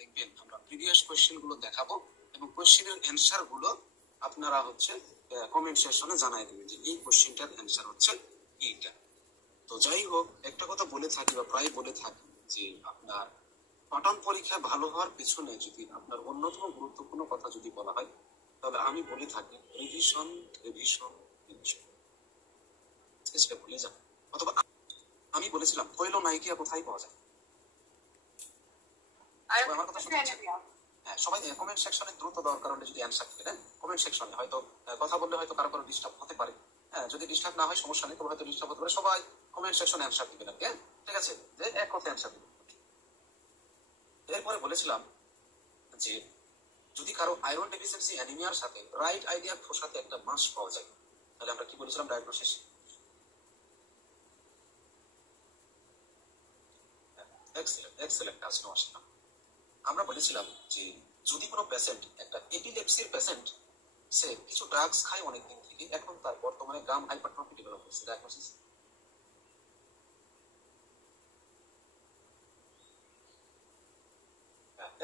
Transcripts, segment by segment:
দেখবেন আমরা previous question গুলো দেখাবো এবং কোশ্চেনের অ্যান্সার গুলো আপনারা হচ্ছে কমেন্ট সেকশনে জানাই দেবেন যে এই কোশ্চেনটার অ্যান্সার হচ্ছে এইটা। তো যাই হোক, একটা কথা বলে থাকি বা প্রায় বলে থাকি যে আপনার পাঠন পরীক্ষায় ভালো হওয়ার পিছনে যদি আপনার অন্যতম গুরুত্বপূর্ণ কথা যদি বলা হয়, তাহলে আমি বলে থাকি রিভিশন রিভিশন রিভিশন। চেষ্টা ভুলে যান। অথবা আমি বলেছিলাম তৈল নাইকিয়া কোথায় পাওয়া যায়? আমার কথা শুনতে হ্যাঁ, সবাই কমেন্ট সেকশনে দ্রুত দেওয়ার কারণে যদি অ্যান্সার থাকে না, কমেন্ট সেকশনে হয়তো কথা বললে হয়তো কারো কারো ডিস্টার্ব হতে পারে। হ্যাঁ, যদি ডিস্টার্ব না হয় সমস্যা নেই, তবে হয়তো ডিস্টার্ব হতে পারে। সবাই কমেন্ট সেকশনে অ্যান্সার দিবেন আর কি, ঠিক আছে? যে এক কথা অ্যান্সার দিবেন। এরপরে বলেছিলাম যে যদি কারো আয়রন ডেফিসিয়েন্সি অ্যানিমিয়ার সাথে রাইট আইডিয়ার খোসাতে একটা মাস পাওয়া যায়, তাহলে আমরা কি বলেছিলাম ডায়াগনোসিস? এক্সেলেন্ট এক্সেলেন্ট, কাজটা আসলাম। আমরা বলেছিলাম যে যদি কোনো পেশেন্ট, একটা এপিলেপসির পেশেন্ট, সে কিছু ড্রাগস খায় অনেকদিন থেকে, এখন তার বর্তমানে গাম হাইপারট্রফি ডেভেলপ হচ্ছে, ডায়াগনোসিস?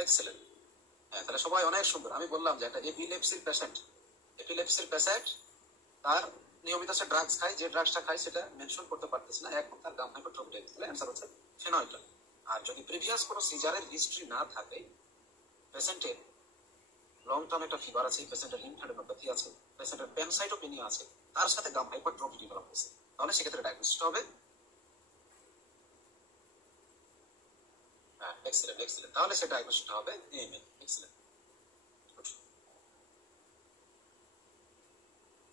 এক্সেলেন্ট। হ্যাঁ, তাহলে সবাই অনেক সুন্দর। আমি বললাম যে একটা এপিলেপসির পেশেন্ট তার নিয়মিত সে ড্রাগস খায়, যে ড্রাগসটা খায় সেটা মেনশন করতে পারতেছে না, এখন তার গাম হাইপারট্রফি, তাহলে অ্যান্সার হচ্ছে ফেনয়টন। আর যদি প্রিভিয়াস কোনো সিজারের হিস্ট্রি না থাকে, পেশেন্টের লং টার্ম একটা ফিভার আছে, পেশেন্টের লিম্ফ্যাডেনোপ্যাথি আছে, পেশেন্টের প্যানসাইটোপেনিয়া আছে, তার সাথে গাম হাইপারট্রফি ডেভেলপ হয়েছে, তাহলে সেক্ষেত্রে ডায়াগনোসিসটা হবে। হ্যাঁ, এক্সেলেন্ট এক্সেলেন্ট, তাহলে সে ডায়াগনোসিসটা হবে এএমএ। এক্সেলেন্ট,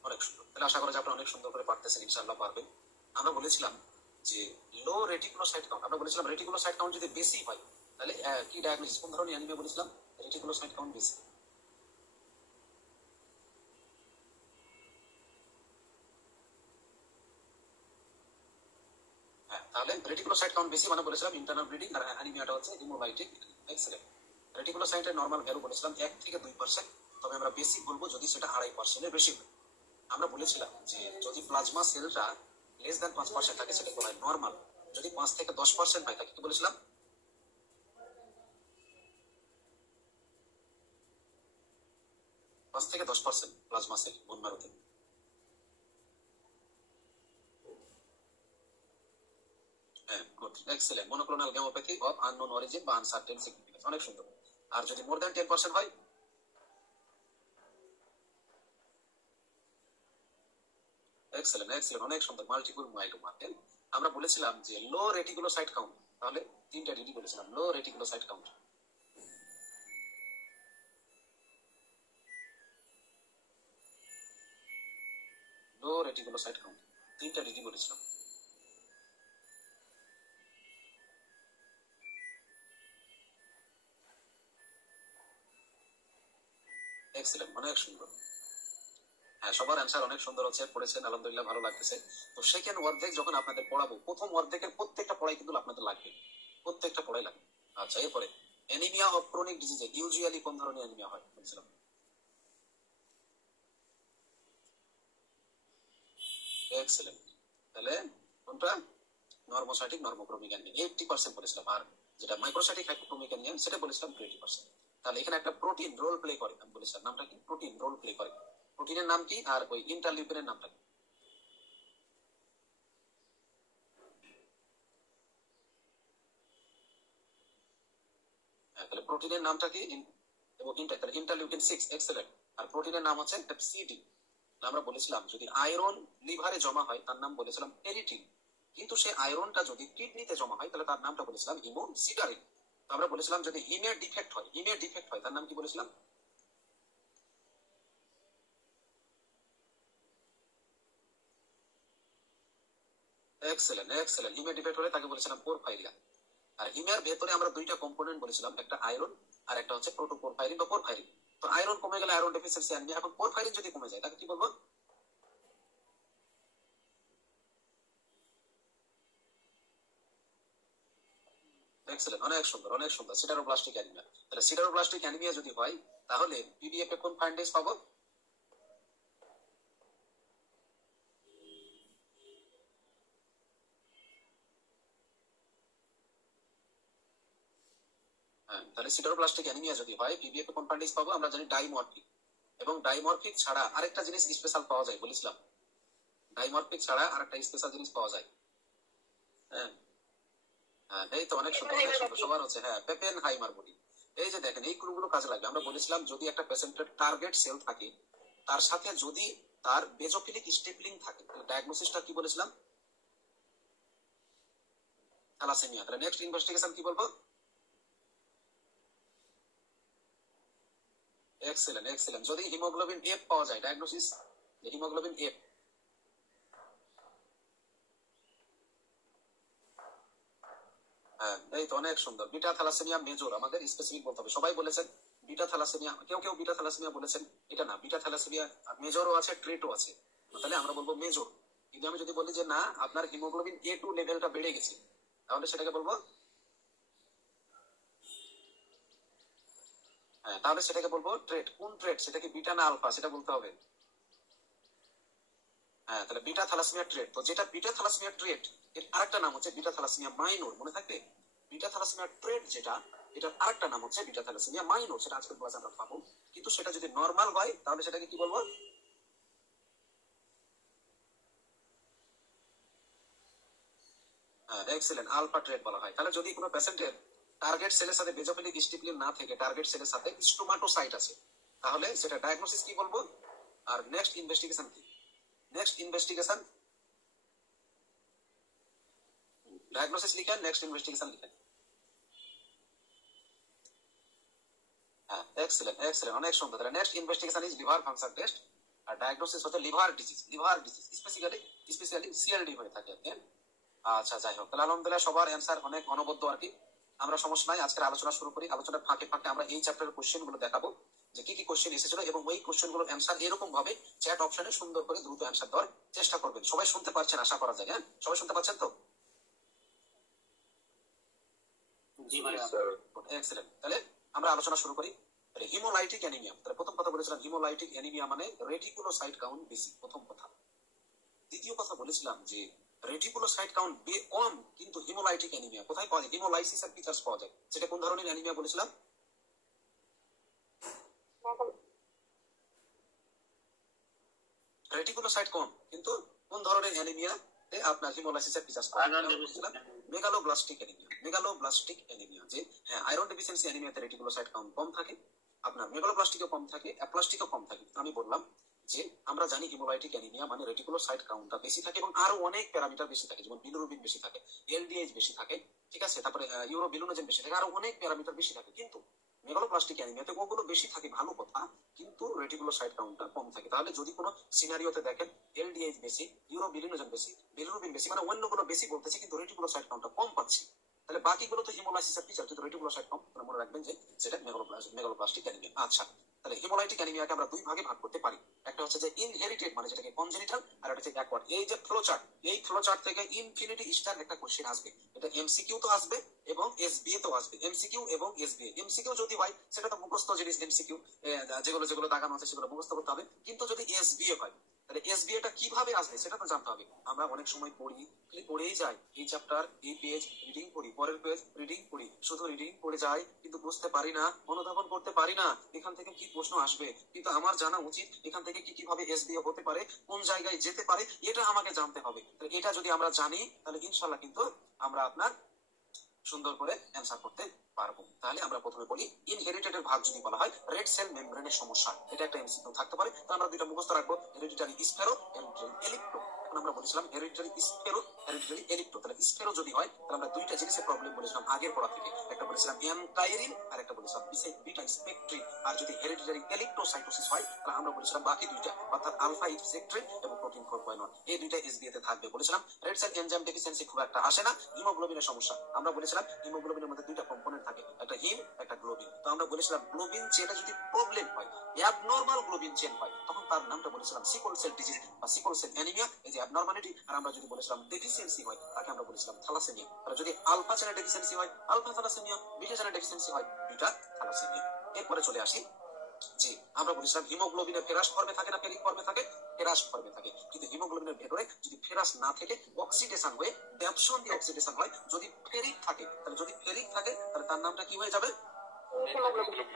অনেক সুন্দর। তাহলে আশা করা যায় আপনি অনেক সুন্দর করে পারতেছেন, ইনশাআল্লাহ পারবেন। আমরা বলেছিলাম যে লো রেটিকুলোসাইট কাউন্ট, আমরা বলেছিলাম রেটিকুলোসাইট কাউন্ট যদি বেশি হয় তাহলে কি ডায়াগনোসিস, কোন ধরনের অ্যানিমিয়া বলেছিলাম? রেটিকুলোসাইট কাউন্ট বেশি। হ্যাঁ, তাহলে রেটিকুলোসাইট কাউন্ট বেশি মানে বলেছিলাম ইন্টারনাল ব্লিডিং, আর অ্যানিমিয়াটা হচ্ছে হিমোলাইটিক। এক্সেলেন্ট। রেটিকুলোসাইটের নরমাল ভ্যালু বলেছিলাম 1 থেকে 2%, তবে আমরা বেশি বলবো যদি সেটা 2.5%-এর বেশি হয়। আমরা বলেছিলাম যে যদি প্লাজমা সেলটা লেস দ্যান 5% থাকে সেটা বলা হয় নর্মাল, যদি 5 থেকে 10% হয় তাকে কি বলেছিলাম? 5 থেকে 10% প্লাজমা সেল বোন ম্যারোতে। হ্যাঁ, good, excellent. Monoclonal gammopathy of unknown origin বা আনসার্টেন সিগনিফিকেন্স, অনেক সুন্দর। আর যদি মোর দ্যান 10% হয়? এক্সেলেন্ট এক্সেলেন্ট, অনেক সুন্দর, মাল্টিপল মাইলোমা। আমরা বলেছিলাম যে লো রেটিকুলোসাইট কাউন্ট, তাহলে তিনটা ডিডি বলেছিলাম। লো রেটিকুলোসাইট কাউন্ট, লো রেটিকুলোসাইট কাউন্ট, তিনটা ডিডি বলেছিলাম। এক্সেলেন্ট, অনেক সুন্দর। হ্যাঁ, সবার অ্যান্সার অনেক সুন্দর হচ্ছে, পড়েছেন আলহামদুলিল্লাহ, ভালো লাগতেছে। তো সেকেন্ড অর্ধেক যখন আপনাদের পড়াবো, প্রথম অর্ধেকের প্রত্যেকটা পড়াই কিন্তু আপনাদের লাগবে, প্রত্যেকটা পড়াই লাগবে। আচ্ছা, এরপরে অ্যানিমিয়া অফ ক্রনিক ডিজিজে ইউজুয়ালি কোন ধরনের অ্যানিমিয়া হয় বলছিলাম? এক্সেলেন্ট, তাহলে কোনটা? নর্মোসাইটিক নর্মোক্রমিক অ্যানিমিয়া 80% বলেছিলাম, আর যেটা মাইক্রোসাইটিক হাইপোক্রমিক অ্যানিমিয়া সেটা বলেছিলাম 20%। তাহলে এখানে একটা প্রোটিন রোল প্লে করে, আমি বলেছিলাম নামটা কি? প্রোটিন রোল প্লে করে। প্রোটিনের নাম কি আর ওই ইন্টারলিউকিনের নামটা কি? তাহলে প্রোটিনের নামটা কি এবং তাহলে ইন্টারলিউকিন 6। এক্সেলেন্ট। আর প্রোটিনের নাম হচ্ছে সিডি। আমরা বলেছিলাম যদি আয়রন লিভারে জমা হয় তার নাম বলেছিলাম এরিটিন, কিন্তু সে আয়রনটা যদি কিডনিতে জমা হয় তাহলে তার নামটা বলেছিলাম হিমোসিডারিন। আমরা বলেছিলাম যদি হিমের ডিফেক্ট হয় তার নাম কি বলেছিলাম? এক্সেলেন্ট এক্সেলেন্ট, হিমের ডিফেক্ট হলে তাকে বলেছিলাম পোরফাইরিয়া। আর হিমের ভেতরে আমরা দুইটা কম্পোনেন্ট বলেছিলাম, একটা আয়রন আর একটা হচ্ছে প্রোটোপোরফাইরিন বা পোরফাইরিন। তো আয়রন কমে গেলে আয়রন ডেফিসিয়েন্সি অ্যানিমিয়া, এখন পোরফাইরিন যদি কমে যায় তাকে কি বলবো? এক্সেলেন্ট, অনেক সুন্দর অনেক সুন্দর, সিডারোপ্লাস্টিক অ্যানিমিয়া। তাহলে সিডারোপ্লাস্টিক অ্যানিমিয়া যদি হয় তাহলে পিডিএফ এ কোন ফাইন্ডেজ পাবো? তাহলে সিডারোপ্লাস্টিক অ্যানিমিয়া যদি হয় পিবিএফ কোন প্যারান্টিস পাবো? আমরা জানি ডাইমরফিক, এবং ডাইমরফিক ছাড়া আরেকটা জিনিস স্পেশাল পাওয়া যায় বলেছিলাম, ডাইমরফিক ছাড়া আরেকটা স্পেশাল জিনিস পাওয়া যায়। হ্যাঁ হ্যাঁ, এই তো অনেক সুন্দর, অনেক সুন্দর, সবার হচ্ছে হ্যাঁ পেপেনহাইমার বডি। এই যে দেখেন এই ক্লুগুলো কাজে লাগবে। আমরা বলেছিলাম যদি একটা পেশেন্টের টার্গেট সেল থাকে তার সাথে যদি তার বেজোফিলিক স্টেপলিং থাকে, ডায়াগনোসিসটা কি বলেছিলাম? থ্যালাসেমিয়া। তাহলে নেক্সট ইনভেস্টিগেশন কি বলবো? Excellent, excellent. যদি হিমোগ্লোবিন এফ পাওয়া যায়, ডায়াগনোসিস হিমোগ্লোবিন এফ। হ্যাঁ এই তো অনেক সুন্দর। বিটা থ্যালাসেমিয়া মেজর আমাদের স্পেসিফিক বলতে হবে। সবাই বলেছেন বিটা থ্যালাসেমিয়া, কেউ কেউ বিটা থ্যালাসেমিয়া বলেছেন, এটা না, বিটা থ্যালাসেমিয়া মেজরও আছে, ট্রেটও আছে, তাহলে আমরা বলবো মেজর। কিন্তু আমি যদি বলি যে না আপনার হিমোগ্লোবিন A2 লেভেলটা বেড়ে গেছে, তাহলে সেটাকে বলবো হ্যাঁ, তাহলে সেটাকে বলবো ট্রেট। কোন ট্রেট? সেটা কি বিটা না আলফা সেটা বলতে হবে। হ্যাঁ তাহলে বিটা থ্যালাসেমিয়া ট্রেট। তো যেটা বিটা থ্যালাসেমিয়া ট্রেট এর আরেকটা নাম হচ্ছে বিটা থ্যালাসেমিয়া মাইনর, মনে থাকবে? বিটা থ্যালাসেমিয়া ট্রেট যেটা, এটার আরেকটা নাম হচ্ছে বিটা থ্যালাসেমিয়া মাইনর, সেটা আজকের ক্লাসে আমরা পাবো। কিন্তু সেটা যদি নর্মাল হয় তাহলে সেটাকে কি বলবো? হ্যাঁ এক্সেলেন্ট, আলফা ট্রেট বলা হয়। তাহলে যদি কোনো পেশেন্টের টার্গেট সেলের সাথে বেজোফিলিক স্টিপলিন না থেকে টার্গেট সেলের সাথে স্টোমাটোসাইট আছে, তাহলে সেটা ডায়াগনোসিস কি বলবো? আর নেক্সট ইনভেস্টিগেশন কি? নেক্সট ইনভেস্টিগেশন, ডায়াগনোসিস লিখেন, নেক্সট ইনভেস্টিগেশন লিখেন। হ্যাঁ এক্সেলেন্ট, এক্সেলেন্ট, অনেক সুন্দর। তাহলে next investigation is liver function test, আর ডায়াগনোসিস হচ্ছে liver disease. Liver disease specially CLD হয়ে থাকে। আচ্ছা যাই হোক, তাহলে আলহামদুলিল্লাহ সবার অ্যান্সার অনেক অনবদ্য আর কি। আমরা সমস্যা নাই, আজকের আলোচনা শুরু করি। আলোচনার ফাঁকে ফাঁকে আমরা এই চ্যাপ্টারের কোশ্চেন গুলো দেখাবো যে কি কি কোশ্চেন এসেছিল, এবং ওই কোশ্চেন গুলোর অ্যান্সার এরকম ভাবে চ্যাট অপশনে সুন্দর করে দ্রুত অ্যান্সার দেওয়ার চেষ্টা করবেন। সবাই শুনতে পারছেন আশা করা যায়? হ্যাঁ সবাই শুনতে পাচ্ছেন তো? এক্সেলেন্ট। তাহলে আমরা আলোচনা শুরু করি। হিমোলাইটিক অ্যানিমিয়া, তাহলে প্রথম কথা বলেছিলাম হিমোলাইটিক অ্যানিমিয়া মানে রেটিকুলোসাইট কাউন্ট বেশি, প্রথম কথা। দ্বিতীয় কথা বলেছিলাম যে রেটিকুলোসাইট কাউন্ট কম কিন্তু হিমোলাইটিক অ্যানিমিয়া কোথায় পাওয়া যায়? হিমোলাইসিস এর ফিচার্স পাওয়া যায়। সেটা কোন ধরনের অ্যানিমিয়া বলেছিলাম? রেটিকুলোসাইট কম কিন্তু কোন ধরনের অ্যানিমিয়া আপনার হিমোলাইসিস এর ফিচার্স পাওয়া যায়? Megaloblastic anaemia. মেগালোব্লাস্টিক অ্যানিমিয়া, যে হ্যাঁ আয়রন ডেফিসিয়েন্সি অ্যানিমিয়াতে রেটিকুলোসাইট কাউন্ট কম থাকে, আপনার মেগালোব্লাস্টিকও কম থাকে, অ্যাপ্লাস্টিকও কম থাকে। আমি বললাম যে আমরা জানি হিমোলাইটিক অ্যানিমিয়া মানে রেটিকুলোসাইট কাউন্টটা বেশি থাকে এবং আরো অনেক প্যারামিটার বেশি থাকে, যেমন বিলিরুবিন বেশি থাকে, এলডিএইচ বেশি থাকে, ঠিক আছে, তারপরে ইউরোবিলিনোজেন বেশি থাকে, আরো অনেক প্যারামিটার বেশি থাকে। কিন্তু মেগালোপ্লাস্টিক অ্যানিমিয়াতে ওগুলো বেশি থাকে ভালো কথা, কিন্তু রেটিকুলোসাইট কাউন্টটা কম থাকে। তাহলে যদি কোনো সিনারিওতে দেখেন এলডিএইচ বেশি, ইউরোবিলিনোজেন বেশি, বিলিরুবিন বেশি, মানে অন্যগুলো বেশি বলতেছে কিন্তু রেটিকুলোসাইট কাউন্টটা কম পাচ্ছি, তাহলে বাকিগুলো তো হিমোলাইসিসের ফিচার, কিন্তু রেটিকুলোসাইট কম, মনে রাখবেন যে সেটা মেগালোপ্লাস্টিক অ্যানিমিয়া। আচ্ছা তাহলে হিমোলাইটিক অ্যানিমিয়াকে আমরা দুই ভাগে ভাগ করতে পারি। একটা হচ্ছে যে ইনহেরিটেড মানে যেটাকে কনজেনিটাল, আর একটা হচ্ছে অ্যাকোয়ার্ড। এই যে ফ্লোচার্ট, এই ফ্লোচার্ট থেকে ইনফিনিটি স্টার একটা কোশ্চেন আসবে, এটা এমসিকিউ তো আসবে এবং এসবিএ তো আসবে। এমসিকিউ এবং এসবিএ, এমসিকিউ যদি হয় সেটা তো মুখস্থ জিনিস, এমসিকিউ যেগুলো যেগুলো দাগানো আছে সেগুলো মুখস্থ করতে হবে। কিন্তু যদি এসবিএ হয় তাহলে এসবিএটা কিভাবে আসবে সেটা তো জানতে হবে। আমরা অনেক সময় পড়েই যাই, এই চ্যাপ্টার এই পেজ রিডিং পড়ি, পরের পেজ রিডিং পড়ি, শুধু রিডিং পড়ে যাই কিন্তু বুঝতে পারি না, অনুধাবন করতে পারি না এখান থেকে কি প্রশ্ন আসবে। কিন্তু আমার জানা উচিত এখান থেকে কি কিভাবে এসবিএ হতে পারে, কোন জায়গায় যেতে পারে, এটা আমাকে জানতে হবে। এটা যদি আমরা জানি তাহলে ইনশাল্লাহ কিন্তু আমরা আপনার সুন্দর করে অ্যান্সার করতে পারবো। তাহলে আমরা প্রথমে বলি ইনহেরিটেড এর ভাগ যদি বলা হয় রেড সেল মেমব্রেনের সমস্যা, এটা একটা এমসিকিউ থাকতে পারে। তো আমরা দুইটা মুখস্থ রাখবো, হেরিডিটারি স্পেরো, হেরিডিটারি এলিপ্টো। এখন আমরা বলেছিলাম হেরিডিটারি স্পেরো, হেরিডিটারি এলিপ্টো। তাহলে স্পেরো যদি হয় তাহলে আমরা দুইটা জিনিসের প্রবলেম বলেছিলাম আগের পড়া থেকে, একটা বলেছিলাম এনকাইরিন আর একটা বলেছিলাম বিটা স্পেকট্রিন। আর যদি হেরিডিটারি এলিপ্টোসাইটোসিস হয় তাহলে আমরা বলেছিলাম বাকি দুইটা, অর্থাৎ আলফা ইপসেকট্রিন এবং প্রোটিন 4.1, এই দুইটা এসবিএ তে থাকবে। বলেছিলাম রেড সেল এনজাইম ডেফিসিয়েন্সি খুব একটা আসে না। হিমোগ্লোবিনের সমস্যা, আমরা বলেছিলাম হিমোগ্লোবিনের মধ্যে দুইটা কম্পোনেন্ট থাকে, একটা হিম একটা গ্লোবিন। তো আমরা বলেছিলাম গ্লোবিন চেনে যদি প্রবলেম হয়, অ্যাবনর্মাল গ্লোবিন চেন হয়, তখন তার নামটা বলেছিলাম সিকল সেল ডিজিজ বা সিকল সেল অ্যানিমিয়া, এই যে অ্যাবনর্মালিটি। আর আমরা যদি বলেছিলাম ডেফিসিয়েন্সি হয় তাকে আমরা বলেছিলাম থ্যালাসেমিয়া। আর যদি আলফা চেনের ডেফিসিয়েন্সি হয় আলফা থ্যালাসেমিয়া, বিটা চেনের ডেফিসিয়েন্সি হয় বিটা থ্যালাসেমিয়া। এরপরে চলে আসি যে আমরা বলেছিলাম হিমোগ্লোবিনের ফেরাস ফর্মে থাকে না ফেরিক ফর্মে থাকে? ফেরাস ফর্মে থাকে। কিন্তু হিমোগ্লোবিনের ভেতরে যদি ফেরাস না থেকে অক্সিডেশন হয়ে ড্যাপসন দিয়ে অক্সিডেশন হয়, যদি ফেরিক থাকে তাহলে তার নামটা কি হয়ে যাবে?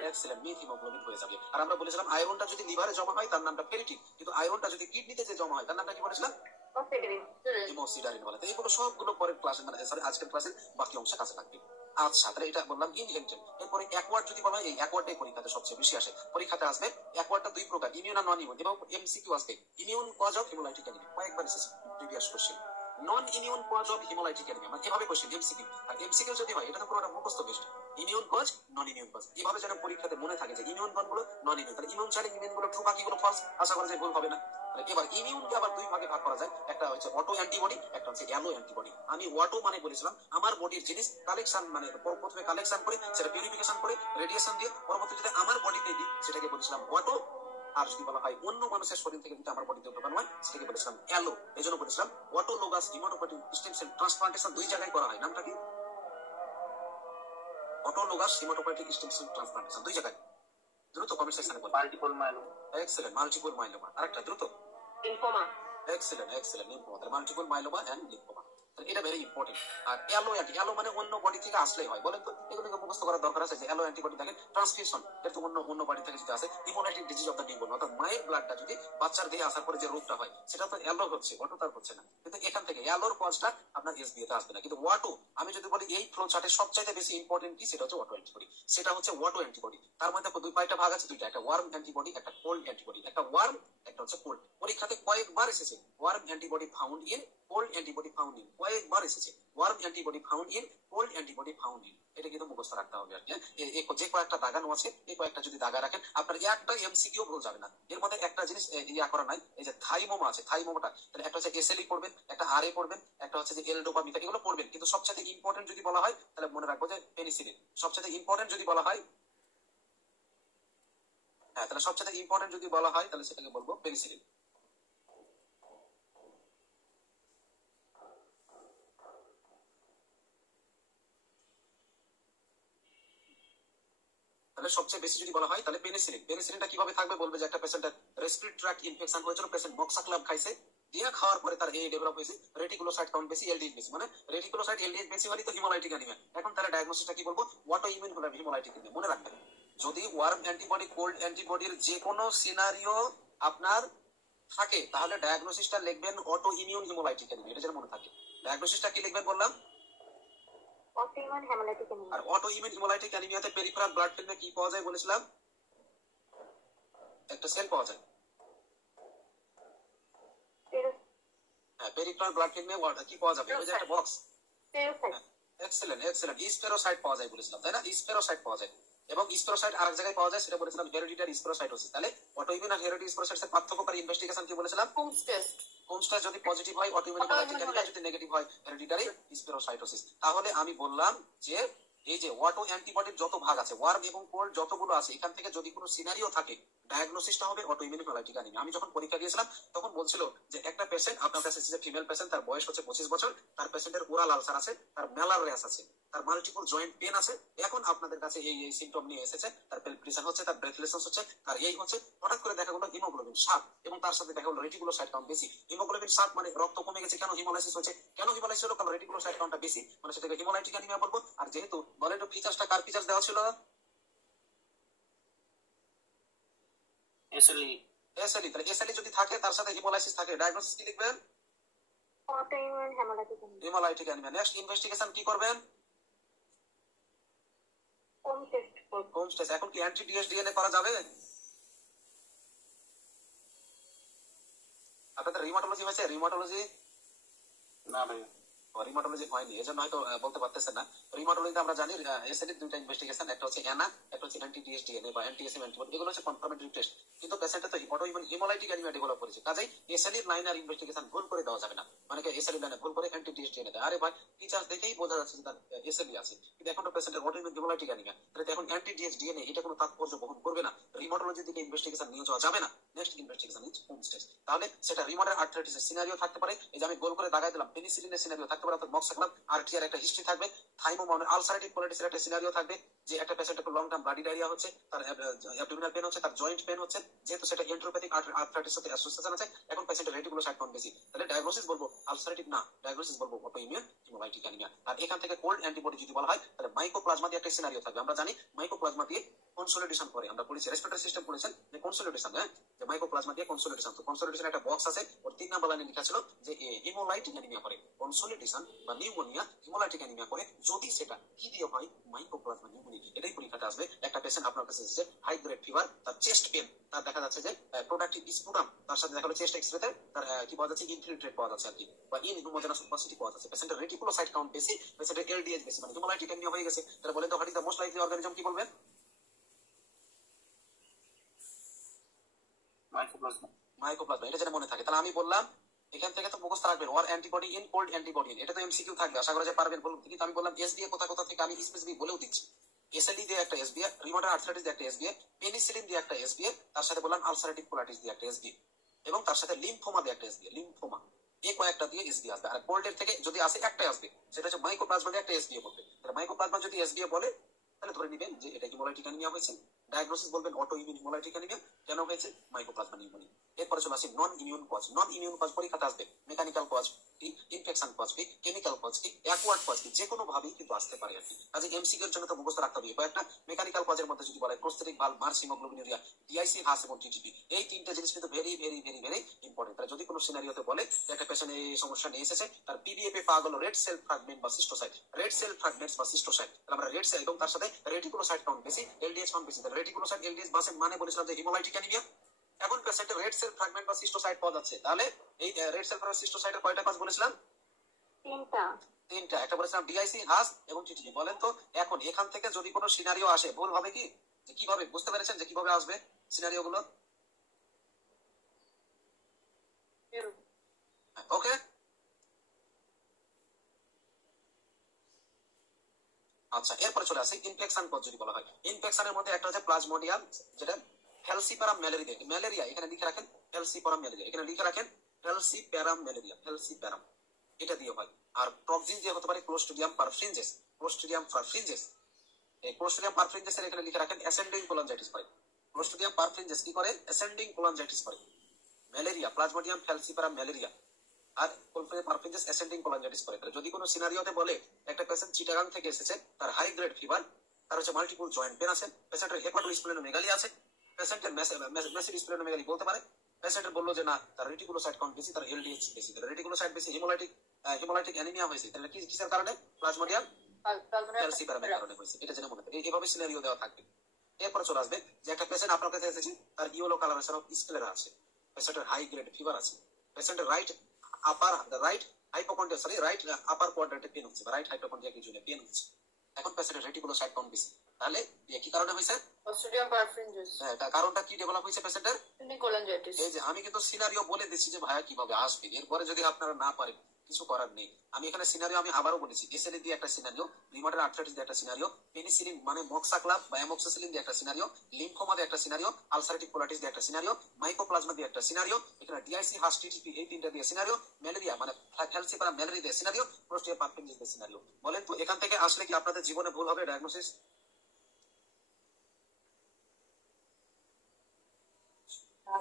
এক্সেলেন্ট, মিথ হিমোগ্লোবিন হয়ে যাবে। আর আমরা বলেছিলাম আয়রনটা যদি লিভারে জমা হয় তার নামটা ফেরিটিক, কিন্তু আয়রনটা যদি কিডনিতে যে জমা হয় তার নামটা কি বলেছিলাম? হিমোসিডারিন বলে। তো এইগুলো সবগুলো পরের ক্লাসে মানে সরি আজকের ক্লাসে বাকি অংশে কাছে থাকবে। আচ্ছা, তাহলে এটা বললাম ইনহেরিটেড। এরপরে অ্যাকওয়ার্ড যদি বলা হয়, এই অ্যাকওয়ার্ডটাই পরীক্ষাতে সবচেয়ে বেশি আসে। পরীক্ষাতে আসবে অ্যাকওয়ার্ডটা দুই প্রকার, ইমিউন আর নন ইমিউন, এবং এমসিকিউ আসবে immune cause of haemolytic anaemia, কয়েকবার এসেছে previous question. Non immune cause of haemolytic anaemia মানে এভাবে কোশ্চেন এমসিকিউ। আর এমসিকিউ যদি হয় এটা তো পুরোটা মুখস্থ বেস্ট, ইমিউন কজ নন ইমিউন কজ, এভাবে যেন পরীক্ষাতে মনে থাকে যে ইমিউন কোনগুলো নন ইমিউন। তাহলে ইমিউন চাইলে ইমিউন গুলো ট্রু, বাকিগুলো ফলস, আশা করা যায় ভুল হবে না। এবার ইমিউনকে আবার দুই ভাগে ভাগ করা যায়, একটা হচ্ছে অটো অ্যান্টিবডি, একটা হচ্ছে অ্যালো অ্যান্টিবডি। আমি অটো মানে বলেছিলাম আমার বডির জিনিস কালেকশন মানে প্রথমে কালেকশন করে সেটা পিউরিফিকেশন করে রেডিয়েশন দিয়ে পরবর্তীতে আমার বডিতে দিই, সেটাকে বলেছিলাম অটো। আর যদি বলা হয় অন্য মানুষের শরীর থেকে যদি আমার বডিতে ঢোকানো হয় সেটাকে বলেছিলাম অ্যালো। এই জন্য বলেছিলাম autologous haematopoietic stem cell transplantation দুই জায়গায় করা হয়, নামটা কি? Autologous haematopoietic stem cell transplantation দুই জায়গায়। দ্রুত কমেন্ট সেকশনে বলুন। Multiple myeloma. Excellent, multiple myeloma. আরেকটা দ্রুত। লিম্ফোমা। Excellent, excellent, lymphoma. তাহলে মাল্টিপল মাইলোমা এন্ড লিম্ফোমা, এটা ভেরি ইম্পর্টেন্ট। আর অ্যালো অ্যালো মানে অন্য বডি থেকে আসলেই হয়, বলেন তো এগুলোকে মুখস্থ করার দরকার আছে যে অ্যালো অ্যান্টিবডি থাকে ট্রান্সফিউশন, এর তো অন্য বডি থেকে যদি আসে haemolytic disease of the newborn, অর্থাৎ মায়ের ব্লাডটা যদি বাচ্চার দেহে আসার পরে যে রোগটা হয় সেটা তো অ্যালো হচ্ছে, অটো তার হচ্ছে না। কিন্তু এখান থেকে অ্যালোর কজটা আপনার এসবিএতে আসবে না। কিন্তু ওয়াটো আমি যদি বলি এই ফ্লো চার্টে সবচাইতে বেশি ইম্পর্টেন্ট কি, সেটা হচ্ছে অটো অ্যান্টিবডি। সেটা হচ্ছে ওয়াটো অ্যান্টিবডি। তার মধ্যে দুই কয়েকটা ভাগ আছে, দুইটা, একটা ওয়ার্ম অ্যান্টিবডি, একটা কোল্ড অ্যান্টিবডি। একটা ওয়ার্ম, একটা হচ্ছে কোল্ড। পরীক্ষাতে কয়েকবার এসেছে warm antibody found in, cold antibody found in, কয়েকবার এসেছে warm antibody found in, cold antibody found in. এটা কিন্তু মুখস্থ রাখতে হবে আর কি। যে কয়েকটা দাগানো আছে এই কয়েকটা যদি দাগা রাখেন আপনার একটা এমসিকিউ ভুল যাবে না। এর মধ্যে একটা জিনিস ইয়া করা নাই, এই যে থাইমোমা আছে, থাইমোমাটা তাহলে একটা হচ্ছে এসএলই পড়বেন, একটা আরএ পড়বেন, একটা হচ্ছে যে এল ডোপামিন, এগুলো পড়বেন। কিন্তু সবচেয়ে ইম্পর্টেন্ট যদি বলা হয় তাহলে মনে রাখবো যে পেনিসিলিন। সবচেয়ে ইম্পর্টেন্ট যদি বলা হয়, হ্যাঁ তাহলে সবচেয়ে ইম্পর্টেন্ট যদি বলা হয় তাহলে সেটাকে বলবো পেনিসিলিন। তাহলে সবচেয়ে বেশি যদি বলা হয় তাহলে পেনিসিলিন। পেনিসিলিনটা কিভাবে থাকবে বলবে যে একটা পেশেন্টের রেসপিরেটরি ট্র্যাক্ট ইনফেকশন হয়েছিল, পেশেন্ট মক্সাক্লাম খাইছে, দিয়ে খাওয়ার পরে তার এই ডেভেলপ হয়েছে রেটিকুলোসাইট কাউন্ট বেশি, এলডিএইচ বেশি, মানে রেটিকুলোসাইট এলডিএইচ বেশি হলে তো হিমোলাইটিক অ্যানিমিয়া। এখন তাহলে ডায়াগনোসিসটা কি বলবো? অটো ইমিউন হলে হিমোলাইটিক অ্যানিমিয়া। মনে রাখবেন যদি ওয়ার্ম অ্যান্টিবডি, কোল্ড অ্যান্টিবডির যে কোনো সিনারিও আপনার থাকে তাহলে ডায়াগনোসিসটা লিখবেন অটো ইমিউন হিমোলাইটিক অ্যানিমিয়া, এটা যেন মনে থাকে। ডায়াগনোসিসটা কি লিখবেন বললাম? Auto immune haemolytic anaemia. আর অটো ইমিউন হিমোলাইটিক অ্যানিমিয়াতে পেরিফেরাল ব্লাড ফিল্মে কি পাওয়া যায় বলেছিলাম? একটা সেল পাওয়া যায়। হ্যাঁ, পেরিফেরাল ব্লাড ফিল্মে কি পাওয়া যাবে? ওই যে একটা বক্স। এক্সেলেন্ট, এক্সেলেন্ট, স্পেরোসাইট পাওয়া যায় বলেছিলাম, তাই না? স্পেরোসাইট পাওয়া যায়। এবং স্পেরোসাইট আরেক জায়গায় পাওয়া যায়, সেটা বলেছিলাম হেরিডিটারি স্পেরোসাইটোসিস। তাহলে অটোইমিউন আর হেরিডিটারি স্পেরোসাইটের পার্থক্যকারী ইনভেস্টিগেশন কি বলেছিলাম? কোমস টেস্ট। কোমস টেস্ট যদি পজিটিভ হয় অটোইমিউন হিমোলাইটিক অ্যানিমিয়া, যদি নেগেটিভ হয় হেরিডিটারি স্পেরোসাইটোসিস। তাহলে আমি বললাম যে এই যে অটো অ্যান্টিবডির যত ভাগ আছে, ওয়ার্ম এবং কোল্ড যতগুলো আছে, এখান থেকে যদি কোনো সিনারিও থাকে ডায়াগনোসিসটা হবে অটোইমিউন হিমোলাইটিক অ্যানিমিয়া। আমি যখন পরীক্ষা দিয়েছিলাম তখন বলছিল যে একটা পেশেন্ট আপনার কাছে এসেছে, ফিমেল পেশেন্ট, তার বয়স হচ্ছে 25 বছর, তার পেশেন্টের ওরাল আলসার আছে, তার মেলার র্যাশ আছে, তার মাল্টিপল জয়েন্ট পেন আছে। এখন আপনাদের কাছে এই সিমটম নিয়ে এসেছে, তার পেলপিটেশন হচ্ছে, তার ব্রেথলেসনেস হচ্ছে, তার এই হচ্ছে। হঠাৎ করে দেখা গেল হিমোগ্লোবিন 7 এবং তার সাথে দেখা গেল রেটিকুলোসাইট কাউন্ট বেশি। হিমোগ্লোবিন 7 মানে রক্ত কমে গেছে, কেন হিমোলাইসিস হচ্ছে, কেন হিমোলাইসিস হলো? কারণ রেটিকুলোসাইট কাউন্টটা বেশি, মানে সেটাকে হিমোলাইটিক অ্যানিমিয়া বলবো। আর যেহেতু বলে একটু ফিচার্সটা, কার ফিচার্স দেওয়া ছিল? এসএলই। এসএলই। তাহলে এসএলই যদি থাকে তার সাথে হিমোলাইসিস থাকে, ডায়াগনোসিস কি লিখবেন? Autoimmune haemolytic anaemia. Haemolytic anaemia. Next investigation কি করবেন? Coombs test. Coombs test. এখন কি অ্যান্টি ডিএসডিএনএ করা যাবে? আপনাদের রিমাটোলজি হয়েছে? রিমাটোলজি না ভাই, রিমাটোলজি হয়নি, এজন্য হয়তো বলতে পারতেছেন না। রিমাটোলজিতে আমরা জানি এসএলই দুইটা ইনভেস্টিগেশন, একটা হচ্ছে অ্যানা, একটা হচ্ছে অ্যান্টি ডিএসডিএনএ বা অ্যান্টি-এসএম অ্যান্টিবডি। এগুলো হচ্ছে কনফার্মেটরি টেস্ট। কিন্তু পেশেন্টে তো অটোইমিউন হিমোলাইটিক অ্যানিমিয়া ডেভেলপ করেছে, কাজেই এসএলই লাইন আর ইনভেস্টিগেশন ভুল করে দেওয়া যাবে না। অনেকে এসএলই লাইনে ভুল করে অ্যান্টি ডিএসডিএনএ দেয়। আরে ভাই, ফিচার্স দেখেই বোঝা যাচ্ছে যে তার এসএলই আছে, কিন্তু এখন তো পেশেন্টের অটোইমিউন হিমোলাইটিক অ্যানিমিয়া। তাহলে এখন অ্যান্টি ডিএসডিএনএ এটা কোনো তাৎপর্য বহন করবে না, রিমাটোলজির দিকে ইনভেস্টিগেশন নিয়ে যাওয়া যাবে না। Next investigation is Coombs test. তাহলে সেটা রিমাটোয়েড আর্থ্রাইটিসের সিনারিও থাকতে পারে, এই যে আমি গোল করে দাগাই দিলাম, পেনিসিলিনের সিনারিও থাকতে পারে, অর্থাৎ মক্সাক্লাম, আরটিআর একটা হিস্ট্রি থাকবে, থাইমোমা আলসারেটিভ কোলাইটিসের একটা সিনারিও থাকবে, যে একটা পেশেন্টের লং টার্ম ব্লাড বাডি ডায়রিয়া হচ্ছে, তার অ্যাবডোমিনাল পেন হচ্ছে, তার জয়েন্ট পেন হচ্ছে, যেহেতু সেটা এন্ট্রোপ্যাথিক আর্থ্রাইটিস সাথে অ্যাসোসিয়েশন আছে, এখন পেশেন্টের রেটিকুলোসাইট কাউন্ট বেশি, তাহলে ডায়াগনোসিস বলবো আলসারেটিভ না, ডায়াগনোসিস বলবো অটোইমিউন হিমোলাইটিক অ্যানিমিয়া। আর এখান থেকে কোল্ড অ্যান্টিবডি যদি বলা হয় তাহলে মাইকোপ্লাজমা দিয়ে একটা সিনারিও থাকবে। আমরা জানি মাইকোপ্লাজমা দিয়ে কনসোলিডেশন করে, আমরা পড়েছি রেসপিরেটরি সিস্টেম পড়েছেন যে কনসোলিডেশন, হ্যাঁ, যে মাইকোপ্লাজমা দিয়ে কনসোলিডেশন। তো কনসোলিডেশন একটা বক্স আছে, ওর 3 নাম্বার লাইনে লেখা ছিল যে হিমোলাইটিক অ্যানিমিয়া করে, কনসোলিডেশন বা নিউমোনিয়া হিমোলাইটিক অ্যানিমিয়া করে যদি সেটা কি দিয়ে হয়, মাইকোপ্লাজমা নিউমোনিয়া। এটাই পরীক্ষাতে আসবে। একটা পেশেন্ট আপনার কাছে এসেছে হাই গ্রেড ফিভার, তার চেস্ট পেন, তার দেখা যাচ্ছে যে প্রোডাক্টিভ স্পুটাম, তার সাথে দেখা হলো চেস্ট এক্সরেতে তার কি পাওয়া যাচ্ছে, ইনফিল্ট্রেট পাওয়া যাচ্ছে আর কি, বা ইনহিমোজেনাস ওপাসিটি পাওয়া যাচ্ছে, পেশেন্টের রেটিকুলোসাইট কাউন্ট বেশি, পেশেন্টের এলডিএইচ বেশি, মানে হিমোলাইটিক অ্যানিমিয়া হয়ে গেছে। তাহলে বলেন তো what is the most likely organism, কি বলবেন? মাইক্রোপ্লাজমা। মাইকোপ্লাজমা, এটা যেন মনে থাকে। তাহলে আমি বললাম এখান থেকে তো মুখস্থ রাখবেন, ওর antibody in, cold antibody in, এটা তো এমসিকিউ থাকবে, আশা করা যায় পারবেন। বলুন, কিন্তু আমি বললাম এসবিএ কোথা কোথা থেকে, আমি স্পেসিফিক বলেও দিচ্ছি। এসএলই দিয়ে একটা এসবিএ, রিউমাটয়েড আর্থ্রাইটিস দিয়ে একটা এসবিএ, পেনিসিলিন দিয়ে একটা এসবিএ, তার সাথে বললাম আলসারেটিভ কোলাইটিস দিয়ে একটা এসবিএ, এবং তার সাথে লিম্ফোমা দিয়ে একটা এসবিএ, লিম্ফোমা, এই কয়েকটা দিয়ে এসবিএ আসবে। আর কোল্ডের থেকে যদি আসে একটাই আসবে, সেটা হচ্ছে মাইকোপ্লাজমা দিয়ে একটা এসবিএ বলবে। তাহলে মাইকোপ্লাজমা যদি এসবিএ বলে তাহলে ধরে নিবেন যে এটা হিমোলাইটিক অ্যানিমিয়া হয়েছে। ডায়াগনোসিস বলবেন অটো ইমিউন হিমোলাইটিক অ্যানিমিয়া, কেন হয়েছে, মাইকোপ্লাজমা নিউমোনিয়া। এরপরে চলে আসি নন ইমিউন কজ। নন ইমিউন কজ পরীক্ষাতে আসবে, মেকানিক্যাল কজ কি, ইনফেকশন কজ কি, কেমিক্যাল কজ কি, অ্যাকওয়ার্ড কজ কি, যে কোনো ভাবেই কিন্তু আসতে পারে আর কি। কাজে এমসিকিউ এর জন্য তো মুখস্থ রাখতে হবে কয়েকটা। মেকানিক্যাল কজের মধ্যে যদি বলে প্রোস্টেটিক ভালভ, মার্স, হিমোগ্লোবিনুরিয়া, ডিআইসি, হাস এবং টিটিপি, এই তিনটা জিনিস কিন্তু very very very very important. তাহলে যদি কোনো সিনারিওতে বলে যে একটা পেশেন্ট এই সমস্যা নিয়ে এসেছে, তার পিডিএফ পাওয়া গেল রেড সেল ফ্র্যাগমেন্ট বা সিস্টোসাইট, রেড সেল ফ্র্যাগমেন্টস বা সিস্টোসাইট, তাহলে আমরা রেড সেল এবং তার সাথে রেটিকুলোসাইট কাউন্ট বেশি, এলডিএইচ কাউন্ট বেশি, তাহলে রেটিকুলোসাইট এলডিএইচ বাসে মানে বলেছিলাম যে হিমোলাইটিক অ্যানিমিয়া। এখন পেশেন্টের রেড সেল ফ্র্যাগমেন্ট বা সিস্টোসাইট পাওয়া যাচ্ছে, তাহলে এই রেড সেল ফ্র্যাগমেন্ট সিস্টোসাইটের কয়টা কাজ বলেছিলাম? তিনটা। একটা বলেছিলাম ডিআইসি, হাস এবং টিটিপি। বলেন তো এখন এখান থেকে যদি কোনো সিনারিও আসে, ভুল হবে কি, যে কিভাবে বুঝতে পেরেছেন যে কিভাবে আসবে সিনারিও গুলো? ওকে, আচ্ছা এরপরে চলে আসে ইনফেকশন কজ যদি বলা হয়। ইনফেকশনের মধ্যে একটা হচ্ছে প্লাজমোডিয়াম, যেটা ফ্যালসিপারাম ম্যালেরিয়া, ম্যালেরিয়া এখানে লিখে রাখেন, ফ্যালসিপারাম ম্যালেরিয়া এখানে লিখে রাখেন, ফ্যালসিপ্যারাম ম্যালেরিয়া, ফ্যালসিপ্যারাম, এটা দিয়ে হয়। আর টক্সিন দিয়ে হতে পারে ক্লোস্ট্রিডিয়াম পারফ্রিনজেস, ক্লোস্ট্রিডিয়াম পারফ্রিনজেস, এই ক্লোস্ট্রিডিয়াম পারফ্রিনজেস এর এখানে লিখে রাখেন অ্যাসেন্ডিং কোলানজাইটিস করে। ক্লোস্ট্রিডিয়াম পারফ্রিনজেস কি করে, অ্যাসেন্ডিং কোলানজাইটিস করে। ম্যালেরিয়া, প্লাজমোডিয়াম ফ্যালসিপারাম ম্যালেরিয়া আর পারফ্রিনজেস অ্যাসেন্ডিং কোলানজাইটিস করে। যদি কোনো সিনারিওতে বলে একটা পেশেন্ট চিটাগাং থেকে এসেছে, তার হাই গ্রেড ফিভার, তার হচ্ছে মাল্টিপল জয়েন্ট পেন আছে, পেশেন্টের হেপাটোস্প্লেনোমেগালি আছে, পেশেন্টের ম্যাসিভ স্প্লেনোমেগালি বলতে পারে, পেশেন্টের বললো যে না তার রেটিকুলোসাইট কাউন্ট বেশি, তার এলডিএইচ বেশি, তার রেটিকুলোসাইট বেশি, হিমোলাইটিক অ্যানিমিয়া হয়েছে, তাহলে কিসের কারণে, প্লাজমোডিয়াম ফ্যালসিপারামের কারণে হয়েছে। এটা জেনে মনে রাখবেন, এইভাবে সিনারিও দেওয়া থাকবে। এরপর চলে আসবে যে একটা পেশেন্ট আপনার কাছে এসেছে, তার ইয়েলো কালারেশন অফ স্ক্লেরা আছে, পেশেন্টের হাই গ্রেড ফিভার আছে, পেশেন্টের right upper right hypochondria right upper কোয়াড্রেন্টে পেন হচ্ছে, বা রাইট হাইপোকন্ড্রিয়া জুনে পেন হচ্ছে। এখন পেশেন্টের রেটিকুলোসাইট কাউন্ট বেশি, তাহলে কি কারণে হয়েছে, ক্লোস্ট্রিডিয়াম পারফ্রিনজেস। হ্যাঁ, কারণটা কি ডেভেলপ হয়েছে পেশেন্টের, কোলানজাইটিস। এই যে আমি কিন্তু সিনারিও বলে দিচ্ছি যে ভাইয়া কিভাবে আসবে, এরপরে যদি আপনারা না পারেন কিছু করার নেই। আমি এখানে সিনারিও আমি আবারও বলেছি, এসএলই দিয়ে একটা সিনারিও, রিউমাটয়েড আর্থ্রাইটিস দিয়ে একটা সিনারিও, পেনিসিলিন মানে মক্সাক্লাভ বা অ্যামোক্সিসিলিন দিয়ে একটা সিনারিও, লিম্ফোমা দিয়ে একটা সিনারিও, আলসারেটিভ কোলাইটিস দিয়ে একটা সিনারিও, মাইকোপ্লাজমা দিয়ে একটা সিনারিও, এখানে ডিআইসি, হাস, টিটিপি এই তিনটা দিয়ে সিনারিও, ম্যালেরিয়া মানে ফ্যালসিপারাম ম্যালেরিয়া দিয়ে সিনারিও, ক্লোস্ট্রিডিয়াম পারফ্রিনজেস দিয়ে সিনারিও। বলেন তো এখান থেকে আসলে কি আপনাদের জীবনে ভুল হবে ডায়াগনোসিস?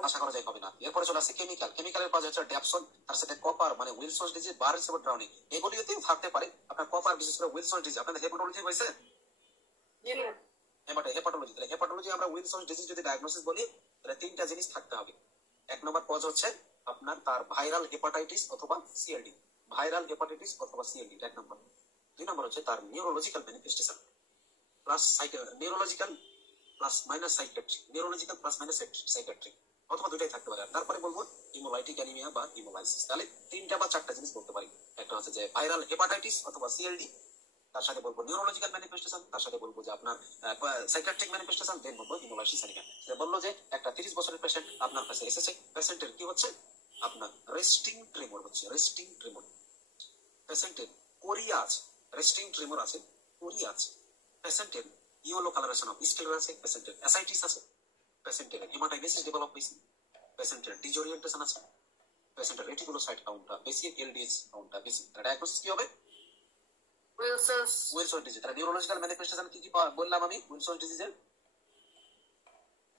আশা করা যায় হবে না। এরপরে চলে আসছে কেমিক্যাল। কেমিক্যালের কাজ হচ্ছে ড্যাপসন, তার সাথে কপার মানে উইলসন্স ডিজিজ, বার্নস এবং ড্রাউনিং, এগুলিতেও থাকতে পারে আপনার কপার, বিশেষ করে উইলসন্স ডিজিজ। আপনাদের হেপাটোলজি হয়েছে, হেপাটোলজি, তাহলে হেপাটোলজি আমরা উইলসন্স ডিজিজ যদি ডায়াগনোসিস বলি তাহলে তিনটা জিনিস থাকতে হবে। এক নম্বর কজ হচ্ছে আপনার তার ভাইরাল হেপাটাইটিস অথবা সিএলডি, ভাইরাল হেপাটাইটিস অথবা সিএলডি এক নম্বর। দুই নম্বর হচ্ছে তার neurological manifestation plus neurological plus minus psychiatric, neurological plus minus psychiatric, অথবা দুটাই থাকতে পারে। তারপরে বলবো হিমোলাইটিক অ্যানিমিয়া বা হিমোলাইসিস। তাহলে তিনটা বা চারটা জিনিস বলতে পারি, একটা হচ্ছে যে ভাইরাল হেপাটাইটিস অথবা সিএলডি, তার সাথে বলবো নিউরোলজিক্যাল ম্যানিফেস্টেশন, তার সাথে বলবো যে আপনার সাইকিয়াট্রিক ম্যানিফেস্টেশন, দেন বলবো হিমোলাইসিস অ্যানিমিয়া। সে বললো যে একটা 30 বছরের পেশেন্ট আপনার কাছে এসেছে, পেশেন্টের কি হচ্ছে, আপনার রেস্টিং ট্রেমর হচ্ছে, রেস্টিং ট্রেমর, পেশেন্টের কোরিয়া আছে, রেস্টিং ট্রেমর আছে, কোরিয়া আছে, পেশেন্টের ইয়েলো কালারেশন অফ স্ক্লেরা আছে, পেশেন্টের অ্যাসাইটিস আছে, পেশেন্টের হেমাটাইটিস ডেভেলপ হয়েছে, পেশেন্টের ডিজোরিয়েন্টেশন আছে, পেশেন্টের রেটিকুলোসাইট কাউন্টটা বেশি, এলডিএইচ কাউন্টটা বেশি। ডায়াগনোসিস কি হবে, উইলসন্স ডিজিজ। তাহলে নিউরোলজিক্যাল ম্যানিফেস্টেশন কি কি বললাম আমি উইলসন ডিজিজের,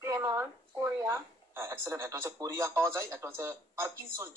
লেমন, কোরিয়া, হ্যাঁ এক্সেলেন্ট। একটা হচ্ছে কোরিয়া পাওয়া যায়, একটা হচ্ছে পার্কিনসন্স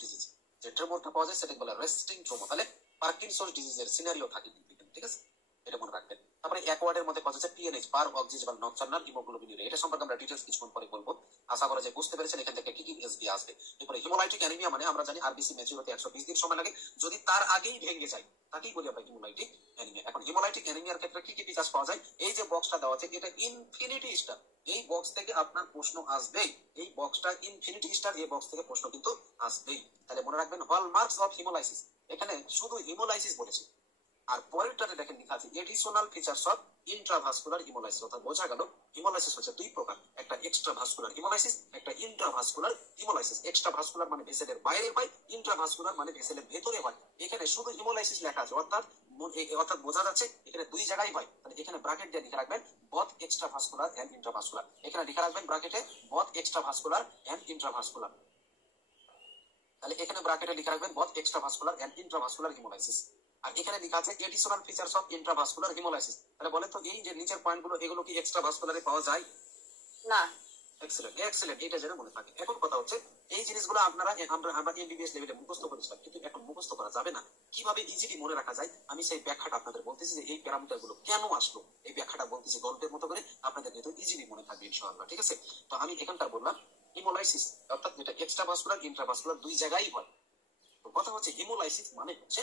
ডিজিজ, যে ট্রেমরটা পাওয়া যায় সেটাকে বলে রেস্টিং ট্রমা। তাহলে পার্কিনসন্স ডিজিজের সিনারিও থাকে কিন্তু এখানে, ঠিক আছে, এটা মনে রাখবেন। তারপরে অ্যাকোয়ার্ডের মধ্যে কথা হচ্ছে পিএনএইচ, পার অক্সিজেবল নকচার্নাল হিমোগ্লোবিন ইউরিয়া, এটা সম্পর্কে আমরা ডিটেইলস কিছুক্ষণ পরে বলবো। আশা করা যায় বুঝতে পেরেছেন এখান থেকে কি কি এসবি আসবে। এরপরে হিমোলাইটিক অ্যানিমিয়া মানে আমরা জানি আরবিসি ম্যাচিউর হতে 120 দিন সময় লাগে, যদি তার আগেই ভেঙে যায় তাকেই বলি আমরা হিমোলাইটিক অ্যানিমিয়া। এখন হিমোলাইটিক অ্যানিমিয়ার ক্ষেত্রে কি কি ফিচার্স পাওয়া যায়, এই যে বক্সটা দেওয়া আছে এটা ইনফিনিটি স্টার, এই বক্স থেকে আপনার প্রশ্ন আসবেই, এই বক্সটা ইনফিনিটি স্টার, এই বক্স থেকে প্রশ্ন কিন্তু আসবেই। তাহলে মনে রাখবেন হলমার্কস অফ হিমোলাইসিস, এখানে শুধু হিমোলাইসিস বলেছে। আর পরেরটাতে দেখেন লেখা আছে additional features of intravascular haemolysis, অর্থাৎ বোঝা গেল হিমোলাইসিস হচ্ছে দুই প্রকার, একটা এক্সট্রাভাস্কুলার হিমোলাইসিস, একটা ইন্ট্রাভাস্কুলার হিমোলাইসিস। এক্সট্রাভাস্কুলার মানে ভেসেলের বাইরে হয়, ইন্ট্রাভাস্কুলার মানে ভেসেলের ভেতরে হয়। এখানে শুধু হিমোলাইসিস লেখা আছে, অর্থাৎ বোঝা যাচ্ছে এখানে দুই জায়গায় হয়। তাহলে এখানে ব্র্যাকেট দিয়ে লিখে রাখবেন বথ এক্সট্রাভাস্কুলার এন্ড ইন্ট্রাভাস্কুলার, এখানে লিখে রাখবেন ব্র্যাকেটে বথ এক্সট্রাভাস্কুলার এন্ড ইন্ট্রাভাস্কুলার। তাহলে এখানে ব্র্যাকেটে লিখে রাখবেন both extravascular and intravascular haemolysis. আর এখানে লেখা আছে additional features of intravascular haemolysis. তাহলে বলেন তো এই যে নিচের পয়েন্টগুলো এগুলো কি এক্সট্রাভাস্কুলারে পাওয়া যায়? না। এক্সেলেন্ট, এক্সেলেন্ট, এটা যেন মনে থাকে। এখন কথা হচ্ছে এই জিনিসগুলো আমরা এমবিবিএস লেভেলে মুখস্থ করেছিলাম, কিন্তু এখন মুখস্থ করা যাবে না। কিভাবে ইজিলি মনে রাখা যায় আমি সেই ব্যাখ্যাটা আপনাদের বলতেছি, যে এই প্যারামিটার গুলো কেন আসলো এই ব্যাখ্যাটা বলতেছি গল্পের মতো করে, আপনাদের কিন্তু ইজিলি মনে থাকবে ইনশাআল্লাহ, ঠিক আছে। তো আমি এখানটা বললাম হিমোলাইসিস, অর্থাৎ যেটা এক্সট্রাভাস্কুলার ইন্ট্রাভাস্কুলার দুই জায়গায় হয়। তো কথা হচ্ছে হিমোলাইসিস মানে হচ্ছে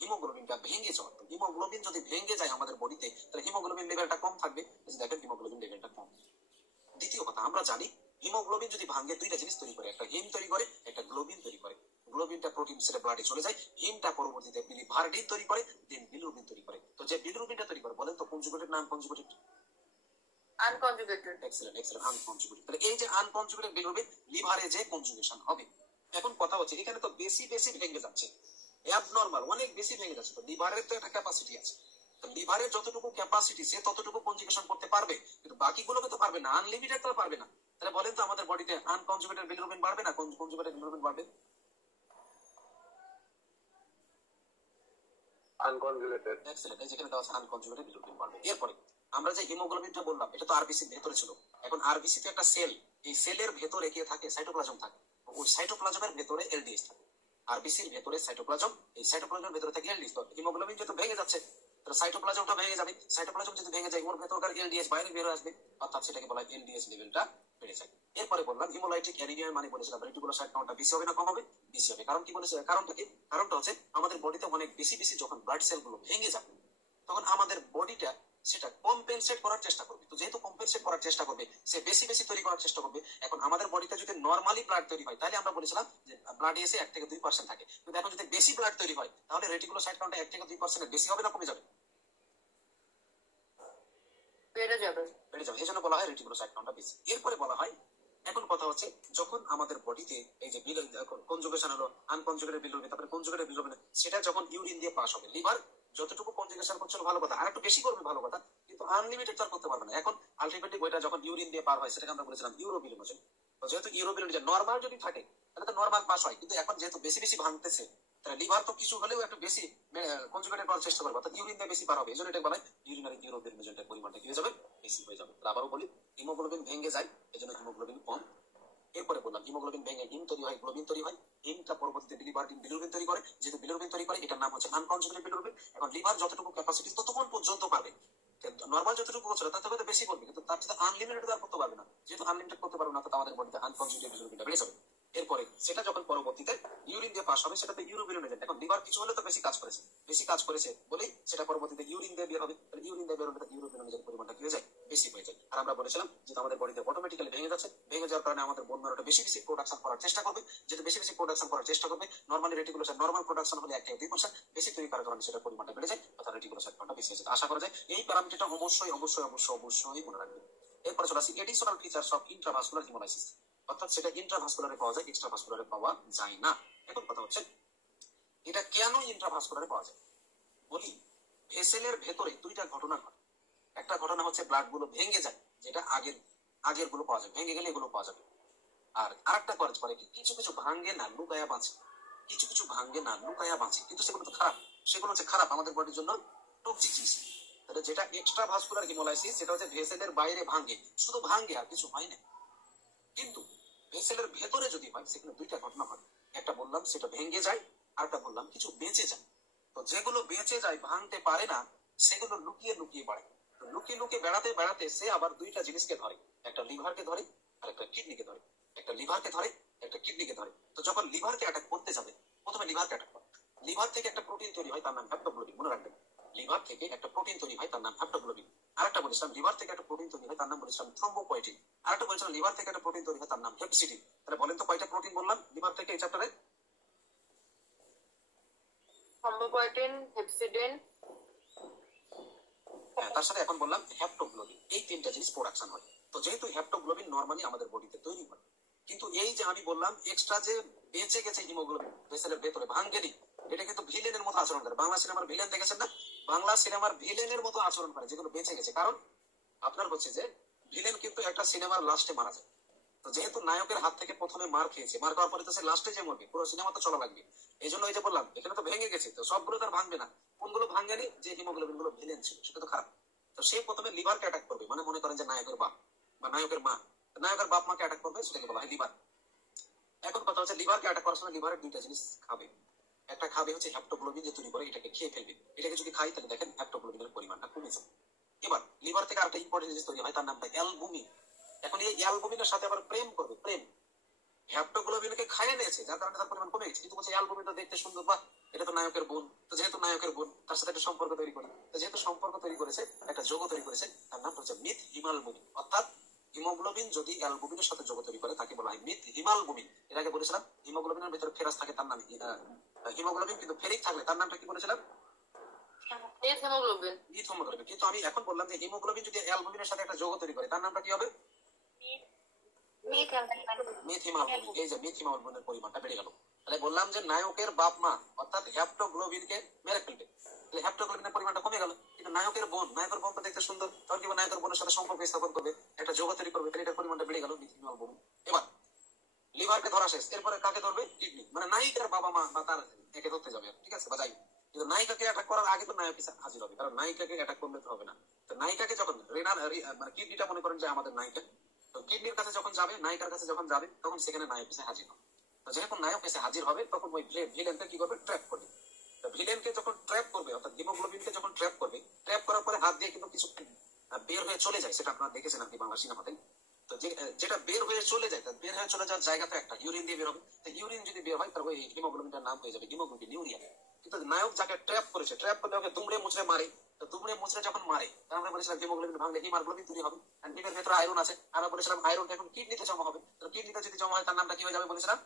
হিমোগ্লোবিনটা ভেঙে যাওয়া। তো হিমোগ্লোবিন যদি ভেঙে যায় আমাদের বডিতে তাহলে হিমোগ্লোবিন লেভেলটা কম থাকবে, দেখেন হিমোগ্লোবিন লেভেলটা কম। দ্বিতীয় কথা আমরা জানি হিমোগ্লোবিন যদি ভাঙে দুইটা জিনিস তৈরি করে, একটা হিম তৈরি করে, একটা গ্লোবিন তৈরি করে। গ্লোবিনটা প্রোটিন সেলে ব্লাডে চলে যায়, হিমটা পরবর্তীতে বিলিভার্ডিন তৈরি করে, দেন বিলিরুবিন তৈরি করে। তো যে বিলিরুবিনটা তৈরি করে বলেন তো কনজুগেটেড না unconjugated? Unconjugated. Excellent, excellent, unconjugated. তাহলে এই যে আনকনজুগেটেড বিলিরুবিন লিভারে যে কনজুগেশন হবে। এখন কথা হচ্ছে এখানে তো বেশি বেশি ভেঙে যাচ্ছে, অ্যাবনরমাল অনেক বেশি ভেঙে যাচ্ছে। তো লিভারের তো একটা ক্যাপাসিটি আছে, লিভারের যতটুকু ক্যাপাসিটি সে ততটুকু কনজুগেশন করতে পারবে, কিন্তু বাকিগুলোকে তো পারবে না, আনলিমিটেড তো পারবে না। তাহলে বলেন তো আমাদের বডিতে আনকনজুগেটেড বিলিরুবিন বাড়বে না কনজুগেটেড বিলিরুবিন বাড়বে? আনকনজুগেটেড। এক্সেলেন্ট, এই যেখানে দেওয়া আছে আনকনজুগেটেড বিলিরুবিন বাড়বে। এরপরে আমরা যে হিমোগ্লোবিনটা বললাম এটা তো আরবিসির ভেতরে ছিল। এখন আরবিসি তে একটা সেল, এই সেলের ভেতরে কি থাকে সাইটোপ্লাজম থাকে, ওই সাইটোপ্লাজমের ভেতরে এলডিএস থাকে। আরবিসির ভেতরে সাইটোপ্লাজম, এই সাইটোপ্লাজমের ভেতরে থাকে এলডিএস। তো হিমোগ্লোবিন যেহেতু ভেঙে যাচ্ছে তাহলে সাইটোপ্লাজমটা ভেঙে যাবে, সাইটোপ্লাজম যদি ভেঙে যায় ওর ভেতরকার এলডিএস বাইরে বের হয়ে আসবে, অর্থাৎ সেটাকে বলা হয় এলডিএস লেভেলটা বেড়ে যায়। এরপরে বললাম হিমোলাইটিক অ্যানিমিয়া মানে বলেছিলাম রেটিকুলোসাইট কাউন্টটা বেশি হবে না কম হবে? বেশি হবে। কারণ কি বলেছে, কারণটা কি? কারণটা হচ্ছে আমাদের বডিতে অনেক বেশি বেশি যখন ব্লাড সেলগুলো ভেঙে যাবে তখন আমাদের বডিটা সেটা কম্পেনসেট করার চেষ্টা করবে। তো যেহেতু কম্পেনসেট করার চেষ্টা করবে সে বেশি বেশি তৈরি করার চেষ্টা করবে। এখন আমাদের বডিতে যদি নর্মালি ব্লাড তৈরি হয় তাহলে আমরা বলেছিলাম যে ব্লাড এসে 1 থেকে 2% থাকে, কিন্তু এখন যদি বেশি ব্লাড তৈরি হয় তাহলে রেটিকুলোসাইট কাউন্টটা 1 থেকে 2% বেশি হবে না কমে যাবে? বেড়ে যাবে। বেড়ে যাবে, এই জন্য বলা হয় রেটিকুলোসাইট কাউন্টটা বেশি। এরপরে বলা হয় এখন কথা হচ্ছে যখন আমাদের বডিতে এই যে কনজুগেশন হলো আনকনজুগেটেড বিলিরুবিন, তারপরে কনজুগেটেড বিলিরুবিন, সেটা যখন ইউরিন দিয়ে পাস হবে, লিভার যতটুকু কনজুগেশন করছিল ভালো কথা, আর একটু বেশি করবে ভালো কথা, কিন্তু আনলিমিটেড তার করতে পারবে না। এখন আলটিমেটলি ওইটা যখন ইউরিন দিয়ে পার হয় সেটাকে আমরা বলেছিলাম ইউরোবিলিনোজেন। তো যেহেতু ইউরোবিলিনোজেন নরমাল যদি থাকে তাহলে তো নরমাল পাস হয়, কিন্তু এখন যেহেতু বেশি বেশি ভাঙতেছে তাহলে লিভার তো কিছু হলেও একটু বেশি কনজুগেটেড করার চেষ্টা করবে, অর্থাৎ ইউরিন দিয়ে বেশি পার হবে। এই জন্য এটা বলা হয় ইউরিনারি ইউরোবিলিনোজেনের পরিমাণটা কি হয়ে যাবে, বেশি হয়ে যাবে। আবারও বলি হিমোগ্লোবিন ভেঙে যায় এই জন্য হিমোগ্লোবিন কম। এরপরে বললাম হিমোগ্লোবিন ভেঙে হিম তৈরি হয়, গ্লোবিন তৈরি হয়, হিমটা পরবর্তীতে বিলিভার্ডিন বিলিরুবিন তৈরি করে, যেহেতু বিলিরুবিন তৈরি করে এটার নাম হচ্ছে আনকনজুগেটেড বিলিরুবিন। এখন লিভার যতটুকু ক্যাপাসিটি ততক্ষণ পর্যন্ত পারবে, নরমাল যতটুকু করছিল তার থেকে বেশি করবে, কিন্তু তার সাথে আনলিমিটেড আর করতে পারবে না। যেহেতু আনলিমিটেড করতে পারবে না তো আমাদের বডিতে আনকনজুগেটেড বিলিরুবিনটা বেড়ে যাবে। এরপরে সেটা যখন পরবর্তীতে ইউরিন দিয়ে পাস হবে সেটা তো ইউরোবিলিনোজেন। এখন লিভার কিছু হলে তো বেশি কাজ করেছে বলেই সেটা পরবর্তীতে ইউরিন দিয়ে বের হবে, তাহলে ইউরিন দিয়ে বের হলে ইউরোবিলিনোজেনের পরিমাণটা কি হয়ে যায়, বেশি হয়ে যায়। আর আমরা বলেছিলাম যে আমাদের বডিতে অটোমেটিক্যালি ভেঙে যাচ্ছে, ভেঙে যাওয়ার কারণে আমাদের বোন ম্যারোটা বেশি বেশি প্রোডাকশন করার চেষ্টা করবে, যেহেতু বেশি বেশি প্রোডাকশন করার চেষ্টা করবে নরমালি রেটিকুলোসাইট নরমাল প্রোডাকশন হলে 1 থেকে 2% বেশি তৈরি করার কারণে সেটার পরিমাণটা বেড়ে যায়, অর্থাৎ রেটিকুলোসাইট কাউন্টটা বেশি হয়েছে। আশা করা যায় এই প্যারামিটারটা অবশ্যই অবশ্যই অবশ্যই অবশ্যই মনে রাখবেন। এরপরে চলে আসি additional features of intravascular haemolysis, অর্থাৎ সেটা ইন্ট্রাভাস্কুলারে পাওয়া যায় এক্সট্রাভাস্কুলারে পাওয়া যায় না। এখন কথা হচ্ছে এটা কেন ইন্ট্রাভাস্কুলারে পাওয়া যায় বলি। ভেসেলের ভেতরে দুইটা ঘটনা ঘটে, একটা ঘটনা হচ্ছে ব্লাড গুলো ভেঙে যায়, যেটা আগের গুলো পাওয়া যায়, ভেঙে গেলে এগুলো পাওয়া যাবে। আর আরেকটা কাজ করে কি কিছু কিছু ভাঙ্গে না লুকায়া বাঁচে, কিছু কিছু ভাঙ্গে না লুকায়া বাঁচে, কিন্তু সেগুলো তো খারাপ, সেগুলো হচ্ছে খারাপ আমাদের বডির জন্য টক্সিক জিনিস। তাহলে যেটা এক্সট্রা ভাস্কুলার হিমোলাইসিস সেটা হচ্ছে ভেসেলের বাইরে ভাঙে, শুধু ভাঙে আর কিছু হয় না। কিন্তু ভেসেলের ভেতরে যদি হয় সেখানে দুইটা ঘটনা হয়, একটা বললাম সেটা ভেঙে যায়, আর একটা বললাম কিছু বেঁচে যায়। তো যেগুলো বেঁচে যায় ভাঙতে পারে না সেগুলো লুকিয়ে লুকিয়ে বাড়ে। লুকিয়ে লুকিয়ে বেড়াতে বেড়াতে সে আবার দুইটা জিনিসকে ধরে, একটা লিভারকে ধরে আর একটা কিডনিকে ধরে। একটা লিভারকে ধরে একটা কিডনিকে ধরে। তো যখন লিভারকে অ্যাটাক করতে যাবে প্রথমে লিভারকে অ্যাটাক করে। লিভার থেকে একটা প্রোটিন তৈরি হয় তার নাম হেপ্টোগ্লোবিন, মনে রাখবেন। লিভার থেকে একটা প্রোটিন তৈরি হয় তার নাম হেপ্টোগ্লোবিন। আরেকটা বলেছিলাম লিভার থেকে একটা প্রোটিন তৈরি হয় তার নাম বলেছিলাম থ্রোম্বোপয়েটিন। আরেকটা বলেছিলাম লিভার থেকে একটা প্রোটিন তৈরি হয় তার নাম হেপসিডিন। তাহলে বলেন তো কয়টা প্রোটিন বললাম লিভার থেকে এই চ্যাপ্টারে? থ্রম্বোপয়েটিন, হেপসিডিন, হ্যাঁ, তার সাথে এখন বললাম হেপ্টোগ্লোবিন। এই তিনটা জিনিস প্রোডাকশন হয়। তো যেহেতু হেপ্টোগ্লোবিন নরমালি আমাদের বডিতে তৈরি হয়, কিন্তু এই যে আমি বললাম এক্সট্রা যে বেঁচে গেছে হিমোগ্লোবিন ভেসেলের ভেতরে ভাঙেনি, এটা কিন্তু ভিলেনের মতো আচরণ করে। বাংলা সিনেমার ভিলেন দেখেছেন না? বাংলা সিনেমার ভিলেনের মতো আচরণ করে যেগুলো বেঁচে গেছে। কারণ আপনার হচ্ছে যে ভিলেন কিন্তু একটা সিনেমার লাস্টে মারা যায়। তো যেহেতু নায়কের হাত থেকে প্রথমে মার খেয়েছে, মার খাওয়ার পরে তো সে লাস্টে যে মরবে, পুরো সিনেমা তো চলা লাগবে। এই জন্য এই যে বললাম এখানে তো ভেঙে গেছে, তো সবগুলো তার ভাঙবে না। কোনগুলো ভাঙেনি? যে হিমোগ্লোবিন গুলো ভিলেন ছিল সেটা তো খারাপ। তো সে প্রথমে লিভারকে অ্যাটাক করবে, মানে মনে করেন যে নায়কের বাপ বা নায়কের মা, নায়কের বাপ মাকে অ্যাটাক করবে, সেটাকে বলা হয় লিভার। এখন কথা হচ্ছে লিভারকে অ্যাটাক করার সময় লিভারের দুইটা জিনিস খাবে। একটা খাবে হচ্ছে হেপ্টোগ্লোবিন যে তৈরি করে, এটাকে খেয়ে ফেলবে। এটাকে যদি খাই তাহলে দেখেন হেপ্টোগ্লোবিনের পরিমাণটা কমে যাবে। এবার লিভার থেকে আরেকটা ইম্পর্টেন্ট জিনিস তৈরি হয় তার নামটা অ্যালবুমিন। এখন এই অ্যালবুমিনের সাথে আবার প্রেম করবে, প্রেম। হেপ্টোগ্লোবিনকে খাইয়ে নিয়েছে যার কারণে তার পরিমাণ কমে গেছে, কিন্তু বলছে অ্যালবুমিন তো দেখতে সুন্দর, বা এটা তো নায়কের বোন। তো যেহেতু নায়কের বোন তার সাথে একটা সম্পর্ক তৈরি করে, তো যেহেতু সম্পর্ক তৈরি করেছে একটা যোগ তৈরি করেছে, তার নাম হচ্ছে মিথ হিমালবুমিন। অর্থাৎ হিমোগ্লোবিন যদি অ্যালবুমিনের সাথে যোগ তৈরি করে তাকে বলা হয় মিথ হিমালবুমিন। এর আগে বলেছিলাম হিমোগ্লোবিনের ভিতরে ফেরাস থাকে তার নাম হিমোগ্লোবিন, কিন্তু ফেরিক থাকলে তার নামটা কি বলেছিলাম? হিমোগ্লোবিন। Myth haemoglobin. কিন্তু আমি এখন বললাম যে হিমোগ্লোবিন যদি অ্যালবুমিনের সাথে একটা যোগ তৈরি করে তার নামটা কি হবে? মিথ হিমালবুমিন। এই যে মিথ হিমালবুমিনের পরিমাণটা বেড়ে গেল। তাহলে বললাম যে নায়কের বাপ মা অর্থাৎ হেপ্টোগ্লোবিনকে মেরে ফেলবে, তাহলে হেপ্টোগ্লোবিনের পরিমাণটা কমে গেল। কিন্তু নায়কের বোন, নায়কের বোন তো দেখতে সুন্দর, তখন কি নায়কের বোনের সাথে সম্পর্ক স্থাপন করবে, একটা যোগ তৈরি করবে, তাহলে এটার পরিমাণটা বেড়ে গেল, মিথ হিমালবুমিন। এবার লিভারকে ধরা শেষ, এরপরে কাকে ধরবে? কিডনি। মানে নায়িকার বাবা মা বা তার একে ধরতে যাবে, ঠিক আছে, বা যাই। কিন্তু নায়িকাকে অ্যাটাক করার আগে তো নায়ক হাজির হবে, কারণ নায়িকাকে অ্যাটাক করলে তো হবে না। তো নায়িকাকে যখন মানে কিডনিটা মনে করেন যে আমাদের নায়িকা, তো কিডনির কাছে যখন যাবে, নায়িকার কাছে যখন যাবে, তখন সেখানে নায়ক এসে হাজির হবে। তো যখন নায়ক এসে হাজির হবে তখন ওই ভিলেনকে কি করবে? ট্র্যাপ করবে। ভিলেনকে যখন ট্র্যাপ করবে অর্থাৎ হিমোগ্লোবিনকে যখন ট্র্যাপ করবে, ট্র্যাপ করার পরে হাত দিয়ে কিন্তু কিছু বের হয়ে চলে যায়, সেটা আপনারা দেখেছেন আপনি বাংলা সিনেমাতে। তো যেটা বের হয়ে চলে যায়, বের হয়ে চলে যাওয়ার জায়গা তো একটা ইউরিন দিয়ে বের হবে। তো ইউরিন যদি বের হয় তাহলে ওই হিমোগ্লোবিনটার নাম হয়ে যাবে হিমোগ্লোবিন ইউরিয়া। কিন্তু নায়ক যাকে ট্র্যাপ করেছে, ট্র্যাপ করলে ওকে দুমড়ে মুচড়ে মারে। তো দুমড়ে মুচড়ে যখন মারে, তার আমরা বলেছিলাম হিমোগ্লোবিন ভাঙলে হিমাগ্লোবিন তৈরি হবে, আর হিমের ভেতরে আয়রন আছে, আমরা বলেছিলাম আয়রন এখন কিডনিতে জমা হবে। তো কিডনিতে যদি জমা হয় তার নামটা কি হয়ে যাবে বলেছিলাম?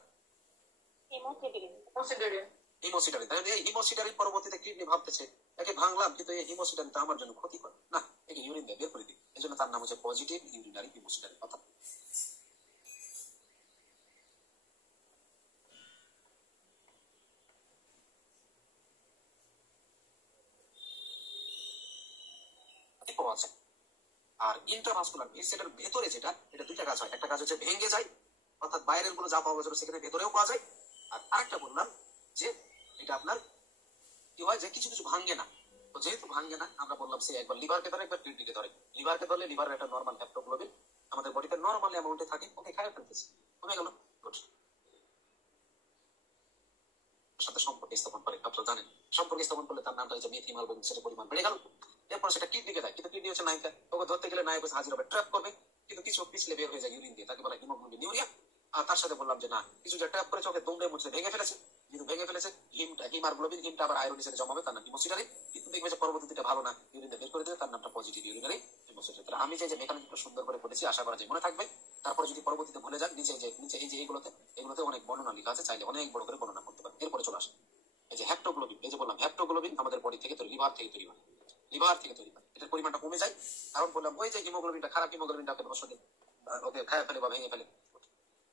হিমোসিডারিন। তাহলে এই হিমোসিডারিন পরবর্তীতে কিডনি ভাবতেছে একে ভাঙলাম, কিন্তু এই হিমোসিডারিনটা আমার জন্য ক্ষতিকর না, একে ইউরিন দিয়ে বের করে দিই। এই জন্য তার নাম হচ্ছে পজিটিভ ইউরিনারি হিমোসিডারিন। অর্থাৎ আছে। আর ইন্ট্রাভাস্কুলার ভেসেলের ভেতরে যেটা, এটা দুইটা কাজ হয়। একটা কাজ হচ্ছে ভেঙে যায়, অর্থাৎ বাইরের গুলো যা পাওয়া যাবে সেখানে ভেতরেও পাওয়া যায়। আর আরেকটা বললাম যে এটা আপনার কি হয় যে কিছু কিছু ভাঙে না। তো যেহেতু ভাঙে না, আমরা বললাম সে একবার লিভারকে ধরে একবার কিডনিকে ধরে। লিভারকে ধরলে লিভারের একটা নর্মাল হেপ্টোগ্লোবিন আমাদের বডিতে নর্মাল অ্যামাউন্টে থাকে, ওকে খাইয়ে ফেলতেছে, কমে গেল। সাথে সম্পর্ক স্থাপন করে, আপনারা জানেন সম্পর্ক স্থাপন করলে তার নামটা হচ্ছে মিথ হিমালবুমিন, সেটা পরিমাণ বেড়ে গেল। এরপর সেটা কিডনিকে দেয়, কিন্তু কিডনি হচ্ছে নায়িকা, ওকে ধরতে গেলে নায়ক হাজির হবে, ট্র্যাপ করবে, কিন্তু কিছু পিছলে বের হয়ে যায় ইউরিন দিয়ে, তাকে বলা হিমোগ্লোবিন ইউরিয়া। আর তার সাথে বললাম যে না, কিছু যে ট্র্যাপ করেছে ওকে দুমড়ে মুচড়ে ভেঙে ফেলেছে, কিন্তু ভেঙে ফেলেছে হিমাগ্লোবিন, হিমটা আবার আয়রন হিসেবে জমাবে, তার নাম হিমোসিডারিন। কিন্তু দেখবে যে পরবর্তীতে ভালো না, ইউরিন বের করে দেবে, তার নামটা পজিটিভ ইউরিনারি হিমোসিডারিন। আমি যে মেকানিজমটা সুন্দর করে বলেছি আশা করা যায় মনে থাকবে। তারপরে যদি পরবর্তীতে ভুলে যান, নিচে এই যে এগুলোতে অনেক বর্ণনা লেখা আছে, চাইলে অনেক বড় করে বর্ণনা করতে পারেন। এরপরে চলে আসে এই যে হেপ্টোগ্লোবিন। এই যে বললাম হেপ্টোগ্লোবিন আমাদের বডি থেকে তৈরি, লিভার থেকে তৈরি হয়, লিভার থেকে তৈরি হয়। এটার পরিমাণটা কমে যায়, কারণ বললাম ওই যে হিমোগ্লোবিনটা খারাপ হিমোগ্লোবিনটা ওকে খায় ফেলে বা ভেঙে ফেলে।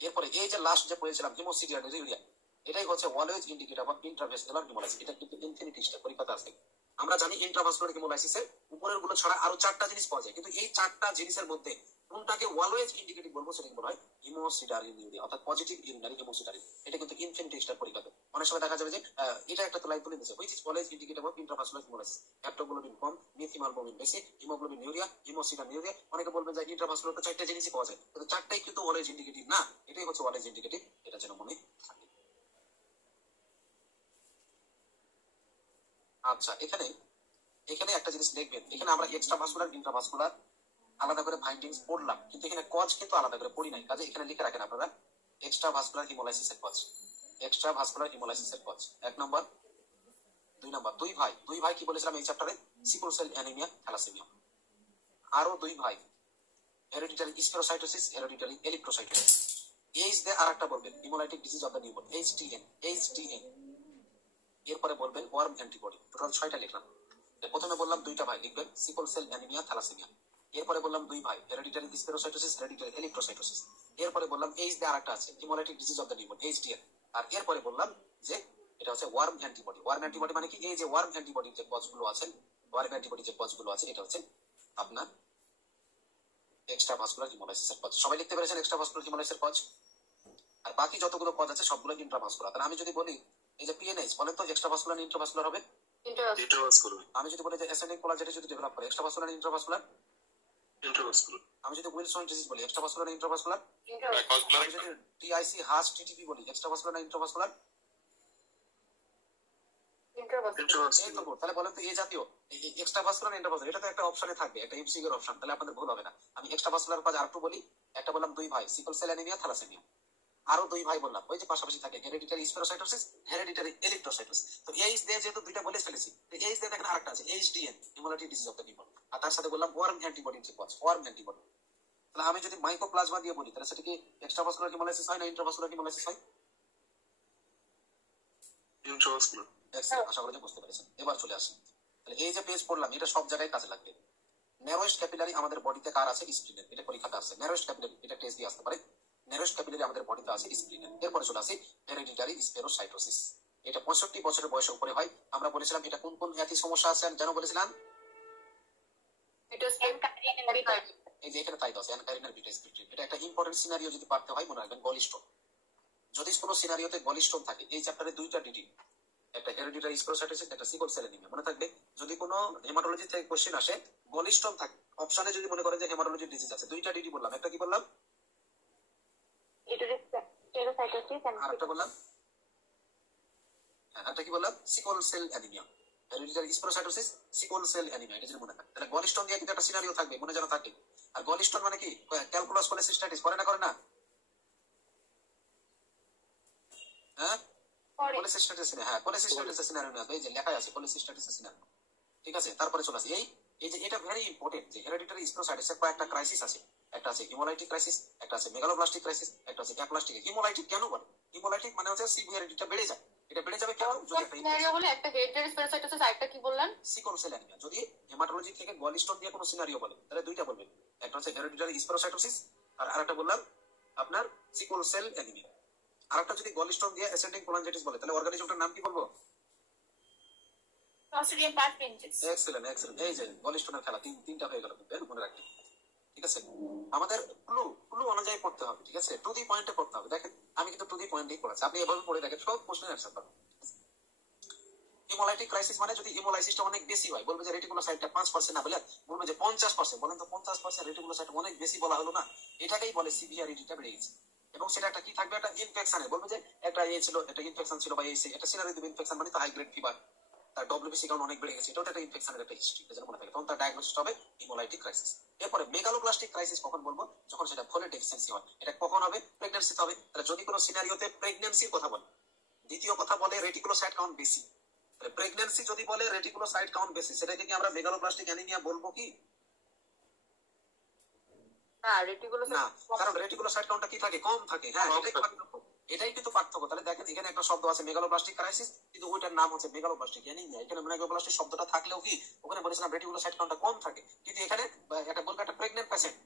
এরপরে এই যে লাস্ট যে পড়েছিলাম হিমোসিডারিন ইউরিয়া, এটাই হচ্ছে অলওয়েজ ইন্ডিকেটর অফ ইন্ট্রাভেসকুলার হিমোলাইসিস। এটা কিন্তু ইনফিনিটি স্টেপ পরীক্ষাতে আসবে। আমরা জানি ইন্ট্রাভাস্কুলার হিমোলাইসিসে উপরের গুলো ছাড়া আরো 4টা জিনিস পাওয়া যায়, কিন্তু এই 4টা জিনিসের মধ্যে কোনটাকে অলওয়েজ ইন্ডিকেটিভ বলবো সেটাকে বলা হয় হিমোসিডারি নিউরিয়া, অর্থাৎ পজিটিভ ইউরিনারি হিমোসিডারি। এটা কিন্তু ইনফেন্ট টেস্টার পরীক্ষা দেয়। অনেক সময় দেখা যাবে যে এটা একটা তো লাইন তুলে দিয়েছে, which is always indicative of intravascular haemolysis, haptoglobin কম, মিথিমালবোমিন বেশি, হিমোগ্লোবিন ইউরিয়া, হিমোসিডার ইউরিয়া। অনেকে বলবেন যে ইন্ট্রাভাসকুলার তো চারটা জিনিসই পাওয়া যায়, কিন্তু চারটাই কিন্তু অলওয়েজ ইন্ডিকেটিভ না। এটাই হচ্ছে অলওয়েজ ইন্ডিকেটিভ, এটা যেন মনে থাকে। আচ্ছা, এখানে এখানে একটা জিনিস লিখবেন, এখানে আমরা এক্সট্রা ভাস্কুলার ইন্ট্রাভাস্কুলার আলাদা করে ফাইন্ডিংস পড়লাম, কিন্তু এখানে কজ কিন্তু আলাদা করে পড়ি নাই। কাজে এখানে লিখে রাখেন আপনারা এক্সট্রা ভাস্কুলার হিমোলাইসিসের কজ, এক্সট্রা ভাস্কুলার হিমোলাইসিসের কজ 1 নম্বর। 2 নম্বর, দুই ভাই কি বলেছিলাম এই চ্যাপ্টারে? Sickle cell anaemia, thalassaemia. আরো 2 ভাই, hereditary spherocytosis, hereditary erythrocytosis. H দিয়ে আরেকটা বলবেন haemolytic disease of the newborn, HTN. এরপরে বলবেন ওয়ার্ম অ্যান্টিবডি। টোটাল 6টা লিখলাম। প্রথমে বললাম 2টা ভাই লিখবেন সিকল সেল অ্যানিমিয়া, থ্যালাসেমিয়া। এরপরে বললাম 2 ভাই, হেরিডিটারি স্পেরোসাইটোসিস, হেরিডিটারি এরিথ্রোসাইটোসিস। এরপরে বললাম এইচ দিয়ে আরেকটা আছে haemolytic disease of the newborn, HDN. আর এরপরে বললাম যে এটা হচ্ছে ওয়ার্ম অ্যান্টিবডি। ওয়ার্ম অ্যান্টিবডি মানে কি? এই যে ওয়ার্ম অ্যান্টিবডি যে কজগুলো আছে, ওয়ার্ম অ্যান্টিবডি যে কজগুলো আছে, এটা হচ্ছে আপনার এক্সট্রা ভাস্কুলার হিমোলাইসিসের কজ। সবাই লিখতে পেরেছেন এক্সট্রা ভাস্কুলার হিমোলাইসিসের কজ? আর বাকি যতগুলো কজ আছে সবগুলো ইন্ট্রাভাস্কুলার। তাহলে আমি যদি বলি এই যে পিএনএইচ, বলেন তো এক্সট্রা ভাস্কুলার না ইন্ট্রাভাস্কুলার হবে? ইন্টারভাস্কুলার। আমি যদি বলি যে অ্যাসেন্ডিং কোলাজেটি যদি ডেভেলপ করে, এক্সট্রা ভাস্কুলার না ইন্ট্রাভাস্কুলার? ইন্টারভাস্কুলার। আমি যদি উইলসন ডিজিজ বলি, এক্সট্রা ভাস্কুলার না ইন্ট্রাভাস্কুলার? ইন্টারভাস্কুলার। আমি যদি টিআইসি হাস টিটিপি বলি, এক্সট্রা ভাস্কুলার না ইন্ট্রাভাস্কুলার? এই তো বল। তাহলে বলেন তো এই জাতীয় এক্সট্রা ভাস্কুলার না ইন্ট্রাভাস্কুলার, এটা তো একটা অপশনে থাকবে, একটা এমসিকিউ এর অপশন, তাহলে আপনাদের ভুল হবে না। আমি এক্সট্রা ভাস্কুলার কজ আরেকটু বলি। একটা বললাম 2 ভাই, সিকল সেল অ্যানিমিয়া, থ্যালাসেমিয়া। আরো 2 ভাই বললাম ওই যে পাশাপাশি থাকে হেরিডিটারি স্পেরোসাইটোসিস, হেরিডিটারি এরিথ্রোসাইটোসিস। তো এইচ দিয়ে যেহেতু 2টা বলে ফেলেছি, তো এইচ দিয়ে দেখেন আরেকটা আছে HDN, haemolytic disease of the newborn. আর তার সাথে বললাম ওয়ার্ম অ্যান্টিবডি যে কজ, ওয়ার্ম অ্যান্টিবডি। তাহলে আমি যদি মাইকোপ্লাজমা দিয়ে বলি, তাহলে সেটা কি এক্সট্রা ভাস্কুলার হিমোলাইসিস হয় না ইন্ট্রাভাস্কুলার হিমোলাইসিস হয়? ইন্টারভাস্কুলার। আশা করি যে বুঝতে পেরেছেন। এবার চলে আসি, তাহলে এই যে পেজ পড়লাম এটা সব জায়গায় কাজে লাগবে। ন্যারোয়েস্ট ক্যাপিলারি আমাদের বডিতে কার আছে? স্প্লিনের। এটা পরীক্ষাতে আসছে, ন্যারোয়েস্ট ক্যাপিলারি, এটা টেস্ট দিয়ে আসতে পারে। ন্যারোয়েস্ট ক্যাপিলারি আমাদের বডিতে আছে স্প্লিনের। এরপরে চলে আসি হেরিডিটারি স্পেরোসাইটোসিস। এটা 65 বছরের বয়সের উপরে হয়। আমরা বলেছিলাম এটা কোন কোন একই সমস্যা আছে যেন বলেছিলাম? এই যে এখানে তাই আছে অ্যানকারিনার বিটা স্পিরিট। এটা একটা ইম্পর্টেন্ট সিনারিও যদি পারতে হয় মনে রাখবেন গলিস্টোন। যদি কোনো সিনারিওতে গলিস্টোন থাকে, এই চ্যাপ্টারে 2টা ডিটি, একটা হেরিডিটারি স্পেরোসাইটোসিস, একটা সিকল সেল অ্যানিমিয়া, মনে থাকবে। যদি কোনো হেমাটোলজি থেকে কোশ্চেন আসে গলিস্টোন থাকে অপশনে, যদি মনে করেন যে হেমাটোলজি ডিজিজ আছে, 2টা ডিটি বললাম, একটা কি বললাম? আরেকটা বললাম, একটা কি বললাম? সিকল সেল অ্যানিমিয়া, হেরিডিটারি স্পেরোসাইটোসিস, সিকল সেল অ্যানিমিয়া। এটা যদি মনে থাকে, তাহলে গলিস্টোন দিয়ে কিন্তু একটা সিনারিও থাকবে, মনে যেন থাকে। আর গলিস্টোন মানে কি? ক্যালকুলাস কোলেসিস্টাইটিস করে না, করে না? হ্যাঁ, কোলেসিস্টাইটিস, হ্যাঁ কোলেসিস্টাইটিসের সিনারিও নিয়ে আসবে। এই যে লেখাই আছে কোলেসিস্টাইটিসের সিনারিও। ঠিক আছে, তারপরে চলে আসি এই যে এটা ভেরি ইম্পর্টেন্ট যে হেরিডিটারি স্পেরোসাইটিসের কয়েকটা ক্রাইসিস আছে। একটা আছে হিমোলাইটিক ক্রাইসিস, একটা আছে মেগালোব্লাস্টিক ক্রাইসিস, একটা আছে অ্যাপ্লাস্টিক। হিমোলাইটিক কেন বলে? হিমোলাইটিক মানে হচ্ছে সিভিয়ারিটিটা বেড়ে যায়। এটা বেড়ে যাবে কেন? যদি একটা সিনারিও বলে একটা হেরিডিটারি স্পেরোসাইটোসিস, আরেকটা কি বললেন? সিকল সেল অ্যানিমিয়া। যদি হেমাটোলজি থেকে গলিস্টোন দিয়ে কোনো সিনারিও বলে, তাহলে 2টা বলবেন, একটা হচ্ছে হেরিডিটারি স্পেরোসাইটোসিস, আর আরেকটা বললাম আপনার সিকল সেল অ্যানিমিয়া। আরেকটা যদি গলিস্টোন দিয়ে অ্যাসেন্ডিং কোলাঞ্জাইটিস বলে, তাহলে অর্গানিজমটার নাম কি বলবো? Clostridium perfringens. Excellent excellent. এই যে গলিস্টোনের খেলা 3টা হয়ে গেল, মনে রাখবেন। ঠিক আছে, আমাদের ক্লু অনুযায়ী পড়তে হবে। ঠিক আছে, টু দি পয়েন্টে পড়তে হবে। দেখেন আমি কিন্তু টু দি পয়েন্টেই পড়াচ্ছি, আপনি এভাবে পড়ে দেখেন সব প্রশ্নের অ্যান্সার পাবেন। হিমোলাইটিক ক্রাইসিস মানে যদি হিমোলাইসিসটা অনেক বেশি হয়, বলবে যে রেটিকুলোসাইটটা 5% না বলে বলবে যে 50%। বলেন তো 50% রেটিকুলোসাইট অনেক বেশি বলা হলো না? এটাকেই বলে সিভিয়ারিটিটা বেড়ে গেছে। এবং সেটা একটা কি থাকবে? একটা ইনফেকশনে, বলবে যে একটা ছিল, একটা ইনফেকশন ছিল বা একটা সিনারি দেবে ইনফেকশন মানে তো হাই গ্রেড ফিভার, তার ডব্লিউবিসি কাউন্ট অনেক বেড়ে গেছে, এটা একটা ইনফেকশনের একটা হিস্ট্রি, এটা যেন মনে থাকে। তখন তার ডায়াগনোসিস হবে হিমোলাইটিক ক্রাইসিস। এরপরে মেগালোপ্লাস্টিক ক্রাইসিস কখন বলবো? যখন সেটা ফোলেট ডেফিসিয়েন্সি হয়। এটা কখন হবে? প্রেগন্যান্সিতে হবে। তাহলে যদি কোনো সিনারিওতে প্রেগন্যান্সির কথা বলে, দ্বিতীয় কথা বলে রেটিকুলোসাইট কাউন্ট বেশি, প্রেগন্যান্সি যদি বলে রেটিকুলোসাইট কাউন্ট বেশি, সেটাকে কি আমরা মেগালোপ্লাস্টিক অ্যানিমিয়া বলবো কি? না, রেটিকুলোসাইট না, কারণ রেটিকুলোসাইট কাউন্টটা কি থাকে? কম থাকে। হ্যাঁ, এটাই কিন্তু পার্থক্য। তাহলে দেখেন এখানে একটা শব্দ আছে মেগালোপ্লাস্টিক ক্রাইসিস, কিন্তু ওইটার নাম হচ্ছে মেগালোপ্লাস্টিক অ্যানিমিয়া। এখানে মেগালোপ্লাস্টিক শব্দটা থাকলেও কি ওখানে বলেছিলাম রেটিকুলোসাইট কাউন্টটা কম থাকে, কিন্তু এখানে একটা বলবে একটা প্রেগন্যান্ট পেশেন্ট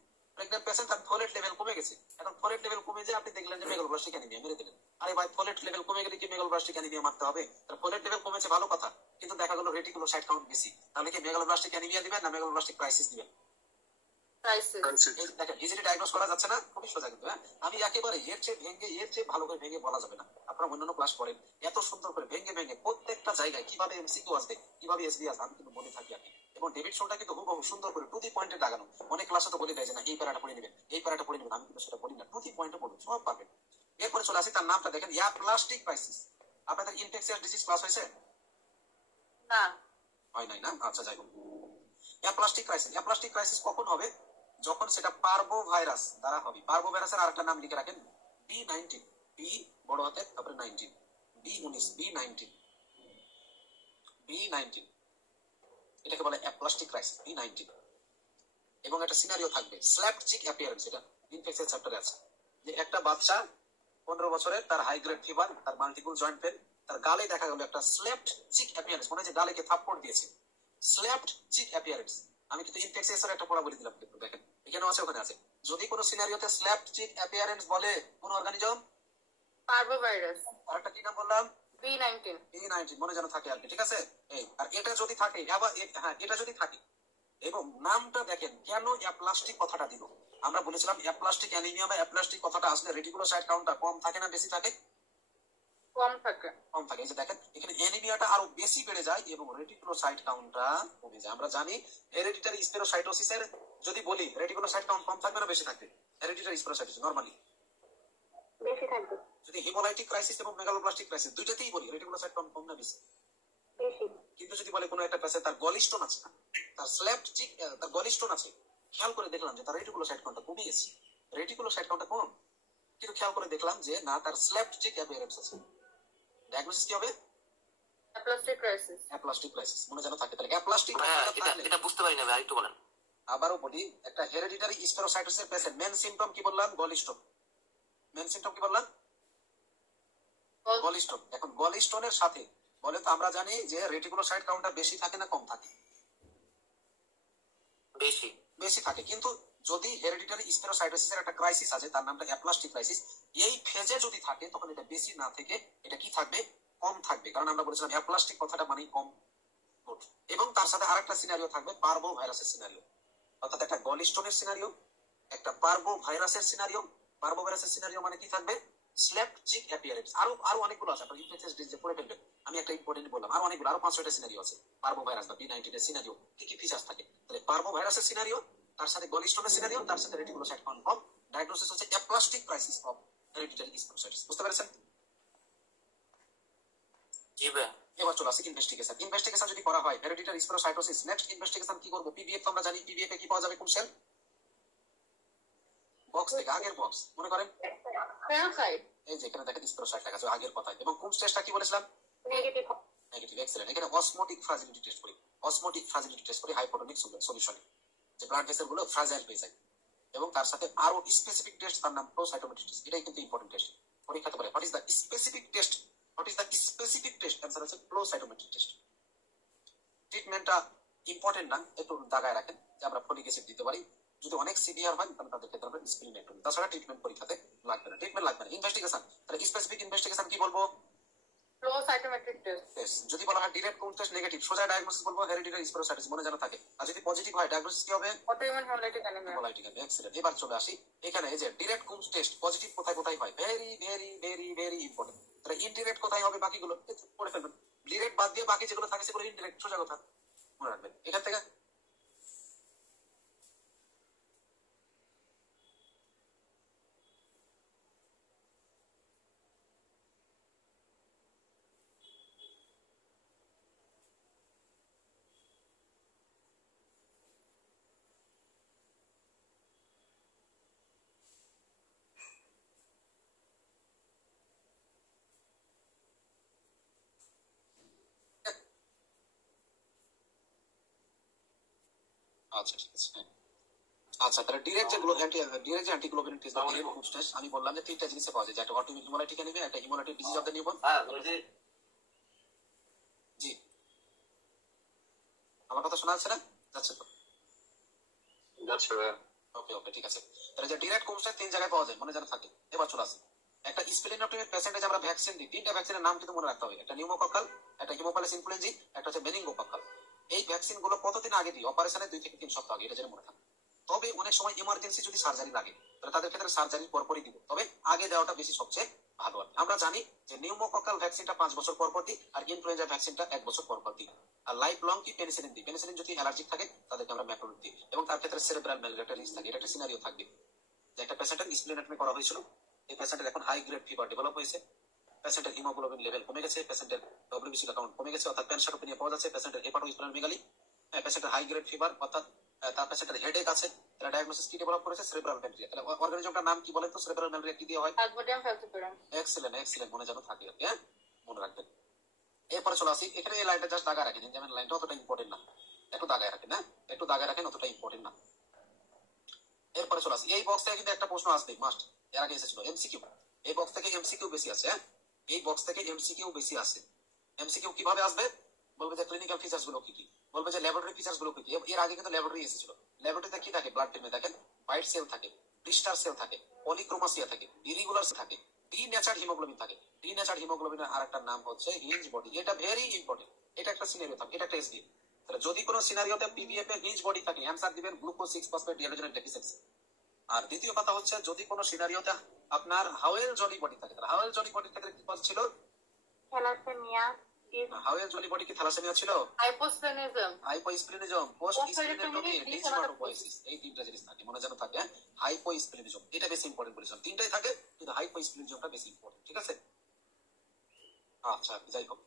তার ফোলেট লেভেল কমে গেছে। এখন ফোলেট লেভেল কমে যায়, আপনি দেখলেন যে মেগালোপ্লাস্টিক অ্যানিমিয়া মেরে দিলেন। আরে ভাই, ফোলেট লেভেল কমে গেলে কি মেগালোপ্লাস্টিক অ্যানিমিয়া মারতে হবে? তার ফোলেট লেভেল কমেছে ভালো কথা, কিন্তু দেখা গেল রেটিকুলোসাইট কাউন্ট বেশি, তাহলে কি মেগালোপ্লাস্টিক অ্যানিমিয়া দিবেন না মেগালোপ্লাস্টিক ক্রাইসিস দিবেন? ক্রাইসিস। এই দেখেন ইজিলি ডায়াগনোস করা যাচ্ছে না, খুবই সোজা কিন্তু। হ্যাঁ, আমি একেবারে এর চেয়ে ভালো করে ভেঙে বলা যাবে না। আপনারা অন্যান্য ক্লাস করেন, এত সুন্দর করে ভেঙে প্রত্যেকটা জায়গায় কিভাবে এমসিকিউ আসবে, কিভাবে এসবি আসবে, আমি কিন্তু বলে থাকি আপনি। এবং ডেভিড শোটা কিন্তু হুবহু সুন্দর করে টু দি পয়েন্টে দাগানো। অনেক ক্লাসে তো বলে দেয় যে না এই প্যারাটা পড়ে নেবেন, এই প্যারাটা পড়ে নেবেন, আমি কিন্তু সেটা বলি না, টু দি পয়েন্টে পড়বেন, সব পাবেন। এরপরে চলে আসি, তার নামটা দেখেন, অ্যাপ্লাস্টিক ক্রাইসিস। আপনাদের ইনফেকশিয়াস ডিজিজ ক্লাস হয়েছে? না, হয় নাই না? আচ্ছা, যাই হোক। অ্যাপ্লাস্টিক ক্রাইসিস কখন হবে? যখন সেটা পার্বো ভাইরাস দ্বারা হবে। পার্বো ভাইরাসের আরেকটা নাম লিখে রাখেন, B19। বি বড় হাতে, তারপরে 19, B19, B19, এটাকে বলে অ্যাপ্লাস্টিক ক্রাইসিস, B19। এবং একটা সিনারিও থাকবে, স্ল্যাপড চিক অ্যাপিয়ারেন্স। এটা ইনফেকশন চ্যাপ্টারে আছে, যে একটা বাচ্চা 15 বছরের, তার হাই গ্রেড ফিভার, তার মাল্টিপল জয়েন্ট পেন, তার গালে দেখা গেল একটা স্ল্যাপড চিক অ্যাপিয়ারেন্স, মনে হয় যে গালে কে থাপ্পড় দিয়েছে। স্ল্যাপড চিক অ্যাপিয়ারেন্স। আমি কিন্তু ইনফেকশনের একটা পড়া বলে দিলাম, কিন্তু দেখেন এখানেও আছে, ওখানে আছে। যদি কোনো সিনারিওতে স্ল্যাপড চিক অ্যাপিয়ারেন্স বলে কোন অর্গানিজম, পার্ভোভাইরাস। আরেকটা কি নাম বললাম? B19। B19, মনে যেন থাকে আর কি, ঠিক আছে? এই আর এটা যদি থাকে, আবার হ্যাঁ, এটা যদি থাকে এবং নামটা দেখেন কেন অ্যাপ্লাস্টিক কথাটা দিল। আমরা বলেছিলাম অ্যাপ্লাস্টিক অ্যানিমিয়া বা অ্যাপ্লাস্টিক কথাটা আসলে রেটিকুলোসাইট কাউন্টটা কম থাকে না বেশি থাকে? কম থাকে। কম থাকে। এই যে দেখেন এখানে অ্যানিমিয়াটা আরো বেশি বেড়ে যায় এবং রেটিকুলোসাইট কাউন্টটা কমে যায়। আমরা জানি হেরেডিটারি স্পেরোসাইটোসিসের যদি বলি রেটিকুলোসাইট কাউন্ট কম থাকবে না বেশি থাকবে? হেরেডিটারি স্পেরোসাইটোসিস নরমালি বেশি থাকবে। যদি হেমোলাইটিক ক্রাইসিস এবং মেগালোব্লাস্টিক ক্রাইসিস দুইটাতেই বলি রেটিকুলোসাইট কাউন্ট কম না বেশি? বেশি। কিন্তু যদি বলে কোনো একটা পেশে তার গলিস্টোন আছে, তার স্ল্যাপড চিক, তার গলিস্টোন আছে, খেয়াল করে দেখলাম যে তার রেটিকুলোসাইট কাউন্টটা কমে গেছে, রেটিকুলোসাইট কাউন্টটা কম, কিন্তু খেয়াল করে দেখলাম যে না তার স্ল্যাপড চিক অ্যাপিয়ারেন্স আছে। ডায়াগনোসিস কি হবে? Aplastic crisis. অ্যাপ্লাস্টিক ক্রাইসিস, মনে যেন থাকে। তাহলে অ্যাপ্লাস্টিক এটা বুঝতে পারি না ভাই, আরেকটু বলেন। আবারও বলি, একটা হেরেডিটারি স্পেরোসাইটোসিসের পেশেন্ট, মেন সিম্পটম কি বললাম? গলিস্টোন। মেন সিম্পটম কি বললাম? গলিস্টোন। এখন গলিস্টোনের সাথে বলে তো আমরা জানি যে রেটিকুলোসাইট কাউন্টটা বেশি থাকে না কম থাকে? বেশি। বেশি থাকে। কিন্তু যদি হেরেডিটারি স্পেরোসাইটোসিসের একটা ক্রাইসিস আছে, তার নামটা অ্যাপ্লাস্টিক ক্রাইসিস, এই ফেজে যদি থাকে তখন এটা বেশি না থেকে এটা কি থাকবে? কম থাকবে। কারণ আমরা বলেছিলাম অ্যাপ্লাস্টিক কথাটা মানেই কম। এবং তার সাথে আরেকটা সিনারিও থাকবে, পার্বো ভাইরাসের সিনারিও। অর্থাৎ একটা গলিস্টোনের সিনারিও, একটা পার্বো ভাইরাসের সিনারিও। পার্বো ভাইরাসের সিনারিও মানে কি থাকবে? স্ল্যাপড চিক অ্যাপিয়ারেন্স। আরো অনেকগুলো আছে, আপনার ইনফেকশন ডিজিজে পড়ে ফেলবেন। আমি একটা ইম্পর্টেন্ট বললাম, আরো অনেকগুলো, আরো 5-6টা সিনারিও আছে পার্বো ভাইরাস বা B19 এর সিনারিও। কি কি ফিচার্স থাকে? তাহলে পার্বো ভাইরাসের সিনারিও, তার সাথে গলিস্টোনের সিনারিও, তার সাথে রেটিকুলোসাইট কাউন্ট কম। ডায়াগনোসিস হচ্ছে অ্যাপ্লাস্টিক ক্রাইসিস অফ হেরেডিটারি স্পেরোসাইটোসিস। বুঝতে পেরেছেন? জি ভাই। এবার চলে আসি ইনভেস্টিগেশন। ইনভেস্টিগেশন যদি করা হয় হেরেডিটারি স্পেরোসাইটোসিস, নেক্সট ইনভেস্টিগেশন কি করব? পিভিএফ তো আমরা জানি, পিভিএফ এ কি পাওয়া যাবে? কোন সেল? বক্স থেকে, আগের বক্স মনে করেন, ফেনোসাইট। এই যে এখানে দেখেন স্পেরোসাইট লেখা আছে আগের কথায়। এবং কোন টেস্টটা কি বলেছিলাম? নেগেটিভ। Negative, excellent. এখানে অসমোটিক ফ্রাজিলিটি টেস্ট করি, অসমোটিক ফ্রাজিলিটি টেস্ট করি হাইপোটোনিক সলিউশনে, যে ব্লাড ভেসেল গুলো ফ্রাজাইল হয়ে যায়। এবং তার সাথে আরো স্পেসিফিক টেস্ট, তার নাম প্রোসাইটোমেট্রি টেস্ট। এটাই কিন্তু ইম্পর্টেন্ট টেস্ট, পরীক্ষাতে পারে। What is the specific test? What is the specific test? Answer হচ্ছে প্রোসাইটোমেট্রি টেস্ট। ট্রিটমেন্টটা ইম্পর্টেন্ট না, একটু দাগায় রাখেন যে আমরা ফলিক অ্যাসিড দিতে পারি। যদি অনেক সিভিয়ার হয় তাহলে তাদের ক্ষেত্রে আমরা স্পিরিনেক্টমি। তাছাড়া ট্রিটমেন্ট পরীক্ষাতে লাগবে না, ট্রিটমেন্ট লাগবে না। ইনভেস্টিগেশন, তাহলে স্পেসিফিক ইনভেস্টিগেশন কি বলবো? Flow cytometric test. যদি বলা হয় ডিরেক্ট কোন টেস্ট নেগেটিভ, সোজা ডায়াগনোসিস বলবো হেরেডিটারি স্পেরোসাইটোসিস, মনে যেন থাকে। আর যদি পজিটিভ হয় ডায়াগনোসিস কি হবে? Autoimmune haemolytic anaemia. Haemolytic anaemia, excellent. এবার চলে আসি এখানে, এই যে ডিরেক্ট কোন টেস্ট পজিটিভ কোথায় কোথায় হয়, very very very very important. তাহলে ইনডিরেক্ট কোথায় হবে? বাকিগুলো পড়ে ফেলবেন। ডিরেক্ট বাদ দিয়ে বাকি যেগুলো থাকে সেগুলো ইনডিরেক্ট, সোজা কথা মনে রাখবেন এখান থেকে। আচ্ছা, ঠিক আছে, হ্যাঁ। আচ্ছা, তাহলে ডিরেক্ট যেগুলো ডিরেক্ট যে অ্যান্টিগ্লোবিউলিন টেস্ট বা ডিরেক্ট কোন টেস্ট, আমি বললাম যে তিনটা জিনিসে পাওয়া যায়, যে একটা অটোইমিউন হেমোলাইটিক অ্যানিমিয়া, একটা haemolytic disease of the newborn. হ্যাঁ, ওই যে জি, আমার কথা শোনা যাচ্ছে না? যাচ্ছে তো? যাচ্ছে ভাই। ওকে ওকে, ঠিক আছে। তাহলে যে ডিরেক্ট কোন টেস্ট তিন জায়গায় পাওয়া যায়, মনে যেন থাকে। এবার চলে আসি, একটা স্প্লেনোটোমিক পেশেন্টে আমরা ভ্যাকসিন দিই, তিনটা ভ্যাকসিনের নাম কিন্তু মনে রাখতে হবে। একটা নিউমোকক্কাল, একটা হিমোপ্যালাস ইনফ্লুয়েঞ্জি, একটা হচ্ছে মেনিঙ্গোকক্কাল। এই ভ্যাকসিন গুলো কতদিন আগে দিই? অপারেশনের 2 থেকে 3 সপ্তাহ আগে, এটা যেন মনে থাকে। তবে অনেক সময় এমার্জেন্সি যদি সার্জারি লাগে তাহলে তাদের ক্ষেত্রে সার্জারির পরপরই দিব, তবে আগে দেওয়াটা বেশি সবচেয়ে ভালো। আমরা জানি যে নিউমোকক্কাল ভ্যাকসিনটা 5 বছর পর পর দিই, আর ইনফ্লুয়েঞ্জা ভ্যাকসিনটা 1 বছর পর পর দিই। আর লাইফ লং কি পেনিসিলিন দিই। পেনিসিলিন যদি অ্যালার্জিক থাকে তাদেরকে আমরা ম্যাক্রোলিড দিই, এবং তার ক্ষেত্রে সেরেব্রাল ম্যালেরিয়া রিস্ক থাকে। এটা একটা সিনারিও থাকবে যে একটা পেশেন্টের স্প্লেনেক্টমি করা হয়েছিল, এই পেশেন্টের এখন হাই গ্রেড ফিভার ডেভেলপ হয়েছে, পেশেন্টের হিমোগ্লোবিন লেভেল কমে গেছে, পেশেন্টের ডব্লিউবিসি কাউন্ট কমে গেছে, অর্থাৎ প্যানসাইটোপেনিয়া পাওয়া যাচ্ছে, পেশেন্টের হেপাটোস্প্লেনোমেগালি, পেশেন্টের হাই গ্রেড ফিভার, অর্থাৎ তার পেশেন্টের হেডেক আছে। তাহলে ডায়াগনোসিস কি ডেভেলপ করেছে? Cerebral malaria. তাহলে অর্গানিজমটার নাম কি বলেন তো? সেরেব্রাল ম্যালেরিয়া কি দিয়ে হয়? প্লাজমোডিয়াম ফ্যালসিপারাম। এক্সেলেন্ট, এক্সেলেন্ট, মনে যেন থাকে, হ্যাঁ মনে রাখবেন। এরপরে চলে আসি, এখানে এই লাইনটা জাস্ট দাগা রাখেন, যেমন লাইনটা অতটা ইম্পর্টেন্ট না, একটু দাগায় রাখেন, হ্যাঁ একটু দাগায় রাখেন, অতটা ইম্পর্টেন্ট না। এরপরে চলে আসি, এই বক্স থেকে কিন্তু একটা প্রশ্ন আসবে মাস্ট, এর আগে এসেছিল এমসিকিউ। এই বক্স থেকে এমসিকিউ বেশি আছে, হ্যাঁ এই বক্স থেকে এমসিকিউ বেশি আসে। এমসিকিউ কিভাবে আসবে? বলবে যে ক্লিনিক্যাল ফিচার্স গুলো কি কি, বলবে যে ল্যাবরেটরি ফিচার্স গুলো কি কি। এর আগে কিন্তু ল্যাবরেটরি এসেছিল। ল্যাবরেটরিতে কি থাকে? ব্লাড টিমে দেখেন হোয়াইট সেল থাকে, ব্লিস্টার সেল থাকে, পলিক্রোমাসিয়া থাকে, ইরিগুলার থাকে, ডিনেচার্ড হিমোগ্লোবিন থাকে। ডিনেচার্ড হিমোগ্লোবিনের আরেকটা নাম হচ্ছে হিঞ্জ বডি। এটা ভেরি ইম্পর্টেন্ট, এটা একটা সিনারিও থাকে, এটা একটা এসডি। তাহলে যদি কোনো সিনারিওতে পিভিএফ এ হিঞ্জ বডি থাকে, অ্যান্সার দিবেন গ্লুকোজ 6 ফসফেট ডিহাইড্রোজেনেজ ডেফিসিয়েন্সি। আর দ্বিতীয় কথা হচ্ছে, যদি কোনো সিনারিওতে আপনার হাওয়েল জলি বডি থাকে, তাহলে হাওয়েল জলি বডির ক্ষেত্রে কি কজ ছিল? থ্যালাসেমিয়া, হাওয়েল জলি বডি কি থ্যালাসেমিয়া ছিল? হাইপোস্প্লেনিজম, হাইপোস্প্লেনিজম, পোস্ট স্প্লেনেক্টমি, ডিসমাটোপয়েসিস, এই তিনটা জিনিস থাকে, মনে যেন থাকে। হাইপোস্প্লেনিজম এটা বেশি ইম্পর্টেন্ট বলেছিলাম, তিনটাই থাকে কিন্তু হাইপোস্প্লেনিজমটা বেশি ইম্পর্টেন্ট, ঠিক আছে? আচ্ছা যাই হোক,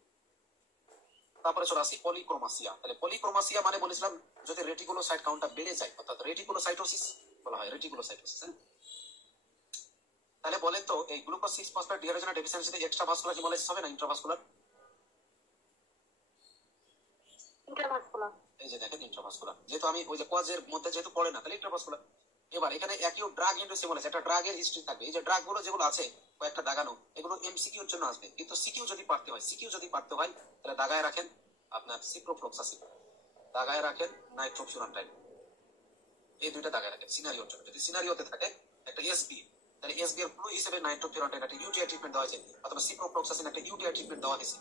তারপরে চলে আসি পলিক্রোমাসিয়া। তাহলে পলিক্রোমাসিয়া মানে বলেছিলাম যদি রেটিকুলোসাইট কাউন্টটা বেড়ে যায়, অর্থাৎ রেটিকুলোসাইটোসিস বলা হয়, রেটিকুলোসাইটোসিস। তাহলে বলেন তো এই গ্লুকোজ 6 ফসফেট ডিহাইড্রোজেনেজ ডেফিসিয়েন্সিতে এক্সট্রাভাস্কুলার হিমোলাইসিস হবে না ইন্ট্রাভাস্কুলার? ইন্ট্রাভাস্কুলার। এই যে দেখেন ইন্ট্রাভাস্কুলার, যেহেতু আমি ওই যে কজের মধ্যে যেহেতু পড়ে না, তাহলে ইন্ট্রাভাস্কুলার। এবার এখানে একই ড্রাগ ইন্ডুস হিমোলাইসিস, একটা ড্রাগের হিস্ট্রি থাকবে। এই যে ড্রাগ গুলো যেগুলো আছে কয়েকটা দাগানো, এগুলো এমসিকিউর জন্য আসবে, কিন্তু সিকিউ যদি পারতে হয়, সিকিউ যদি পারতে হয় তাহলে দাগায় রাখেন আপনার সিপ্রোফ্লক্সাসিন, দাগায় রাখেন নাইট্রোফিউরান্টাইন, এই দুইটা দাগায় রাখেন সিনারিওর জন্য। যদি সিনারিওতে থাকে একটা এসবি, তাহলে এসবি এর ক্লু হিসেবে নাইট্রোফিউরান্টাইন একটা ইউটিআই ট্রিটমেন্ট দেওয়া হয়েছে, অথবা সিপ্রোফ্লক্সাসিন একটা ইউটিআই ট্রিটমেন্ট দেওয়া হয়েছে,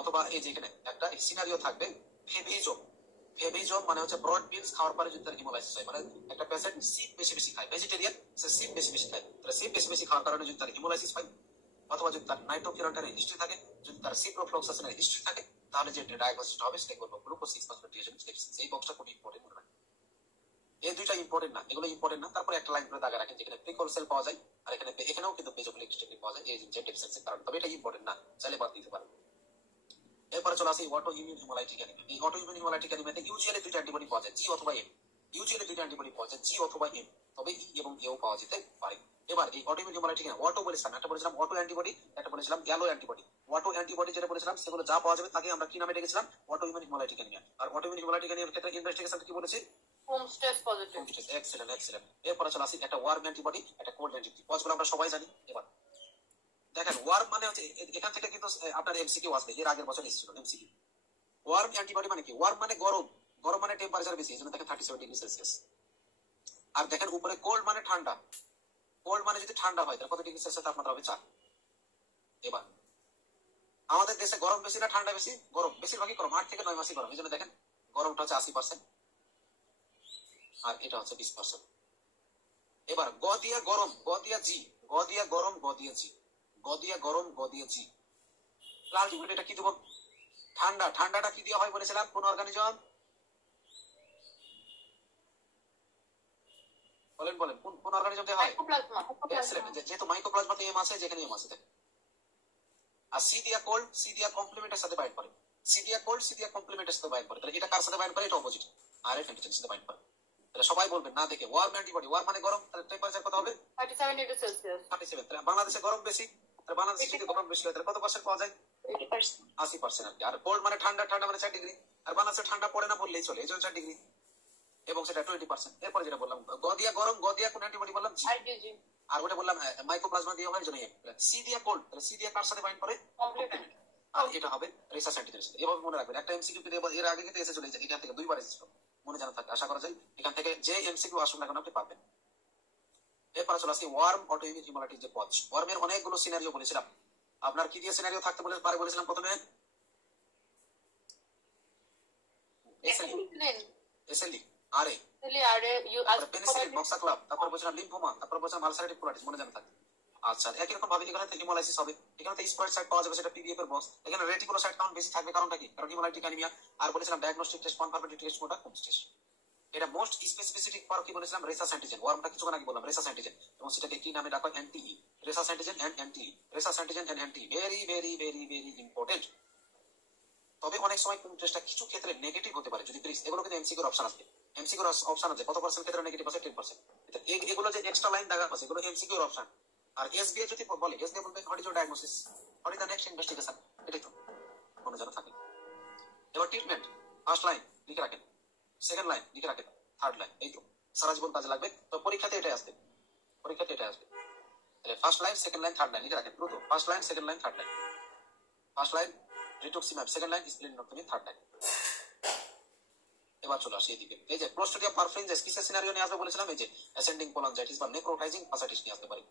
অথবা এই যে এখানে একটা সিনারিও থাকবে ফেভিজোম। ফেভিজোম মানে হচ্ছে ব্রড বিনস খাওয়ার পরে যদি তার হিমোলাইসিস হয়, মানে একটা পেশেন্ট সিপ বেশি বেশি খায়, ভেজিটেরিয়ান, সে সিপ বেশি বেশি খায়, তাহলে সিপ বেশি বেশি খাওয়ার কারণে যদি তার হিমোলাইসিস হয়, অথবা যদি তার নাইট্রোফিউরান্টাইনের হিস্ট্রি থাকে, যদি তার সিপ্রোফ্লক্সাসিনের হিস্ট্রি থাকে, তাহলে যে ডায়াগনোসিসটা হবে সেটা করবো গ্লুকোজ 6 ফসফেট ডিহাইড্রোজেনেজ ডেফিসিয়েন্সি। এই বক্সটা খুব ইম্পর্টেন্ট মনে রাখবেন। এই দুইটা ইম্পর্টেন্ট না, এগুলো ইম্পর্টেন্ট না। তারপরে একটা লাইন করে দাগা রাখেন যেখানে প্রিকল সেল পাওয়া যায়, আর এখানেও কিন্তু বেজোফিলিক টেকনিক পাওয়া যায় এই যে ডেফিসিয়েন্সির কারণে, তবে এটা ইম্পর্টেন্ট না, চাইলে বাদ দিতে পারেন। এরপরে চলে আসি অটো ইমিউন হিমোলাইটিক অ্যানিমিয়া। এই অটো ইমিউন হিমোলাইটিক অ্যানিমিয়াতে ইউজুয়ালি দুইটা অ্যান্টিবডি পাওয়া যায়, জি অথবা এম। ইউজুয়ালি দুইটা অ্যান্টিবডি পাওয়া যায়, জি অথবা এম, তবে ই এবং এও পাওয়া যেতে পারে। এবার এই অটো ইমিউন হিমোলাইটিক অটো বলেছিলাম, একটা বলেছিলাম অটো অ্যান্টিবডি, একটা বলেছিলাম অ্যালো অ্যান্টিবডি। অটো অ্যান্টিবডি যেটা বলেছিলাম সেগুলো যা পাওয়া যাবে তাকে আমরা কি নামে ডেকেছিলাম? Auto immune haemolytic anaemia. আর অটো ইমিউন হিমোলাইটিক অ্যানিমিয়ার ক্ষেত্রে ইনভেস্টিগেশন কি বলেছি? Coombs test positive. Excellent, excellent. এরপরে চলে আসি একটা ওয়ার্ম অ্যান্টিবডি, একটা কোল্ড অ্যান্টিবডি। কজগুলো আমরা সবাই জানি। এবার দেখেন ওয়ার্ম মানে হচ্ছে এখান থেকে কিন্তু আপনার এমসিকিউ আসবে, এর আগের বছর এসেছিল এমসিকিউ। ওয়ার্ম অ্যান্টিবডি মানে কি? ওয়ার্ম মানে গরম, গরম মানে টেম্পারেচার বেশি, এজন্য দেখেন 37 ডিগ্রি সেলসিয়াস। আর দেখেন উপরে কোল্ড মানে ঠান্ডা, কোল্ড মানে যদি ঠান্ডা হয় তাহলে কত ডিগ্রি সেলসিয়াস তাপমাত্রা হবে? 4। এবার আমাদের দেশে গরম বেশি না ঠান্ডা বেশি? গরম, বেশিরভাগই গরম, 8 থেকে 9 মাসই গরম। এই জন্য দেখেন গরমটা হচ্ছে 80%, আর এটা হচ্ছে 20%। এবার গ দিয়া গরম, গ দিয়া জি, গ দিয়া গরম, গ দিয়া জি, গ দিয়া গরম, গ দিয়া জি। আলটিমেট এটা কি দেবো? ঠান্ডা। ঠান্ডাটা কি দিয়ে হয় বলেছিলাম? কোন অর্গানিজম? বলেন বলেন, কোন অর্গানিজম দিয়ে হয়? মাইকোপ্লাজমা। এক্সেলেন্ট, যেহেতু মাইক্রোপ্লাজমাতে এম আছে, যেখানে এম আছে। আর সি দিয়া কোল্ড, সি দিয়া কমপ্লিমেন্টের সাথে বাইন্ড করে, সি দিয়া কোল্ড, সি দিয়া কমপ্লিমেন্টের সাথে বাইন্ড করে, তাহলে এটা কার সাথে বাইন্ড করে? এটা অপোজিট, আর এটা টেম্পারেচার সাথে বাইন্ড করে। তাহলে সবাই বলবেন না দেখে ওয়ার্ম অ্যান্টিবডি, ওয়ার্ম মানে গরম, তাহলে টেম্পারেচার কত হবে? 37 ডিগ্রি সেলসিয়াস। 37। তাহলে বাংলাদেশে গরম বেশি, তাহলে বাংলাদেশে যদি গরম বেশি হয় তাহলে কত পার্সেন্ট পাওয়া যায়? 80% আর কি। আর কোল্ড মানে ঠান্ডা, ঠান্ডা মানে 4 ডিগ্রি, আর বাংলাদেশে ঠান্ডা পড়ে না বললেই চলে, এই জন্য 4 ডিগ্রি, এবং সেটা 20%। এরপরে যেটা বললাম গ দিয়া গরম, গ দিয়া কোন অ্যান্টিবডি বললাম? জি। আইজিজি। আর ওটা বললাম মাইক্রোপ্লাজমা দিয়ে হয়, জন্য সি দিয়া কোল্ড, তাহলে সি দিয়া কার সাথে বাইন্ড করে? কমপ্লিমেন্ট। আর এটা হবে রেসাস অ্যান্টিজেনের সাথে। এভাবে মনে রাখবেন। একটা এমসিকিউ এর আগে কিন্তু এসেছিল, এখান থেকে 2বার এসেছিল, মনে জানা থাকে। আশা করা যায় এখান থেকে যে এমসিকিউ আসুন না কেন আপনি পাবেন। এরপরে চলে আসি ওয়ার্ম অটোইমিউন হিমোলাইটিক যে পজ। ওয়ার্মের অনেকগুলো সিনারিও বলেছিলাম। আপনার কি দিয়ে সিনারিও থাকতে পারে বলেছিলাম প্রথমে? এসএলই। আরে Actually, are you তারপরে পেনিসিলিন, বক্সাক্লাভ, তারপরে বলছিলাম লিম্ফোমা, তারপরে বলছিলাম আলসারেটিভ কোলাইটিস, মনে জানা থাকে। আচ্ছা, একই রকম ভাবে এখানে থেকে হিমোলাইসিস হবে, এখানে তো স্পয়েড সাইট পাওয়া যাবে, সেটা পিডিএফ এর বক্স। এখানে রেটিকুলোসাইট কাউন্ট বেশি থাকবে, কারণটা কি? কারণ হিমোলাইটিক অ্যানিমিয়া। আর বলেছিলাম ডায়াগনস্টিক টেস্ট, কনফার্মেটরি টেস্ট কোনটা? কোন টেস্ট? এটা মোস্ট স্পেসিফিক ফর কি বলেছিলাম? Rhesus antigen. ওয়ার্মটা কিছুক্ষণ আগে বললাম, রেসাস অ্যান্টিজেন, এবং সেটাকে কি নামে ডাকা? NTE. Rhesus antigen and NTE, rhesus antigen and NTE, very very very very important. তবে অনেক সময় কোন টেস্টটা কিছু ক্ষেত্রে নেগেটিভ হতে পারে, যদি প্লিজ এগুলো কিন্তু এমসিকিউর অপশন আসবে। এমসিকিউর অপশন আছে, কত পার্সেন্ট ক্ষেত্রে নেগেটিভ আছে? 10%। এগুলো যে এক্সট্রা লাইন দেখা আছে, এগুলো এমসিকিউর অপশন। আর এসবিএ যদি বলে, এসবিএ বলবে what is your diagnosis, what is the next investigation, এটাই তো মনে যেন থাকে। এবার ট্রিটমেন্ট, ফার্স্ট লাইন লিখে রাখেন, সেকেন্ড লাইন লিখে রাখেন, থার্ড লাইন, এই তো সারা জীবন কাজে লাগবে। তো পরীক্ষাতে এটাই আসবে, পরীক্ষাতে এটাই আসবে। First line, second line, third line লিখে রাখেন দ্রুত। First line, second line, third line. First line rituximab, second line splenotomy, third line. এবার চলে আসি এদিকে। এই যে ক্লোস্ট্রিডিয়াম পারফ্রেঞ্জেস কিসের সিনারিও নিয়ে আসবে বলেছিলাম? এই যে অ্যাসেন্ডিং কোলানজাইটিস বা নেক্রোটাইজিং ফাসাইটিস নিয়ে আসতে পারে।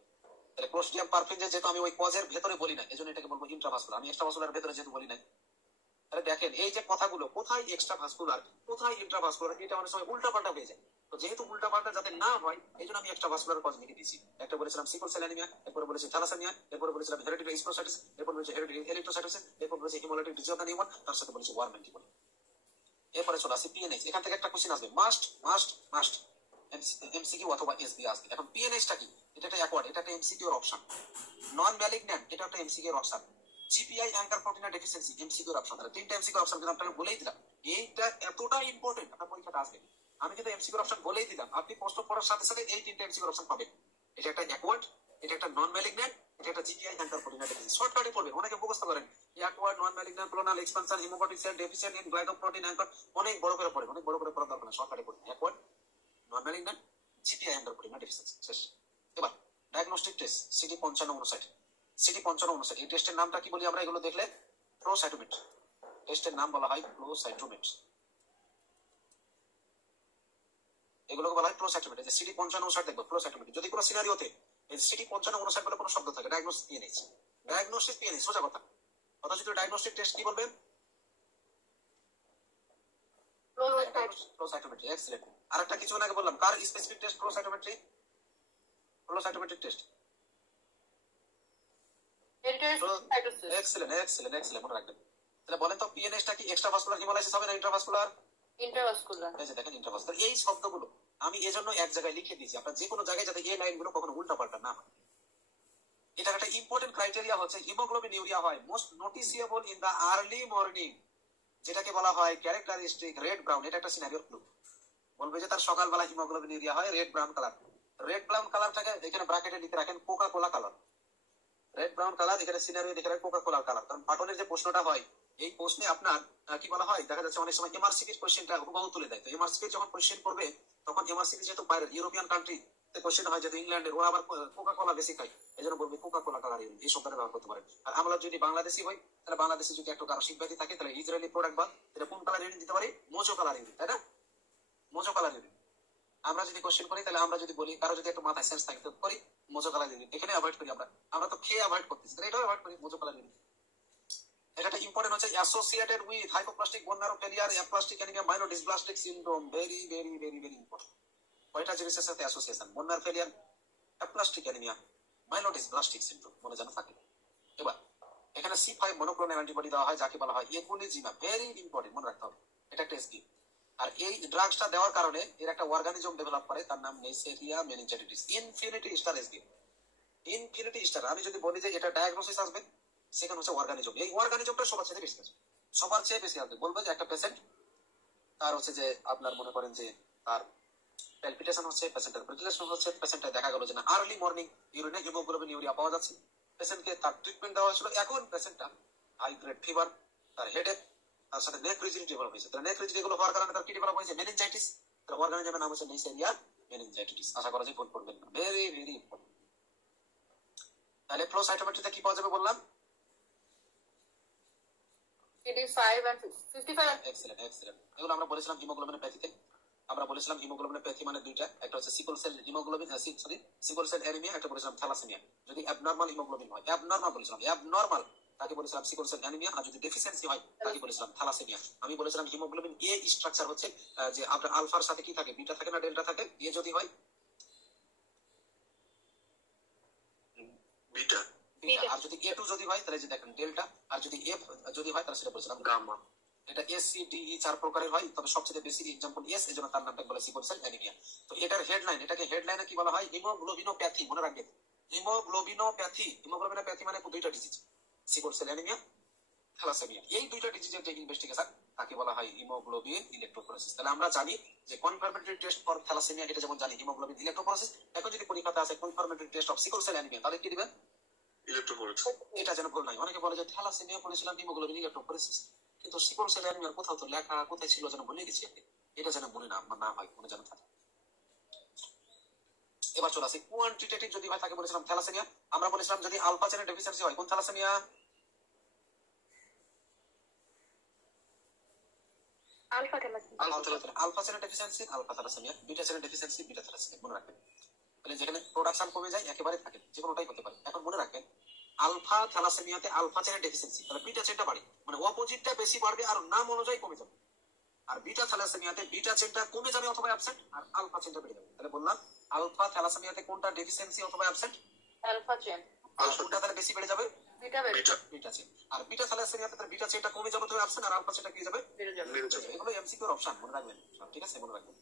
তাহলে ক্লোস্ট্রিডিয়াম পারফ্রেঞ্জেস যেহেতু আমি ওই কজের ভেতরে বলি না, এজন্য এটাকে বলবো ইন্ট্রাভাস্কুলার। আমি এক্সট্রাভাস্কুলার ভেতরে যেহেতু বলি না। তাহলে দেখেন এই যে কথাগুলো, কোথায় এক্সট্রাভাস্কুলার, কোথায় ইন্ট্রাভাস্কুলার, এটা অনেক সময় উল্টাপাল্টা হয়ে যায়। তো যেহেতু উল্টাপাল্টা যাতে না হয়, এই জন্য আমি এক্সট্রাভাস্কুলার কজ লিখে দিয়েছি। একটা বলেছিলাম সিকল সেল অ্যানিমিয়া, এরপরে বলেছি থ্যালাসেমিয়া, এরপরে বলেছিলাম হেরিডিটারি স্পোসাইটিস, এরপর বলেছি হেরিডিটারি এরিথ্রোসাইটোসিস, এরপর বলেছি haemolytic disease of the newborn, তার সাথে বলেছি ওয়ার্ম অ্যান্টিবডি। এরপরে চলে আসি পিএনএইচ। এখান থেকে একটা কোশ্চেন আসবে, মাস্ট মাস্ট মাস্ট এমসিকিউ অথবা এসবি আসবে। এখন পিএনএইচটা কি? এটা একটা অ্যাকোয়ার্ড, এটা একটা এমসিকিউ এর অপশন। নন ম্যালিগন্যান্ট, এটা একটা এমসিকিউ এর অপশন। জিপিআই অ্যাঙ্কার প্রোটিনের ডেফিসিয়েন্সি, এমসিকিউ এর অপশন। তাহলে তিনটা এমসিকিউ অপশন কিন্তু আপনাকে বলেই দিলাম। এইটা এতটা ইম্পর্টেন্ট, আপনার পরীক্ষাটা আসবে। আমি কিন্তু এমসিকিউ অপশন বলেই দিলাম, আপনি প্রশ্ন পড়ার সাথে সাথে এই তিনটা এমসিকিউ অপশন পাবেন। এটা একটা অ্যাকোয়ার্ড, এটা একটা নন ম্যালিগন্যান্ট, এটা একটা জিপিআই অ্যাঙ্কার প্রোটিনের ডেফিসিয়েন্সি। শর্টকাটে পড়বেন, অনেকে মুখস্থ করেন acquired, non malignant, clonal expansion, haemoglobin cell deficient in glycoprotein anchor. অনেক বড় করে পড়েন, অনেক বড় করে পড়ার দরকার না, শর্টকাটে পড়বেন। Acquired, non malignant, GPI anchor প্রোটিনের ডেফিসিয়েন্সি, শেষ। এবার ডায়াগনস্টিক টেস্ট, সিডি 5559। সিডি 5559 এই টেস্টের নামটা কি বলি আমরা? এগুলো দেখলে ফ্লো সাইটোমেট্রি, টেস্টের নাম বলা হয় ফ্লো সাইটোমেট্রি। এগুলোকে বলা হয় ফ্লো সাইটোমেট্রি। যে সিডি 5559 দেখবো ফ্লো সাইটোমেট্রি। যদি কোনো সিনারিওতে এই সিডি 5559 বলে কোনো শব্দ থাকে, ডায়াগনোসিস পিএনএইচ, ডায়াগনোসিস পিএনএইচ, সোজা কথা। কথা যদি ডায়াগনস্টিক টেস্ট কি বলবেন? Flow cytometry, excellent. আরেকটা কিছু আগে বললাম, কার specific test? Flow cytometry, flow cytometric test. Excellent excellent excellent, মনে রাখবেন। তাহলে বলেন তো পিএনএইচটা কি এক্সট্রাভাস্কুলার হিমোলাইসিস হবে না ইন্ট্রাভাস্কুলার? ইন্টারভাস্কুলার। এই যে দেখেন ইন্ট্রাভাস্কুলার। এই শব্দগুলো আমি এজন্য এক জায়গায় লিখে দিয়েছি, আপনার যে কোনো জায়গায় যাতে এই লাইনগুলো কখনো উল্টাপাল্টা না হয়। এটা একটা ইম্পর্টেন্ট ক্রাইটেরিয়া হচ্ছে হিমোগ্লোবিন ইউরিয়া হয় most noticeable in the early morning, যেটাকে বলা হয় ক্যারেক্টারিস্টিক রেড ব্রাউন। এটা একটা সিনারিও ক্লু। বলবে যে তার সকালবেলা হিমোগ্লোবিন ইউরিয়া হয় red brown colour. Red brown কালারটাকে এখানে ব্র্যাকেটে লিখে রাখেন Coca Cola colour. Red brown colour, এখানে সিনারিও লিখে রাখেন কোকা কোলা কালার। কারণ পাটনের যে প্রশ্নটা হয়, এই প্রশ্নে আপনার কি বলা হয়, দেখা যাচ্ছে অনেক সময় এমআরসিপির কোশ্চেনটা হুবহু তুলে দেয়। তো এমআরসিপি যখন কোশ্চেন করবে, তখন এমআরসিপি যেহেতু বাইরের ইউরোপিয়ান কান্ট্রি কোশ্চেন হয়, যেহেতু ইংল্যান্ডের, ওরা আবার কোকা কোলা বেশি খায়, এই জন্য বলবে কোকা কোলা কালার ইউরিন, এই শব্দটা ব্যবহার করতে পারেন। আর আমরা যদি বাংলাদেশি হই, তাহলে বাংলাদেশে যদি একটু কারো শিখব্যাধি থাকে, তাহলে ইসরায়েলি প্রোডাক্ট বা এটা কোন কালার ইউরিন দিতে পারি? মোজো কালার ইউরিন, তাই না? Mojo colour urine. আমরা যদি কোশ্চেন করি, তাহলে আমরা যদি বলি, কারো যদি একটু মাথায় সেন্স থাকে, তো করি মোজো কালার ইউরিন। এখানে অ্যাভয়েড করি আমরা, আমরা তো খেয়ে অ্যাভয়েড করতেছি, এটাও অ্যাভয়েড করি, মোজো কালার ইউরিন। এটা ইম্পর্টেন্ট হচ্ছে associated with hypoplastic bone marrow failure, aplastic anaemia, myelodysplastic syndrome. Very very very very important. কয়টা জিনিসের সাথে association? Bone marrow failure, aplastic anaemia, myelodysplastic syndrome, মনে জানা থাকে। এবার এখানে C5 মনোক্লোনাল অ্যান্টিবডি দেওয়া হয়, যাকে বলা হয় একুলিজিমাব। ভেরি ইম্পর্টেন্ট, মনে রাখতে হবে, এটা একটা এসপি। আর এই ড্রাগসটা দেওয়ার কারণে এর একটা অর্গানিজম ডেভেলপ করে, তার নাম Neisseria meningitis. Infinity star SP, infinity star. আমি যদি বলি যে এটা ডায়াগনোসিস আসবে, সেখানে হচ্ছে অর্গানিজম। এই অর্গানিজমটা সবার চেয়ে বেশি আসবে, সবার চেয়ে বেশি আসবে। বলবো যে একটা পেশেন্ট, তার হচ্ছে যে আপনার মনে করেন যে তার প্যালপিটেশন হচ্ছে, পেশেন্টের ব্রিথলেশন হচ্ছে, পেশেন্টের দেখা গেল যে না আর্লি মর্নিং ইউরিনে হিমোগ্লোবিন ইউরিয়া পাওয়া যাচ্ছে, পেশেন্টকে তার ট্রিটমেন্ট দেওয়া হয়েছিল। এখন পেশেন্টটা হাই গ্রেড ফিভার, তার হেডেক, তার সাথে নেক রিজিডিটি ডেভেলপ হয়েছে। তার নেক রিজিডিটি গুলো হওয়ার কারণে তার কি ডেভেলপ হয়েছে? মেনিনজাইটিস। তার অর্গানিজমের নাম হচ্ছে নেইসেরিয়া মেনিনজাইটিস। আশা করা যায় ভুল করবেন না। Very very important. তাহলে ফ্লো সাইটোমেট্রিতে কি পাওয়া যাবে বললাম? CD5 and 55. Excellent excellent. এগুলো আমরা বলেছিলাম হিমোগ্লোবিনের প্যাথিতে। আমরা বলেছিলাম হিমোগ্লোবিনের প্যাথি মানে দুইটা, একটা হচ্ছে সিকল সেল হিমোগ্লোবিন, সরি সিকল সেল অ্যানিমিয়া, একটা বলেছিলাম থ্যালাসেমিয়া। যদি অ্যাবনর্মাল হিমোগ্লোবিন হয়, অ্যাবনর্মাল বলেছিলাম, অ্যাবনর্মাল তাকে বলেছিলাম সিকল সেল অ্যানিমিয়া, আর যদি ডেফিসিয়েন্সি হয় তাকে বলেছিলাম থ্যালাসেমিয়া। আমি বলেছিলাম হিমোগ্লোবিন এ স্ট্রাকচার হচ্ছে যে আপনার আলফার সাথে কি থাকে, বিটা থাকে না ডেল্টা থাকে, এ যদি হয় বিটা, বিটা, আর যদি A2 যদি হয় তাহলে যে দেখেন ডেল্টা, আর যদি এফ যদি হয় তাহলে সেটা বলেছিলাম গামা। এটা SCDE 4 প্রকারের হয়, তবে সবচেয়ে বেশি এক্সাম্পল এস, এজন্য তার নামটা বলে সিকল সেল অ্যানিমিয়া। তো এটার হেডলাইন, এটাকে হেডলাইনে কি বলা হয়, হিমোগ্লোবিনোপ্যাথি। মনে রাখবেন হিমোগ্লোবিনোপ্যাথি। হিমোগ্লোবিনোপ্যাথি মানে দুইটা disease, sickle cell anaemia, thalassaemia. এই দুইটা ডিজিজের যে ইনভেস্টিগেশন তাকে বলা হয় হিমোগ্লোবিন ইলেকট্রোফোরেসিস। তাহলে আমরা জানি যে কনফার্মেটরি টেস্ট ফর থ্যালাসেমিয়া, এটা যেমন জানি হিমোগ্লোবিন ইলেকট্রোফোরেসিস। এখন যদি পরীক্ষাতে আসে confirmatory test of sickle cell anaemia, তাহলে কি দিবেন, ইলেকট্রোফোরেসিস। এটা যেন ভুল নাই। অনেকে বলে যে থ্যালাসেমিয়া পড়েছিলাম হিমোগ্লোবিন ইলেকট্রোফোরেসিস, কিন্তু সিকল সেল অ্যানিমিয়ার কোথাও তো লেখা কোথায় ছিল যেন ভুলে গেছি আপনি। এটা যেন মনে না হয়, মনে যেন থাকে। এবার চলে আসি কোয়ান্টিটেটিভ যদি হয় তাকে বলেছিলাম থ্যালাসেমিয়া। আমরা বলেছিলাম যদি আলফা চেনের ডেফিসিয়েন্সি হয়, কোন থ্যালাসেমিয়া, আলফা থ্যালাসেমিয়া। আলফা চেনের ডেফিসিয়েন্সি আলফা থ্যালাসেমিয়া, বিটা চেনের ডেফিসিয়েন্সি বিটা থ্যালাসেমিয়া। মনে রাখবেন, তাহলে যেখানে প্রোডাকশন কমে যায় একেবারে থাকে, যে কোনোটাই হতে পারে। এখন মনে রাখবেন আলফা থ্যালাসেমিয়াতে আলফা চেনের ডেফিসিয়েন্সি, তাহলে বিটা চেনটা বাড়ে, মানে অপোজিটটা বেশি বাড়বে আর নাম অনুযায়ী কমে যাবে। আর বিটা থ্যালাসেমিয়াতে বিটা চেনটা কমে যাবে অথবা অ্যাবসেন্ট, আর আলফা চেনটা বেড়ে যাবে। তাহলে বললাম আলফা থ্যালাসেমিয়াতে কোনটা ডেফিসিয়েন্সি অথবা অ্যাবসেন্ট, alpha chain. আর কোনটা তাহলে বেশি বেড়ে যাবে, Beta বেড়ে বিটা চেন। আর বিটা থ্যালাসেমিয়াতে তাহলে বিটা চেনটা কমে যাবে অথবা অ্যাবসেন্ট, আর আলফা চেনটা কি যাবে, বেড়ে যাবে। এগুলো এমসিকিউর অপশন, মনে রাখবেন সব, ঠিক আছে, মনে রাখবেন।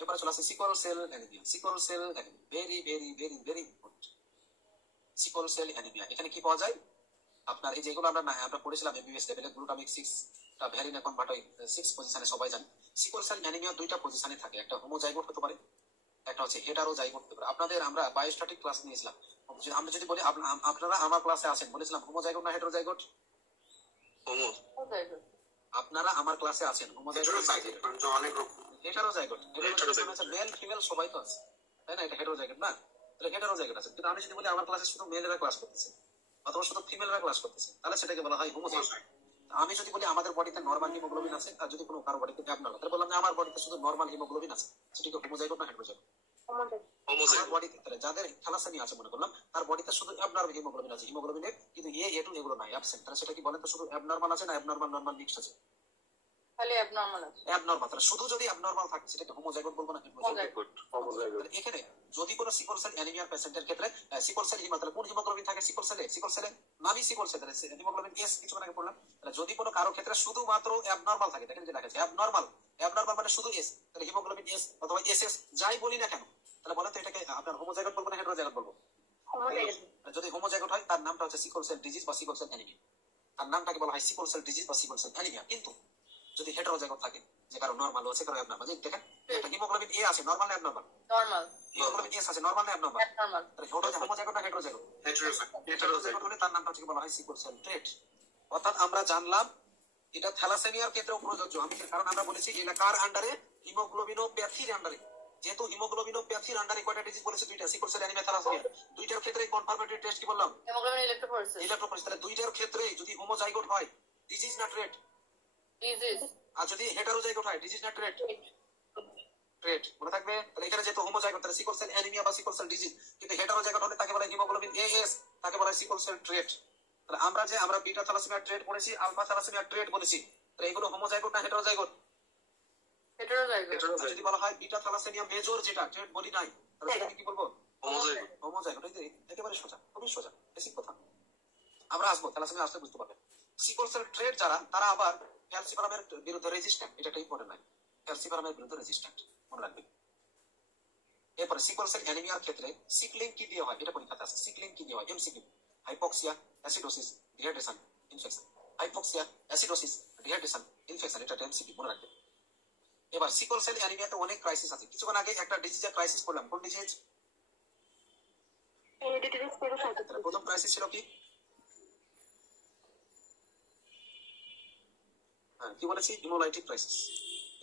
এবারে চলে আসে সিকল cell anaemia. Sickle cell very very very very important. সিকল সেল অ্যানিমিয়া এখানে কি পাওয়া যায়, আপনার এই যেগুলো আমরা পড়েছিলাম এমবিবিএস লেভেলে, গ্লুটামিক 6 টা ভ্যালিন এখন বাট 6 পজিশনে সবাই জানে। সিকল সেল অ্যানিমিয়া দুইটা পজিশনে থাকে, একটা হোমোজাইগোট হতে পারে, একটা হচ্ছে হেটারোজাইগোট হতে পারে। আপনাদের আমরা বায়োস্ট্যাটিক ক্লাস নিয়েছিলাম, আমরা যদি বলি আপনারা আমার ক্লাসে আসেন, বলেছিলাম হোমোজাইগোট না হেটারোজাইগোট, আপনারা আমার ক্লাসে আছেন হোমোজাইগোট অনেক রকম হেটারোজাইগোট। হেটারোজাইগোট আছে মেল ফিমেল সবাই তো আছে, তাই না, এটা হেটারোজাইগোট না, তাহলে হেটারোজাইগোট আছে। কিন্তু আমি যদি বলি আমার ক্লাসে শুধু মেলেরা ক্লাস করতেছে অথবা শুধু ফিমেলরা ক্লাস করতেছে, তাহলে সেটাকে বলা হয় হোমোজাইগোট। আমি যদি বলি আমাদের বডিতে নরমাল হিমোগ্লোবিন আছে, আর যদি কোনো কারো বডিতে অ্যাবনর্মাল, তাহলে বললাম যে আমার বডিতে শুধু নরমাল হিমোগ্লোবিন আছে, সেটা কি হোমোজাইগোট না হেটারোজাইগোট, আমার বডিতে। তাহলে যাদের থ্যালাসেমিয়া আছে মনে করলাম, তার বডিতে শুধু অ্যাবনর্মাল হিমোগ্লোবিন আছে, হিমোগ্লোবিনে কিন্তু A2 এগুলো নাই, অ্যাবসেন্ট, তাহলে সেটা কি বলেন তো, শুধু অ্যাবনর্মাল আছে না অ্যাবনর্মাল নরমাল মিক্সড আছে, খালি abnormal আছে। অ্যাবনর্মাল। তাহলে শুধু যদি অ্যাবনর্মাল থাকে সেটাকে হোমোজাইগোট বলবো না হেটারোজাইগোট। তাহলে এখানে যদি কোনো সিকল সেল অ্যানিমিয়ার পেশেন্টের ক্ষেত্রে সিকল সেল হিমা, তাহলে কোন হিমোগ্লোবিন থাকে সিকল সেলে, সিকল সেলে নামই সিকল সেল, তাহলে হিমোগ্লোবিন এস কিছু আগে বললাম। তাহলে যদি কোনো কারো ক্ষেত্রে শুধুমাত্র অ্যাবনর্মাল থাকে, দেখেন যে লেখা আছে অ্যাবনর্মাল, অ্যাবনর্মাল মানে শুধু এস, তাহলে হিমোগ্লোবিন এস অথবা এসএস যাই বলি না কেন, তাহলে বলেন তো এটাকে আপনার হোমোজাইগোট বলবো না হেটারোজাইগোট বলবো, যদি হোমোজাইগোট হয় তার নামটা হচ্ছে সিকল সেল ডিজিজ বা সিকল সেল অ্যানিমিয়া, তার নামটাকে বলা হয় সিকল সেল ডিজিজ বা সিকল সেল অ্যানিমিয়া। কিন্তু যদি হেটারোজাইগোট থাকে, যে কারো নরমাল আছে কারো অ্যাবনর্মাল, দেখেন একটা হিমোগ্লোবিন এ আছে নরমাল না অ্যাবনর্মাল, Normal. হিমোগ্লোবিন এস আছে নরমাল না অ্যাবনর্মাল, Abnormal. তাহলে হোমোজাইগোট না হেটারোজাইগোট, হেটারোজাইগোট হলে তার নামটা হচ্ছে বলা হয় সিকল সেল ট্রেট। অর্থাৎ আমরা জানলাম এটা থ্যালাসেমিয়ার ক্ষেত্রেও প্রযোজ্য। আমি কারণ আমরা বলেছি এটা কার আন্ডারে, হিমোগ্লোবিনোপ্যাথির আন্ডারে। যেহেতু হিমোগ্লোবিনোপ্যাথির আন্ডারে কয়টা ডিজিজ বলেছে, দুইটা, সিকল সেল অ্যানিমিয়া থ্যালাসেমিয়া। দুইটার ক্ষেত্রে কনফার্মেটরি টেস্ট কি বললাম, Hemoglobin electrophoresis. ইলেকট্রোফোরেসিস। তাহলে দুইটার ক্ষেত্রে যদি হোমোজাইগোট হয় ডিজিজ না ট্রেট, Disease. আর যদি হেটারোজাইগোট হয় ডিজিজ না ট্রেট, ট্রেট মনে থাকবে। তাহলে এখানে যেহেতু হোমোজাইগোট, তাহলে সিকল সেল অ্যানিমিয়া বা সিকল সেল ডিজিজ, কিন্তু হেটারোজাইগোট হলে তাকে বলা হয় হিমোগ্লোবিন এএস, তাকে বলা হয় সিকল সেল ট্রেট। তাহলে আমরা বিটা থ্যালাসেমিয়া ট্রেট পড়েছি, আলফা থ্যালাসেমিয়া ট্রেট বলেছি, তাহলে এগুলো হোমোজাইগোট না হেটারোজাইগোট, Heterozygote. যদি বলা হয় বিটা থ্যালাসেমিয়া মেজর যেটা ট্রেট বলি নাই, তাহলে সেটাকে কি বলবো, হোমোজাইগোট। হোমোজাইগোট। একেবারে সোজা, খুবই সোজা, বেসিক কথা। আমরা আসবো থ্যালাসেমিয়া আসলে বুঝতে পারবেন। সিকল সেল ট্রেট যারা, তারা আবার ক্যালসিফারামের বিরুদ্ধে রেজিস্ট্যান্ট, এটা একটা ইম্পর্টেন্ট নাই, ক্যালসিফারামের বিরুদ্ধে রেজিস্ট্যান্ট, মনে রাখবেন। এরপরে সিকল সেল অ্যানিমিয়ার ক্ষেত্রে সিকলিং কি দিয়ে হয়, এটা পরীক্ষাতে আছে, সিকলিং কি দিয়ে হয়, MCQ, hypoxia, acidosis, dehydration, infection, hypoxia, acidosis, dehydration, infection, এটা এমসিকিউ, মনে রাখবেন। এবার সিকল সেল অ্যানিমিয়াতে অনেক ক্রাইসিস আছে। কিছুক্ষণ আগে একটা ডিজিজের ক্রাইসিস করলাম, কোন ডিজিজ, প্রথম ক্রাইসিস ছিল কি, কি বলেছি, হিমোলাইটিক ক্রাইসিস।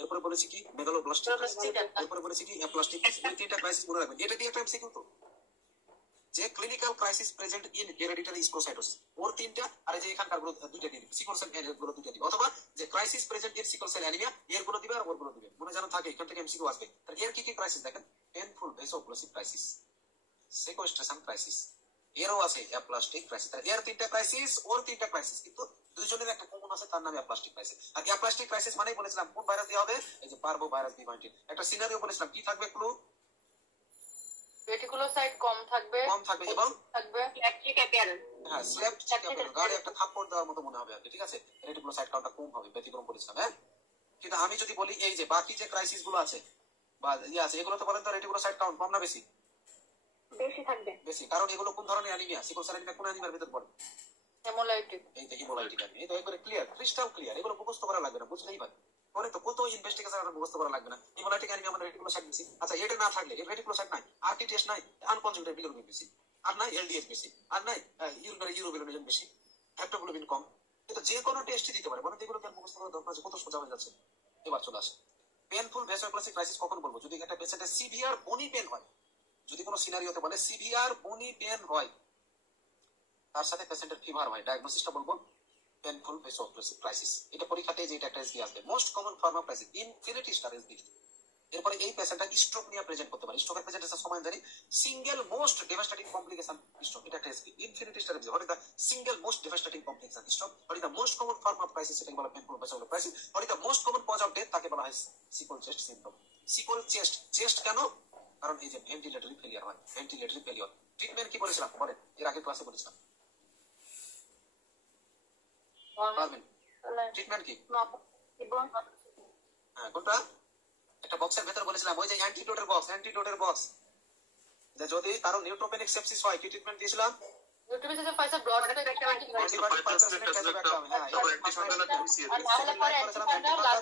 এরপরে বলেছি কি, মেগালোব্লাস্টিক ক্রাইসিস। এরপরে বলেছি কি, অ্যাপ্লাস্টিক ক্রাইসিস। এই তিনটা ক্রাইসিস মনে রাখবেন। এটা কি একটা এমসিকিউ তো, যে ক্লিনিক্যাল ক্রাইসিস প্রেজেন্ট ইন হেরেডিটারি স্পোসাইটোসিস, ওর তিনটা, আর এই যে এখানকার গুলো দুইটা দিবে, সিকল সেল গুলো দুইটা দিবে, অথবা যে crisis present in sickle cell anaemia এর গুলো দিবে আর ওর গুলো দিবে, মনে যেন থাকে, এখান থেকে এমসিকিউ আসবে। তাহলে এর কি কি ক্রাইসিস দেখেন, পেনফুল ভেসোক্লোসিভ ক্রাইসিস, সেকোস্ট্রেশন ক্রাইসিস, এরও আছে অ্যাপ্লাস্টিক ক্রাইসিস। এর তিনটা ক্রাইসিস, ওর তিনটা ক্রাইসিস, কিন্তু দুইজনের একটা কমন আছে, তার নামে অ্যাপ্লাস্টিক ক্রাইসিস। আর অ্যাপ্লাস্টিক ক্রাইসিস মানেই বলেছিলাম কোন ভাইরাস দিয়ে হবে, এই যে পারবো ভাইরাস বি19। একটা সিনারিও বলেছিলাম, কি থাকবে ক্লু? রেটিকুলোসাইট কম থাকবে এবং থাকবে ইলেকট্রিক অ্যাপিয়ারেন্স। হ্যাঁ স্লেপ্ট গাড়ি একটা থাপ্পড় দেওয়ার মতো মনে হবে আর কি, ঠিক আছে। রেটিকুলোসাইট কাউন্টটা কম হবে, ব্যতিক্রম বলেছিলাম। হ্যাঁ, কিন্তু আমি যদি বলি এই যে বাকি যে ক্রাইসিস গুলো আছে বা ইয়ে আছে, এগুলো তো বলেন তো রেটিকুলোসাইট কাউন্ট কম না বেশি? বেশি থাকবে। বেশি, কারণ এগুলো কোন ধরনের অ্যানিমিয়া? সিকল সেল অ্যানিমিয়া কোন অ্যানিমিয়ার ভিতর পড়ে? হেমোলাইটিক। এই যে হিমোলাইটিক অ্যানিমিয়া। এই তো একবারে ক্লিয়ার, ক্রিস্টাল ক্লিয়ার। এগুলো মুখস্থ করা লাগবে না, বুঝলেই পারে। পরে তো কত ইনভেস্টিগেশন মুখস্থ করা লাগবে না। হিমোলাইটিক অ্যানিমিয়া মানে রেটিকুলোসাইট বেশি। আচ্ছা, এটা না থাকলে, এর রেটিকুলোসাইট নাই, আরটি টেস্ট নাই, আনকনজুগেটেড বিলিরুবিন বেশি, আর নাই এলডিএস বেশি, আর নাই ইউরোবিলিন বেশি, হেপ্টোগ্লোবিন কম। কিন্তু যে কোনো টেস্টই দিতে পারে, বলেন এগুলো কেন মুখস্থ করার দরকার আছে? কত সোজা হয়ে যাচ্ছে। এবার চলে আসে পেনফুল ভেসোপ্লাস্টিক ক্রাইসিস কখন বলবো? যদি একটা পেশেন্টের সিভিয়ার বনি পেন হয়, যদি কোনো সিনারিওতে বলে সিভিয়ার বনি পেন হয়, তার সাথে পেশেন্টের ফিভার হয়, ডায়াগনোসিসটা বলবো পেনফুল ভেসোপ্লাস্টিক ক্রাইসিস। এটা পরীক্ষাতে যে এটা একটা এসডি আসবে, most common form of crisis, infinity star SD. এরপরে এই পেশেন্টটা স্ট্রোক নিয়ে প্রেজেন্ট করতে পারে। স্ট্রোকের প্রেজেন্টেশন সময় জানি single most devastating complication stroke, এটা একটা SD. Infinity star SD, what is the single most devastating complication stroke, what is the most common form of crisis, সেটাকে বলা painful vasoplastic crisis, what is the most common cause of death, তাকে বলা হয় sickle chest syndrome. Sickle chest, chest কেন? কারণ এই যে ventilatory failure হয়, ভেন্টিলেটরি ফেলিয়ার। ট্রিটমেন্ট কি বলেছিলাম বলেন, এর আগের ক্লাসে বলেছিলাম, পারবেন? ট্রিটমেন্ট কি? হ্যাঁ, কোনটা? একটা বক্সের ভেতর বলেছিলাম, ওই যে অ্যান্টিডোটের বক্স, অ্যান্টিডোটের বক্স, যে যদি কারো নিউট্রোপেনিক সেপসিস হয়, কি ট্রিটমেন্ট দিয়েছিলাম? ইউটিলিটি ফাইসা ব্রড স্পেকট্রাম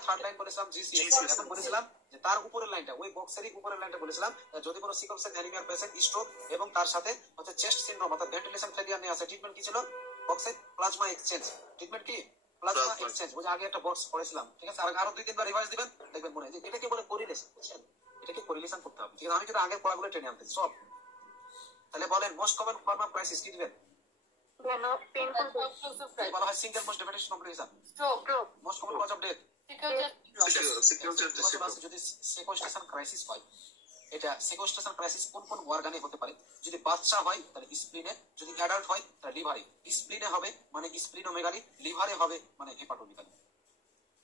থার্ড লাইন বলেছিলাম জিসিএস। এখন বলেছিলাম যে তার উপরের লাইনটা, ওই বক্সেরই উপরের লাইনটা বলেছিলাম, যদি কোনো সিকল সেল অ্যানিমিয়ার পেশেন্ট স্ট্রোক এবং তার সাথে হচ্ছে চেস্ট সিনড্রোম অর্থাৎ ভেন্টিলেশন ফেলিয়ার নিয়ে আসে, ট্রিটমেন্ট কি ছিল বক্সে? Plasma exchange. ট্রিটমেন্ট কি? Plasma exchange. ওই যে আগে একটা বক্স পড়েছিলাম, ঠিক আছে। আরো 2-3 বার রিভাইজ দিবেন, দেখবেন মনে হয় যে এটাকে বলে কোরিলেশন, বুঝছেন? এটাকে কোরিলেশন করতে হবে, ঠিক আছে। আমি কিন্তু আগের পড়াগুলো টেনে আনতেছি সব। তাহলে বলেন most common form of crisis কি দিবেন? বলা হয় single most definition complication, stroke. Most common cause of death. যদি সেকোস্টেশন ক্রাইসিস হয়, এটা সেকোস্টেশন ক্রাইসিস কোন কোন অর্গানে হতে পারে? যদি বাচ্চা হয় তাহলে স্প্লিনে, যদি অ্যাডাল্ট হয় তাহলে লিভারে। স্প্লিনে হবে মানে স্প্লিনোমেগালি, লিভারে হবে মানে হেপাটোমেগালি।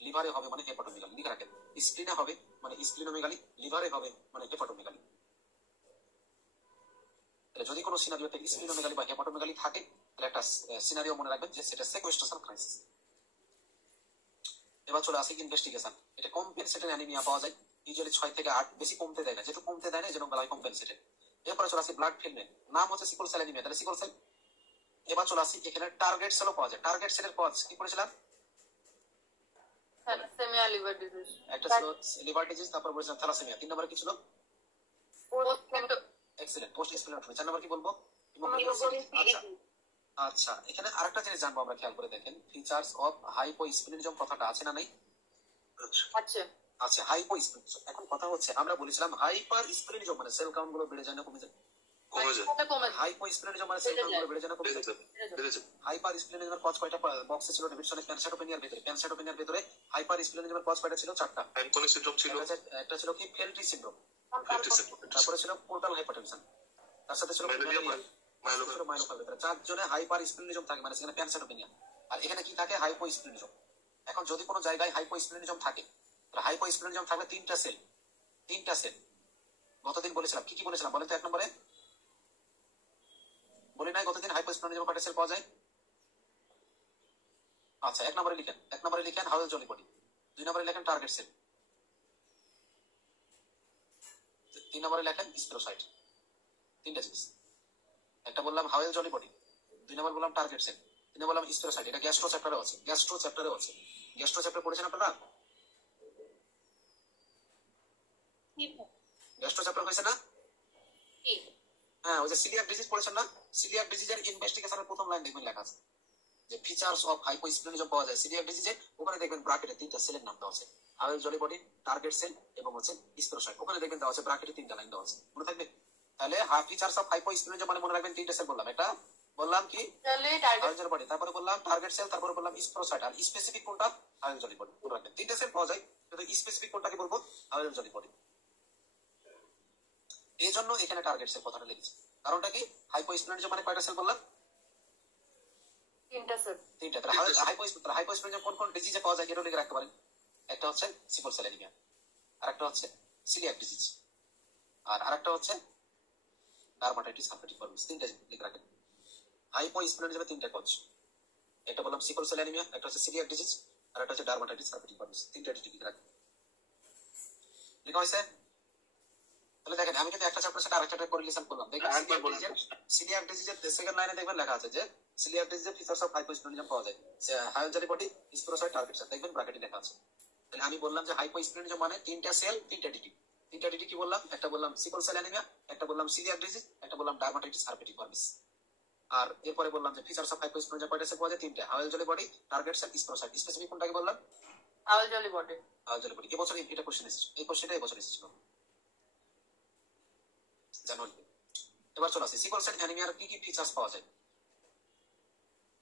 লিভারে হবে মানে হেপাটোমেগালি, লিখে রাখেন। স্প্লিনে হবে মানে স্প্লিনোমেগালি, লিভারে হবে মানে হেপাটোমেগালি। যদি কোনো সিনারিওতে স্প্লিনোমেগালি বা হেপাটোমেগালি থাকে, তাহলে একটা সিনারিও মনে রাখবেন যে সেটা সেকোস্টেশন ক্রাইসিস। এবার চলে আসে ইনভেস্টিগেশন। এটা কম্পেনসেটেড অ্যানিমিয়া পাওয়া যায়, ইউজুয়ালি 6 থেকে 8, বেশি কমতে দেয় না, যেহেতু কমতে দেয় না যেন বলা হয় কম্পেনসেটেড। এরপরে চলে আসি ব্লাড ফিল্মে, নাম হচ্ছে সিকল সেল অ্যানিমিয়া, তাহলে সিকল সেল। এবার চলে আসি এখানে টার্গেট সেলও পাওয়া যায়। টার্গেট সেলের কজ কি করেছিলাম? Thalassaemia, liver disease. একটা ছিল লিভার ডিজিজ, তারপর বলেছিলাম থ্যালাসেমিয়া। 3 নম্বরে কি ছিল? Excellent, post explanatory. 4 নম্বর কি বলবো? আচ্ছা আচ্ছা, এখানে আরেকটা জিনিস জানবো আমরা, খেয়াল করে দেখেন, ফিচার্স অফ হাইপোস্প্লিনিজম কথাটা আছে না নেই? আচ্ছা আচ্ছা, হাইপোস্প্লিনিজম। এখন কথা হচ্ছে আমরা বলেছিলাম হাইপার স্প্লিনিজম মানে সেল কাউন্ট গুলো বেড়ে যায় না কমে যায়? হাইপোস্প্লিনিজম মানে সেল কাউন্ট গুলো বেড়ে যায় না কমে যায়? হাইপার স্প্লিনিজমের কজ কয়টা বক্সে ছিল ডেভিডসনের প্যানসাইটোপেনিয়ার ভিতরে? প্যানসাইটোপেনিয়ার ভিতরে হাইপার স্প্লিনিজমের কজ কয়টা ছিল? 4টা। হ্যানকনি সিনড্রোম ছিল, একটা ছিল কি ফেলট্রি সিনড্রোম, তারপরে ছিল পোর্টাল হাইপারটেনশন, তার সাথে ছিল মাইলোফাইব্রিয়াম। 4 জনে হাইপার স্প্লিনিজম থাকে মানে সেখানে প্যানসাইটোপেনিয়া। আর এখানে কি থাকে? হাইপোস্প্লিনিজম। এখন যদি কোনো জায়গায় হাইপোস্প্লিনিজম থাকে, তাহলে হাইপোস্প্লিনিজম থাকলে 3টা সেল, 3টা সেল। গতদিন বলেছিলাম, কি কি বলেছিলাম বলেন তো? 1 নম্বরে বলি নাই গতদিন হাইপোস্প্লিনিজম কয়টা সেল পাওয়া যায়? আচ্ছা, 1 নম্বরে লিখেন, 1 নম্বরে লিখেন হাউয়েল জলি বডি, 2 নম্বরে লেখেন টার্গেট সেল, 3 নম্বরে লেখেন স্পেরোসাইট। 3টা জিনিস। একটা বললাম হাউয়েল জলি বডি, 2 নম্বর বললাম টার্গেট সেল, 3 নম্বর বললাম স্পেরোসাইট। এটা গ্যাস্ট্রো চ্যাপ্টারে আছে, গ্যাস্ট্রো চ্যাপ্টারে আছে। গ্যাস্ট্রো চ্যাপ্টার পড়েছেন আপনারা? গ্যাস্ট্রো চ্যাপ্টার হয়েছে না? হ্যাঁ, ওই যে সিলিয়াক ডিজিজ পড়েছেন না? সিলিয়াক ডিজিজের ইনভেস্টিগেশনের প্রথম লাইন দেখবেন লেখা আছে যে ফিচার্স অফ হাইপোস্প্লিনিজম পাওয়া যায় সিলিয়াক ডিজিজে। ওখানে দেখবেন ব্র্যাকেটে 3টা সেলের নাম দেওয়া আছে, হাউয়েল জলি বডি, টার্গেট সেল এবং হচ্ছে স্পেরোসাইট। ওখানে দেখবেন দেওয়া আছে ব্র্যাকেটে 3টা লাইন দেওয়া আছে, মনে থাকবে? তাহলে ফিচার্স অফ হাইপোস্প্লিনিজম মানে মনে রাখবেন 3টা সেল বললাম। এটা বললাম কি? হাউয়েল জলি বডি, তারপরে বললাম টার্গেট সেল, তারপরে বললাম স্পেরোসাইট। আর স্পেসিফিক কোনটা? হাউয়েল জলি বডি। মনে রাখবেন 3টা সেল পাওয়া যায়, কিন্তু স্পেসিফিক কোনটাকে বলবো? হাউয়েল জলি বডি। এই জন্য এখানে টার্গেট সেল কথাটা লিখেছি। কারণটা কি, হাইপোস্প্লেনিজম মানে কয়টা সেল বললাম? তিনটা সেল। তিনটা। তাহলে হাইপোস্প্লেনিজম কোন কোন ডিজিজে পাওয়া যায় এটা লিখে রাখতে পারেন। একটা হচ্ছে সিকল সেল অ্যানিমিয়া, আরেকটা হচ্ছে সিলিয়াক ডিজিজ, আর আরেকটা হচ্ছে ডারমাটাইটিস সার্কোটিফর্মিস। তিনটা লিখে রাখেন। হাইপোস্প্লেনিজমে তিনটা কজ, একটা বললাম সিকল সেল অ্যানিমিয়া, একটা হচ্ছে সিলিয়াক ডিজিজ, আর একটা হচ্ছে ডারমাটাইটিস সার্কোটিফর্মিস। তিনটা লিখে রাখেন। লেখা হয়েছে? তাহলে দেখেন আমি কিন্তু একটা চ্যাপ্টার সাথে আরেকটা কোরিলেশন করলাম। দেখেন সিলিয়াক ডিজিজের সেকেন্ড লাইনে দেখবেন লেখা আছে যে সিলিয়াক ডিজিজের ফিচারস অফ হাইপোস্প্লেনিজম পাওয়া যায়, হায়োজেলি বডি, স্পোরোসাইট, টার্গেট সেল। দেখবেন ব্র্যাকেটে লেখা আছে। তাহলে আমি বললাম যে হাইপোস্প্লেনিজম মানে তিনটা সেল, তিনটা ডিটি। তিনটা ডিটি কি বললাম? একটা বললাম সিকল সেল অ্যানিমিয়া, একটা বললাম সিলিয়াক ডিজিজ, একটা বললাম ডারমাটাইটিস সার্কোটিফর্মিস। আর এরপরে বললাম যে ফিচারস অফ হাইপোস্প্লেনিজম কয়টা সেল পাওয়া যায়? তিনটা, হায়োজেলি বডি, টার্গেট সেল, স্পোরোসাইট। স্পেসিফিক কোনটাকে বললাম? হায়োজলি বডি। হায়োজলি বডি। এবছর এটা কোশ্চেন এসেছে, এই কোশ্চেনটা এবছর এসেছিল জানুয়ারিতে। এবার চলে আসি সিকল সেল অ্যানিমিয়ার কি কি ফিচার্স পাওয়া যায়।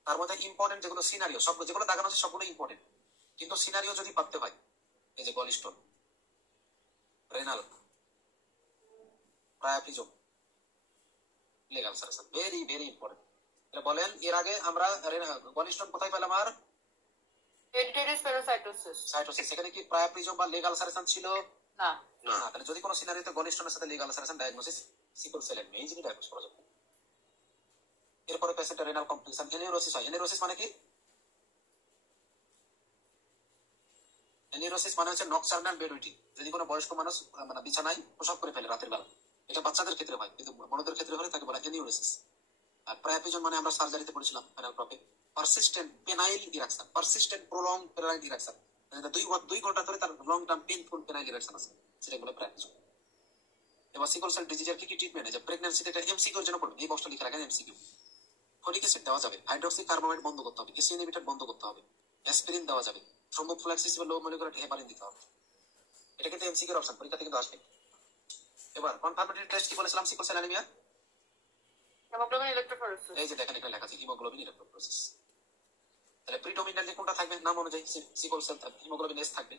তার মধ্যে ইম্পর্টেন্ট যেগুলো সিনারিও, সব যেগুলো দাগানো আছে সবগুলো ইম্পর্টেন্ট, কিন্তু সিনারিও যদি ভাবতে হয়, এই যে gallstone, renal, priapism, leg ulceration, very very important. এটা বলেন এর আগে আমরা গলস্টোন কোথায় পেলাম? আর হেরিডিটারি স্পেরোসাইটোসিস। সাইটোসিস। সেখানে কি প্রায়াফিজম বা লেগ আলসারেশন ছিল? না। না। তাহলে যদি কোনো সিনারিওতে গলস্টোনের সাথে লেগ আলসারেশন ডায়াগনোসিস সিকল সেল অ্যানিমিয়া ইজিলি ডায়াগনোস করা যাবে। এরপরে পেশেন্টের রেনাল কমপ্লিকেশন, এনিউরোসিস হয়। এনিউরোসিস মানে কি? এনিউরোসিস মানে হচ্ছে নকটার্নাল বেডুইটি। যদি কোনো বয়স্ক মানুষ মানে বিছানায় প্রসব করে ফেলে রাতের বেলা, এটা বাচ্চাদের ক্ষেত্রে হয়, কিন্তু বড়দের ক্ষেত্রে হলে তাকে বলা এনিউরোসিস। আর প্রায়াফিজম মানে আমরা সার্জারিতে পড়েছিলাম ফেনাল ক্রপে, persistent penile erection, persistent prolong penile erection, মানে 2 ঘন্টা ধরে তার long term painful penile erection আছে, সেটা বলে প্রায়াফিজম। এবার সিকল সেল ডিজিজের কি কি ট্রিটমেন্ট? যে প্রেগন্যান্সিতে এটা এমসিকিউ এর জন্য পড়বেন, এই বক্সটা লিখে রাখেন এমসিকিউ। ফলিক অ্যাসিড দেওয়া যাবে, হাইড্রক্সি কার্বোমেট বন্ধ করতে হবে, এসি ইনহিবিটর বন্ধ করতে হবে, অ্যাসপিরিন দেওয়া যাবে, থ্রোম্বোফ্লাক্সিস বা লো মলিকুলার হেপারিন দিতে হবে। এটা কিন্তু এমসিকিউ এর অপশন, পরীক্ষাতে কিন্তু আসবে। এবার কনফার্মেটরি টেস্ট কি বলেছিলাম সিকল সেল অ্যানিমিয়া? Haemoglobin electrophoresis. এই যে দেখেন এখানে লেখা আছে হিমোগ্লোবিন ইলেক্ট্রোফোরেসিস। তাহলে প্রিডোমিনেন্টলি কোনটা থাকবে? নাম অনুযায়ী সিকল সেল থাকবে, হিমোগ্লোবিন এস থাকবে,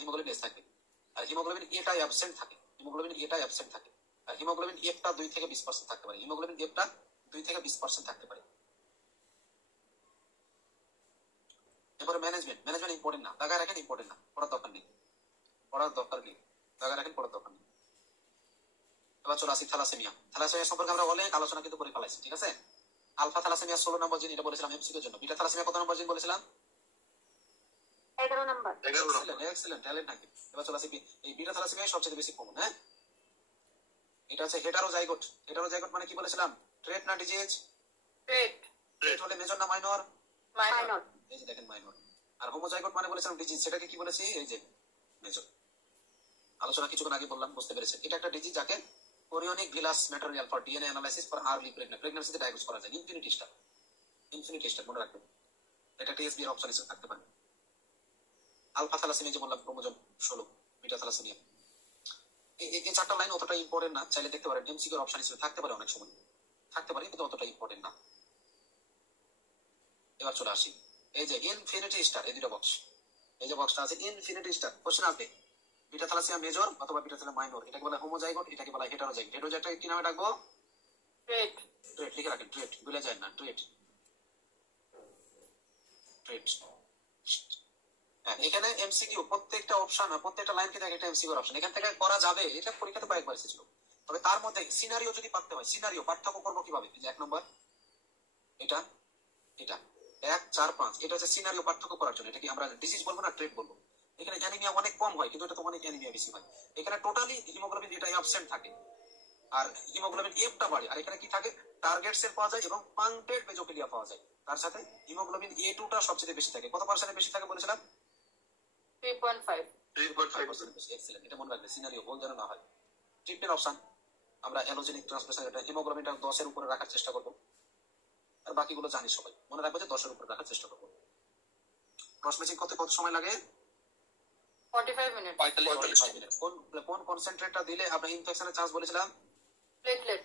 হিমোগ্লোবিন এস থাকবে। আর হিমোগ্লোবিন এটা অ্যাবসেন্ট থাকে, হিমোগ্লোবিন এটা অ্যাবসেন্ট থাকে। আর হিমোগ্লোবিন এফটা 2 থেকে 20% থাকতে পারে, হিমোগ্লোবিন এফটা 2 থেকে 20% থাকতে পারে। এরপরে ম্যানেজমেন্ট ইম্পর্টেন্ট না, দাগা রাখেন, ইম্পর্টেন্ট না, পড়ার দরকার নেই, দাগা রাখেন, পড়ার দরকার নেই। এবার চলে আসি থ্যালাসেমিয়া। থ্যালাসেমিয়া সম্পর্কে আমরা অনেক আলোচনা কিন্তু করে ফেলাইছি, ঠিক আছে? আলফা থ্যালাসেমিয়া 16 নম্বর জিন, এটা বলেছিলাম এমসিকিউ এর জন্য। বিটা থ্যালাসেমিয়া কত নম্বর জিন বলেছিলাম? 11 নাম্বার। এক্সেলেন্ট ট্যালেন্ট নাকি। এবার চলে আসি এই বিটা থ্যালাসেমিয়া সবচেয়ে বেশি কমন। হ্যাঁ, এটা হচ্ছে হেটারোজাইগোট। হেটারোজাইগোট মানে কি বলেছিলাম? ট্রেট না ডিজিজ? ট্রেট হলে মেজর না মাইনর? মাইনর। এই যে দেখেন মাইনর। আর হোমোজাইগোট মানে বলেছিলাম ডিজিজ, সেটাকে কি বলেছি? এই যে মেজর। আলোচনা কিছুক্ষণ আগে বললাম, বুঝতে পেরেছেন? এটা একটা ডিজিজ যাকে chorionic villus material for DNA analysis for early প্রেগন্যান্সিতে ডায়াগনোস করা যায়। ইনফিনিটি স্টার মনে রাখবেন, এটা টিএসবি এর অপশন হিসেবে থাকতে পারে। আলফা থ্যালাসেমিয়া যে বললাম ক্রোমোজোম 16, বিটা থ্যালাসেমিয়া। এই 4টা লাইন অতটা ইম্পর্টেন্ট না, চাইলে দেখতে পারেন, এমসিকিউ অপশন হিসেবে থাকতে পারে, অনেক সময় থাকতে পারে, কিন্তু অতটা ইম্পর্টেন্ট না। এবার চলে আসি এই যে ইনফিনিটি স্টার, এই দুটো বক্স, এই যে বক্সটা আছে ইনফিনিটি স্টার। কোশ্চেন আসবে বিটা থ্যালাসেমিয়া মেজর অথবা বিটা থ্যালাসেমিয়া মাইনর, এটাকে বলা হোমোজাইগোট, এটাকে বলা হেটারোজাইগোট। হেটারোজাইগোটকে কি নামে ডাকবো? ট্রেট। ট্রেট লিখে রাখেন, ট্রেট ভুলে যায় না, ট্রেট। এখানে এমসিকিউ প্রত্যেকটা অপশন, প্রত্যেকটা লাইন থেকে একটা এমসিকিউ অপশন এখান থেকে করা যাবে। এটা পরীক্ষাতে কয়েকবার এসেছিল। তবে তার মধ্যে সিনারিও যদি পারতে হয়, সিনারিও পার্থক্য করবো কিভাবে? এই যে 1 নম্বর এটা, এটা 1, 4, 5, এটা হচ্ছে সিনারিও পার্থক্য করার জন্য। এটা কি আমরা ডিজিজ বলবো না ট্রেট বলবো? এখানে অ্যানিমিয়া অনেক কম হয়, কিন্তু এটা তো অনেক অ্যানিমিয়া বেশি হয়। এখানে টোটালি হিমোগ্লোবিন এটা অ্যাবসেন্ট থাকে, আর হিমোগ্লোবিন এফটা বাড়ে। আর এখানে কি থাকে? টার্গেট সেল পাওয়া যায় এবং পাংক্টেড মেজোফিলিয়া পাওয়া যায়। তার সাথে হিমোগ্লোবিন A2টা সবচেয়ে বেশি থাকে। কত পার্সেন্ট বেশি থাকে বলেছিলাম? 3.5 বেশি। এক্সেলেন্ট, এটা মনে রাখবে, সিনারিও ভুল যেন না হয়। ট্রিটমেন্ট অপশন আমরা অ্যালোজেনিক ট্রান্সপ্লান্টেশন, এটা হিমোগ্লোবিনটা 10 এর উপরে রাখার চেষ্টা করব। আর বাকিগুলো জানি সবাই, মনে রাখবে যে 10 এর উপরে রাখার চেষ্টা করব। ক্রস ম্যাচিং করতে কত সময় লাগে? 45 মিনিট। 45 মিনিট। কোন কনসেন্ট্রেটটা দিলে আমরা ইনফেকশনের চান্স বলেছিলাম? প্লেটলেট।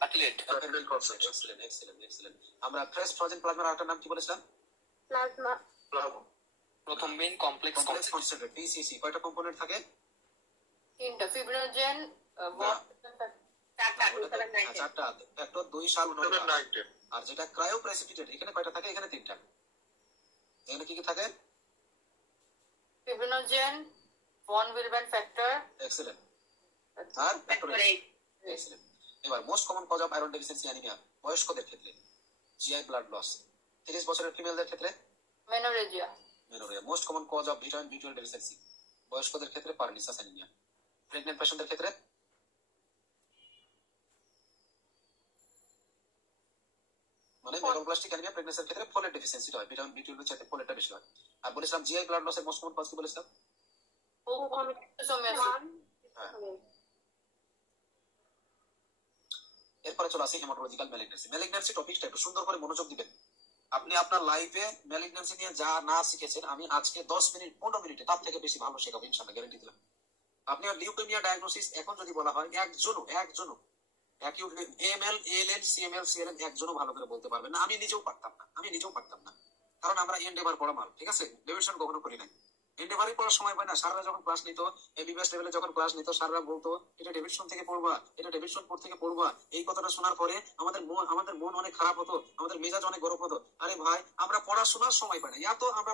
এক্সেলেন্ট। আমরা ফ্রেশ ফ্রোজেন প্লাজমার আরেকটা নাম কি বলেছিলাম? প্লাজমা। প্রথম মেইন কমপ্লেক্স কনসেন্ট্রেট, পিসিসি। কয়টা কম্পোনেন্ট থাকে? 3টা, ফিব্রিনোজেন, চারটা ফ্যাক্টর 2 7 7 9 10 আর যেটা ক্রায়ো প্রেসিপিটেট এখানে কয়টা থাকে? এখানে 3টা। এখানে কি কি থাকে? Fibrinogen, von Willebrand factor, excellent. আর ফ্যাক্টর এক্সেলেন্ট। এবার most common cause of iron deficiency anaemia বয়স্কদের ক্ষেত্রে জিআই ব্লাড লস, 30 বছরের ফিমেলদের ক্ষেত্রে menorrhagia, menorrhoea. Most common cause of vitamin বি12 ডেফিসিয়েন্সি বয়স্কদের ক্ষেত্রে পারনিসাস অ্যানিমিয়া, প্রেগন্যান্ট পেশেন্টদের ক্ষেত্রে মানে মেগাপ্লাস্টিক অ্যানিমিয়া। প্রেগন্যান্সির ক্ষেত্রে ফোলেট ডেফিসিয়েন্সি হয়, ভিটামিন বি12 এর চাইতে ফোলেটটা বেশি হয়। আর বলেছিলাম জিআই ব্লাড লসের মোস্ট কমন কজ কি বলেছিলাম? এরপরে চলে আসি হেমাটোলজিক্যাল ম্যালিগন্যান্সি। ম্যালিগন্যান্সি টপিকটা একটু সুন্দর করে মনোযোগ দিবেন। আপনি আপনার লাইফে ম্যালিগন্যান্সি নিয়ে যা না শিখেছেন আমি আজকে 10 মিনিট 15 মিনিটে তার থেকে বেশি ভালো শেখাবো ইনশাআল্লাহ, গ্যারান্টি দিলাম। আপনি আর লিউকেমিয়া ডায়াগনোসিস এখন যদি বলা হয় একজনও acute ML ALL CML CLL একজনও ভালো করে বলতে পারবেন না। আমি নিজেও পারতাম না কারণ আমরা এন্ডেভার পড়া মাল, ঠিক আছে? ডেভিশন কখনো করি নাই। এন্ডেভারই পড়ার সময় পায় না। স্যাররা যখন ক্লাস নিত, এমবিবিএস লেভেলে যখন ক্লাস নিত, স্যাররা বলতো এটা ডেভিশন থেকে পড়বা, এটা ডেভিশন পড় থেকে পড়বা। এই কথাটা শোনার পরে আমাদের মন অনেক খারাপ হতো, আমাদের মেজাজ অনেক গরম হতো। আরে ভাই, আমরা পড়াশোনার সময় পাই না, এত আমরা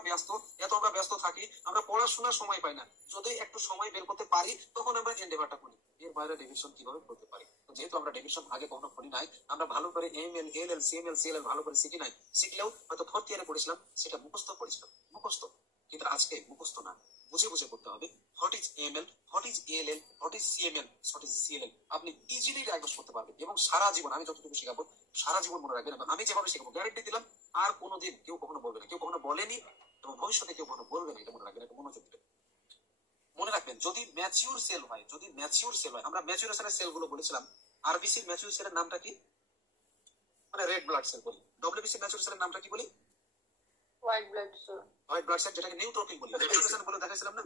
ব্যস্ত থাকি, আমরা পড়াশোনার সময় পাই না। যদি একটু সময় বের করতে পারি তখন আমরা এন্ডেভারটা করি। এর বাইরে ডেভিশন কিভাবে করতে পারি? তো যেহেতু আমরা ডেভিশন আগে কখনো করি নাই, আমরা ভালো করে এমএল এএলএল সিএমএল সিএলএল ভালো করে শিখি নাই। শিখলেও হয়তো 4th ইয়ারে পড়েছিলাম, সেটা মুখস্থ করেছিলাম, মুখস্থ। কিন্তু আজকে মুখস্থ না, বুঝে বুঝে করতে হবে। What is ML, what is ALL, what is CML, what is CLL আপনি ইজিলি ডায়াগনোস করতে পারবেন। এবং সারা জীবন আমি যতটুকু শেখাবো সারা জীবন মনে রাখবেন। আমি যেভাবে শেখাবো গ্যারান্টি দিলাম আর কোনোদিন কেউ কখনো বলবে না, কেউ কখনো বলেনি এবং ভবিষ্যতে কেউ কখনো বলবে না। এটা মনে রাখবেন, এটা মনোযোগ দিবেন। মনে রাখবেন, যদি ম্যাচিউর সেল হয়, আমরা ম্যাচুরেশনের সেল গুলো বলেছিলাম। আরবিসির ম্যাচিউর সেলের নামটা কি? মানে রেড ব্লাড সেল বলি। ডব্লিউবিসি ম্যাচিউর সেলের নামটা কি বলি? white blood cell, white blood cell, যেটাকে নিউট্রোফিল বলি। ম্যাচুরেশন বলে দেখাইছিলাম না?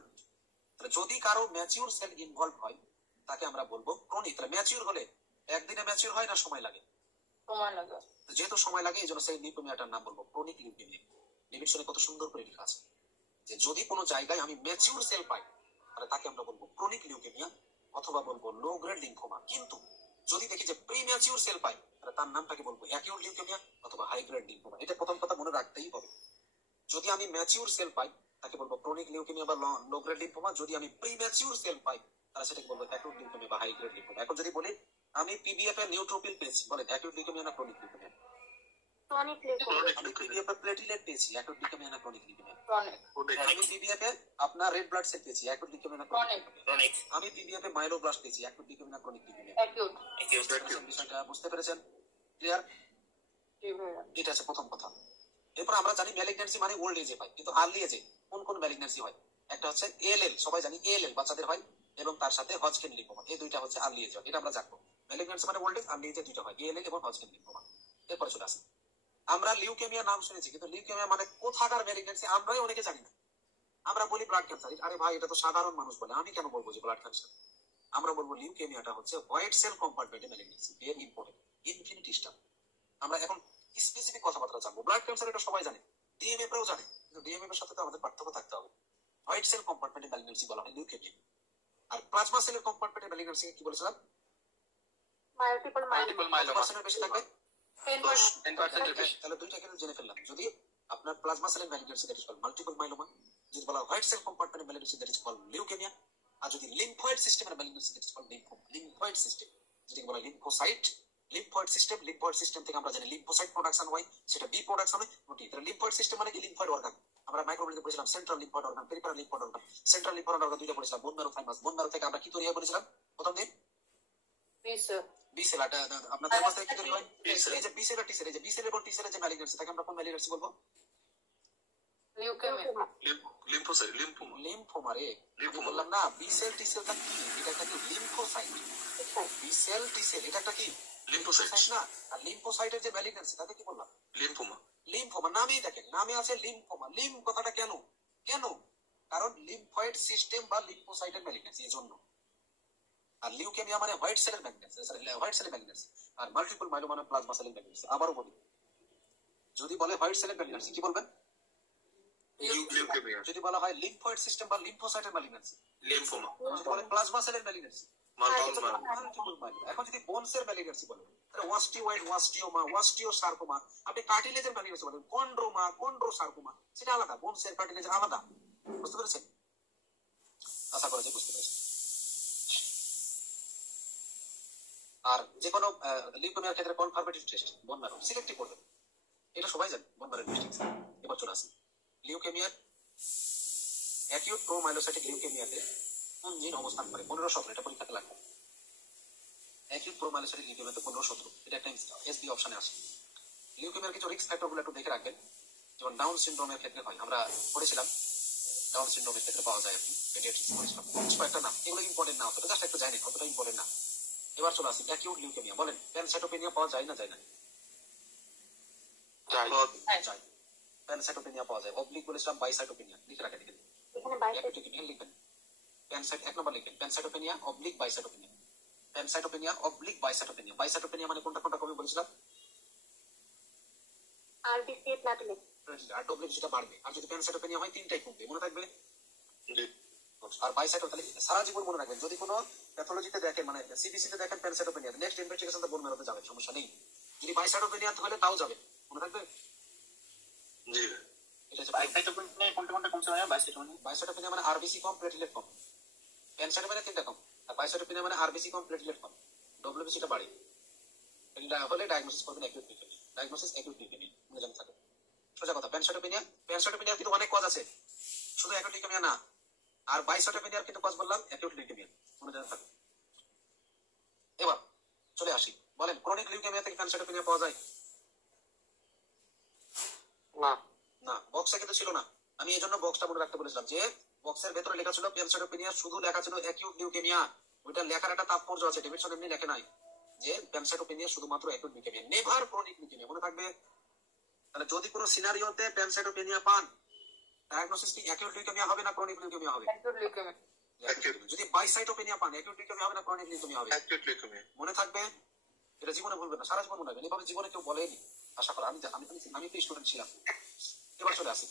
তাহলে যদি কারো ম্যাচিউর সেল ইনভলভ হয় তাকে আমরা বলবো ক্রনিক। তাহলে ম্যাচিউর হলে একদিনে ম্যাচিউর হয় না সময় লাগে? সময় লাগে। যেহেতু সময় লাগে এই জন্য সেই লিউকেমিয়াটার নাম বলবো ক্রনিক লিউকেমিয়া। ডেভিশনে কত সুন্দর করে লেখা আছে যে যদি কোনো জায়গায় আমি ম্যাচিউর সেল পাই তাহলে তাকে আমরা বলবো ক্রনিক লিউকেমিয়া অথবা বলবো লো গ্রেড লিম্ফোমা। কিন্তু যদি দেখি যে প্রিম্যাচিউর সেল পাই তাহলে তার নামটাকে বলবো অ্যাকিউট লিউকেমিয়া অথবা হাই গ্রেড লিম্ফোমা। এটা প্রথম কথা মনে রাখতেই হবে। যদি আমি ম্যাচিউর সেল পাই তাকে বলবো ক্রনিক লিউকেমিয়া বা লো গ্রেড লিম্ফোমা। যদি আমি প্রিম্যাচিউর সেল পাই তাহলে সেটাকে বলবো অ্যাকিউট লিউকেমিয়া বা হাই গ্রেড লিম্ফোমা। এখন যদি বলি আমি পিবিএফ এর নিউট্রোফিল পেয়েছি, বলেন অ্যাকিউট লিউকেমিয়া না ক্রনিক লিউকেমিয়া? আমি পিবিএফ এর প্লেটিলেট পেয়েছি, অ্যাকিউট লিউকেমিয়া না ক্রনিক লিউকেমিয়া? chronic, আমি পিবিএফ এর আপনার রেড ব্লাড সেল পেয়েছি, অ্যাকিউট লিউকেমিয়া না ক্রনিক? আমি পিবিএফ এর মাইলোব্লাস্ট পেয়েছি, অ্যাকিউট লিউকেমিয়া না ক্রনিক লিউকেমিয়া? acute, বিষয়টা বুঝতে পেরেছেন? ক্লিয়ার? এটা হচ্ছে প্রথম কথা। এরপর আমরা জানি ম্যালিগন্যান্সি মানে ওল্ড এজে হয়, কিন্তু আর্লি এজে কোন কোন ম্যালিগন্যান্সি হয়? একটা হচ্ছে এএলএল, সবাই জানি এএলএল বাচ্চাদের হয়, এবং তার সাথে হজকিন লিম্ফোমা। এই দুইটা হচ্ছে আর্লি এজ হয়, এটা আমরা জানবো। ম্যালিগন্যান্সি মানে ওল্ড এজ, আর্লি এজে দুইটা হয়, এএলএল এবং হজকিন লিম্ফোমা। এরপরে চলে আসে আমরা লিউকেমিয়া নাম শুনেছি, কিন্তু লিউকেমিয়া মানে কোথাকার ম্যালিগন্যান্সি আমরাই অনেকে জানি না। আমরা বলি ব্লাড ক্যান্সার, আরে ভাই এটা তো সাধারণ মানুষ বলে, আমি কেন বলবো যে ব্লাড ক্যান্সার? আমরা বলবো লিউকেমিয়াটা হচ্ছে হোয়াইট সেল কম্পার্টমেন্টে malignancy. Very important, infinity stuff. আমরা এখন স্পেসিফিক কথাবার্তা জানবো। ব্লাড ক্যান্সার এটা সবাই জানে, ডিএমএফ রাও জানে, কিন্তু ডিএমএফ এর সাথে তো আমাদের পার্থক্য থাকতে হবে। হোয়াইট সেল কম্পার্টমেন্টে ম্যালিগন্যান্সি বলা হয় লিউকেমিয়া। আর প্লাজমা সেলের কম্পার্টমেন্টে ম্যালিগন্যান্সি কি বলেছিলাম? Multiple myeloma. পার্সেন্টের বেশি থাকবে, 10%, তাহলে দুইটা কেন জেনে ফেললাম। যদি আপনার প্লাজমা সেলের malignancy that is called multiple myeloma, যদি বলা হোয়াইট সেল কম্পার্টমেন্টের malignancy that is called leukaemia. আর যদি লিম্ফয়েড সিস্টেমের malignancy that is called lymphoid system, যেটাকে বলা লিম্ফোসাইট। লিম্ফয়েড সিস্টেম থেকে আমরা জানি লিম্ফোসাইট প্রোডাকশন হয়, সেটা বি প্রোডাকশন হয় ওটি। তাহলে লিম্ফয়েড সিস্টেম মানে কি? Lymphoid organ. আমরা মাইক্রোবায়োলজিতে পড়েছিলাম central lymphoid organ, peripheral lymphoid organ. Central lymphoid organ দুইটা পড়েছিলাম, bone marrow, thymus. Bone marrow থেকে আমরা কি তৈরি হয় বলেছিলাম প্রথম দিন? B cell. আপনার থাইমাস থেকে কি তৈরি হয়? এই যে বি সেল আর টি সেল, এই যে বি সেল এবং টি সেলের যে ম্যালিগন্যান্সি তাকে আমরা কোন ম্যালিগন্যান্সি বলবো? leukemia, লিম্ফোসাইট লিম্ফোমা লিম্ফোমা রে। লিম্ফোমা। বললাম না বি সেল টি সেলটা কি? এটা একটা কি? Lymphocyte. B cell T cell এটা একটা কি? লিম্ফোসাইট না। আর লিম্ফোসাইটের যে ম্যালিগন্যান্সি তাকে কি বললাম? Lymphoma lymphoma. নামেই দেখেন, নামে আছে লিম্ফোমা। লিম কথাটা কেন? কারণ লিম্ফয়েড সিস্টেম বা লিম্ফোসাইটের ম্যালিগন্যান্সি এর জন্য। আর লিউকেমিয়া মানে হোয়াইট সেলের ম্যালিগন্যান্সি, হোয়াইট সেলের ম্যালিগন্যান্সি। আর মাল্টিপল মাইলোমা মানে প্লাজমা সেলের ম্যালিগন্যান্সি। আবারও বলি, যদি বলে হোয়াইট সেলের ম্যালিগন্যান্সি কি বলবেন? লিউকেমিয়া যদি বলা হয় লিম্ফয়েড সিস্টেম বা লিম্ফোসাইটের ম্যালিগন্যান্সি, লিম্ফোমা যদি বলে প্লাজমা সেলের ম্যালিগন্যান্সি, মাল্টিপল মাইলোমা। এখন যদি বোনসের ম্যালিগনেন্সি বলেন তাহলে ওয়াস্টিওয়েড, ওয়াস্টিওমা, ওয়াস্টিওসার্কোমা। আপনি কার্টিলেজের ম্যালিগনেন্সি বলেন কন্ড্রোমা, কন্ড্রোসার্কোমা, সেটা আলাদা। বোনসের কার্টিলেজের আলাদা। বুঝতে পেরেছেন? আশা করা যায় বুঝতে পেরেছেন। আর যে কোনো লিউকেমিয়ার ক্ষেত্রে কনফার্মেটিভ টেস্ট বোন ম্যারো সিলেক্টিভ করবেন, এটা সবাই জানে বোন ম্যারো টেস্ট। এবার চলে আসি লিউকেমিয়ার অ্যাকিউট প্রোমাইলোসাইটিক লিউকেমিয়াতে কোন জিন অবস্থান করে। 15-17 এটা পরীক্ষাতে লাগবে। অ্যাকিউট প্রোমাইলোসাইটিক লিউকেমিয়াতে 15-17 এটা একটা এসবি অপশনে আসে। লিউকেমিয়ার কিছু রিস্ক ফ্যাক্টরগুলো একটু দেখে রাখবেন। যেমন ডাউন সিনড্রোমের ক্ষেত্রে হয়, আমরা পড়েছিলাম ডাউন সিনড্রোমের ক্ষেত্রে পাওয়া যায় আর কি, পেডিয়াট্রিক্স পড়েছিলাম। কয়েকটা নাম, এগুলো ইম্পর্টেন্ট না, অতটা জাস্ট একটু জানি কতটা ইম্পর্টেন্ট না। এবার চলে আসি অ্যাকিউট লিউকেমিয়া। বলেন প্যানসাইটোপেনিয়া পাওয়া যায় না যায় না? যায়। প্যানসাইটোপেনিয়া পাওয়া যায়। অবলিক বলেছিলাম বাইসাইটোপেনিয়া, লিখে রাখেন এখানে। এখানে 22 লিখবেন প্যানসাইট 1 নম্বর লিখবেন pancytopenia oblique bicytopenia. Pancytopenia oblique bicytopenia. Bicytopenia মানে কোনটা কোনটা কমে বলেছিলাম? RBC platelet. আর ডব্লিউ যেটা বাড়বে। আর যদি প্যানসাইটোপেনিয়া হয় তিনটাই কমবে, মনে থাকবে। জি আর বাইসাইটো তাহলে সারা জীবন মনে রাখবেন। যদি কোনো প্যাথোলজিতে দেখেন, মানে সিবিসিতে দেখেন প্যানসাইটোপেনিয়া, নেক্সট ইনভেস্টিগেশন বোন ম্যারোতে যাবে, সমস্যা নেই। যদি বাইসাইটোপেনিয়া হলে তাও যাবে, মনে থাকবে। জি এটা হচ্ছে বাইসাইটোপেনিয়া কোনটা কোনটা কমছে ভাইয়া? বাইসাইটোপেনিয়া মানে আরবিসি কম, প্লেটলেট কম। প্যানসাইটোপেনিয়া তিনটা কম, আর বাইসাইটোপেনিয়া মানে আরবিসি কম, প্লেটলেট কম, ডব্লিউবিসিটা বাড়ে। এটা হলে ডায়াগনোসিস করবেন acute leukaemia. Diagnosis acute leukaemia মনে জানা থাকে। সোজা কথা। প্যানসাইটোপেনিয়া কিন্তু অনেক কজ আছে, শুধু অ্যাকিউট লিউকেমিয়া না। আর বাইসাইটোপেনিয়ার কিন্তু কজ বললাম অ্যাকিউট লিউকেমিয়া, মনে জানা থাকে। এবার চলে আসি, বলেন ক্রনিক লিউকেমিয়া থেকে প্যানসাইটোপেনিয়া পাওয়া যায় না। না? বক্সে কিন্তু ছিল না। আমি এই জন্য বক্সটা মনে রাখতে বলেছিলাম যে বক্সের ভেতরে লেখা ছিল প্যানসাইটোপেনিয়া, শুধু লেখা ছিল অ্যাকিউট লিউকেমিয়া। ওইটা লেখার একটা তাৎপর্য আছে, ডেভিডসন এমনি লেখে নাই যে প্যানসাইটোপেনিয়া শুধুমাত্র acute leukaemia, never chronic leukaemia, মনে থাকবে। তাহলে যদি কোনো সিনারিওতে প্যানসাইটোপেনিয়া পান, ডায়াগনোসিস কি অ্যাকিউট লিউকেমিয়া হবে না ক্রনিক লিউকেমিয়া হবে? যদি বাইসাইটোপেনিয়া পান, অ্যাকিউট লিউকেমিয়া হবে না ক্রনিক লিউকেমিয়া হবে? Acute leukaemia. মনে থাকবে, এটা জীবনে ভুলবেন না, সারা জীবন মনে রাখবেন। এভাবে জীবনে কেউ বলেনি, আশা করা। আমি তো স্টুডেন্ট ছিলাম। এবার চলে আসি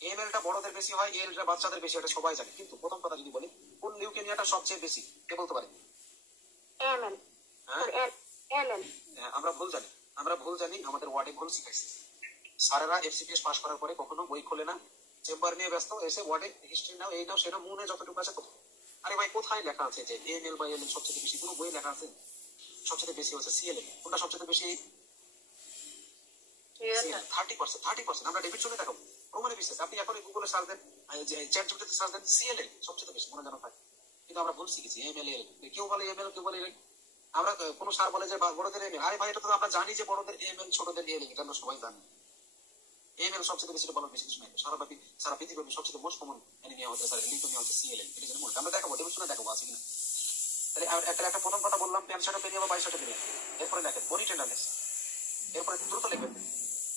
এএমএলটা বড়দের বেশি হয়, এএলটা বাচ্চাদের বেশি, এটা সবাই জানে। কিন্তু প্রথম কথা যদি বলি, কোন লিউকেমিয়াটা সবচেয়ে বেশি, কে বলতে পারে? এমএল। হ্যাঁ, এলএল। আমরা ভুল জানি, আমাদের ওয়ার্ডে ভুল শিখাইছে। স্যারেরা এফসিপিএস পাস করার পরে কখনো বই খোলে না, চেম্বার নিয়ে ব্যস্ত, এসে ওয়ার্ডে হিস্ট্রি নাও, এই নাও, সে নাও, মনে যতটুকু আছে তত। আরে ভাই, কোথায় লেখা আছে যে এএমএল বা এলএল সবচেয়ে বেশি? কোনো বই লেখা আছে? সবচেয়ে বেশি হচ্ছে সিএলএল। কোনটা সবচেয়ে বেশি? 30%। আমরা ডেভিড শুনে দেখাবো, প্রমাণে বিশ্বাস। আপনি এখন গুগলে সার্চ দেন, চ্যাট জিপিটিতে সার্চ দেন, সিএলএল সবচেয়ে বেশি, মনে জানা থাকে। কিন্তু আমরা ভুল শিখেছি, এমএল এল। কেউ বলে এমএল, কেউ বলে এল। আমরা কোনো সার বলে যে বড়দের এমএল। আরে ভাই, এটা তো আমরা জানি যে বড়দের এমএল, ছোটদের এল, এটা আমরা সবাই জানি। এমএল সবচেয়ে বেশি বলার বেশি কিছু নাই। সারা পৃথিবী সবচেয়ে মোস্ট কমন অ্যানিমিয়া হচ্ছে, স্যার লিউকেমিয়া হচ্ছে সিএলএল। এটা জন্য মনে আমরা দেখাবো, ডেভিড শুনে দেখাবো আছে কিনা। তাহলে একটা প্রথম কথা বললাম প্যানসাইটোপেনিয়া বা বাইসাইটোপেনিয়া। এরপরে দেখেন বনি টেন্ডারনেস। এরপরে দ্রুত লিখবেন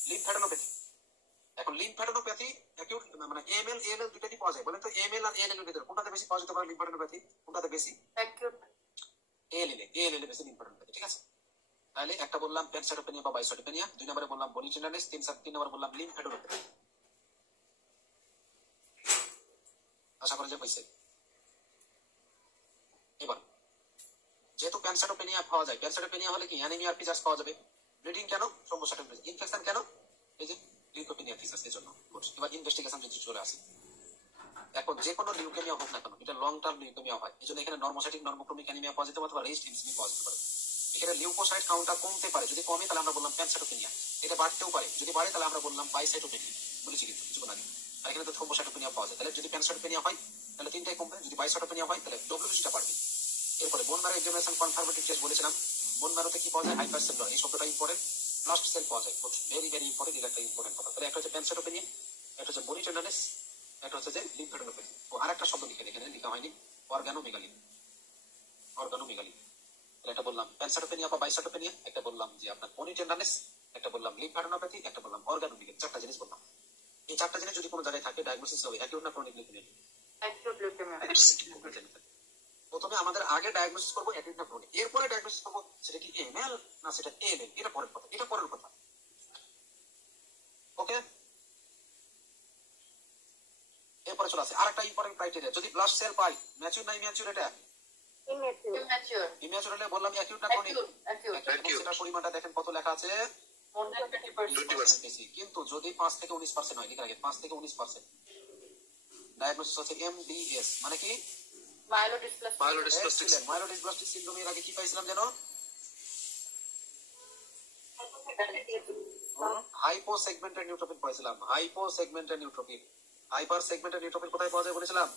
লিম্ফ্যাডেনোপ্যাথি। এখন লিম্ফ্যাডেনোপ্যাথি অ্যাকিউট মানে এমএল এএলএল দুটোই পাওয়া যায়। বলেন তো এমএল আর এএলএল এর ভিতরে কোনটাতে বেশি পাওয়া যেতে পারে লিম্ফ্যাডেনোপ্যাথি? কোনটাতে বেশি? অ্যাকিউট। এএলএল বেশি লিম্ফ্যাডেনোপ্যাথি, ঠিক আছে। তাহলে একটা বললাম প্যানসাইটোপেনিয়া বা বাইসাইটোপেনিয়া, 2 নম্বরে বললাম বনি টেন্ডারনেস, 3 নম্বরে বললাম লিম্ফ্যাডেনোপ্যাথি। আশা করা যায় হয়েছে। এবার যেহেতু প্যানসাইটোপেনিয়া পাওয়া যায়, প্যানসাইটোপেনিয়া হলে কি অ্যানিমিয়ার ফিচার্স পাওয়া যাবে। ব্লিডিং কেন? থ্রম্বোসাইটোপেনিয়া। ইনফেকশন কেন? এই যে লিউকোপেনিয়া ফিচার্স এর জন্য। এবার ইনভেস্টিগেশন যদি চলে আসে, এখন যে কোনো লিউকেমিয়া হোক না কেন, এটা লং টার্ম লিউকেমিয়া হয়। এই জন্য এখানে নর্মোসাইটিক নর্মোক্রোমিক অ্যানিমিয়া পাওয়া যেতে পারে, রেজিস্ট এমসিবি পাওয়া যেতে পারে। এখানে লিউকোসাইট কাউন্টার কমতে পারে, যদি কমে তাহলে আমরা বললাম প্যানসাইটোপেনিয়া। এটা বাড়তেও পারে, যদি বাড়ে তাহলে আমরা বললাম বাইসাইটোপেনিয়া, বলেছি কিন্তু কিছুক্ষণ আগে। আর এখানে তো থ্রম্বোসাইটোপেনিয়া পাওয়া যায়। তাহলে যদি প্যানসাইটোপেনিয়া হয় তাহলে তিনটাই কমবে, যদি বাইসাইটোপেনিয়া হয় তাহলে ডব্লিউবিসিটা বাড়বে। এরপরে বোন ম্যারো এক্সামিনেশন কনফার্মেটিভ টেস্ট বলেছিলাম। বোন ম্যারোতে কি পাওয়া যায়? হাইপারসেলুলার, এই শব্দটা ইম্পর্টেন্ট। লাস্ট সেল পাওয়া যায়, ভেরি ভেরি ইম্পর্টেন্ট, এটা একটা ইম্পর্টেন্ট কথা। তাহলে একটা হচ্ছে প্যানসাইটোপেনিয়া, একটা হচ্ছে বনি টেন্ডারনেস, একটা হচ্ছে যে লিম্ফ্যাডেনোপ্যাথি। ও আরেকটা শব্দ লিখে এখানে লেখা হয়নি, অর্গানোমেগালি। তাহলে একটা বললাম প্যানসাইটোপেনিয়া বা বাইসাইটোপেনিয়া, একটা বললাম যে আপনার বনি টেন্ডারনেস, একটা বললাম লিম্ফ্যাডেনোপ্যাথি, একটা বললাম অর্গানোমেগালি। 4টা জিনিস বললাম। এই 4টা জিনিস যদি কোনো জায়গায় থাকে ডায়াগনোসিস হবে অ্যাকিউট না ক্রনিক লিউকেমিয়া। Acute leukaemia. প্রথমে আমাদের আগে ডায়াগনোসিস করবো অ্যাকিউট না ক্রনিক, এরপরে ডায়াগনোসিস করবো সেটা কি এমএল না সেটা এএলএল, এটা পরের কথা। ওকে, এরপরে চলে আসে আরেকটা ইম্পর্টেন্ট ক্রাইটেরিয়া। যদি ব্লাড সেল পাই, ম্যাচিউর নাই ম্যাচিউর, এটা Immature. Immature. ইমেচুর হলে বললাম অ্যাকিউট না ক্রনিক? Acute. সেটার পরিমাণটা দেখেন কত লেখা আছে, More than 20%. 20% বেশি। কিন্তু যদি 5 থেকে 19% হয়, লিখে রাখেন 5 থেকে 19%, ডায়াগনোসিস হচ্ছে এমডিএস, মানে কি Myelodysplastic. Myelodysplastic myelodysplastic syndrome. এর আগে কি পাইছিলাম যেন? হাইপোসেগমেন্টেড নিউট্রোফিল পাইছিলাম, হাইপোসেগমেন্টেড নিউট্রোফিল। হাইপার সেগমেন্টেড নিউট্রোফিল কোথায় পাওয়া যায় বলেছিলাম?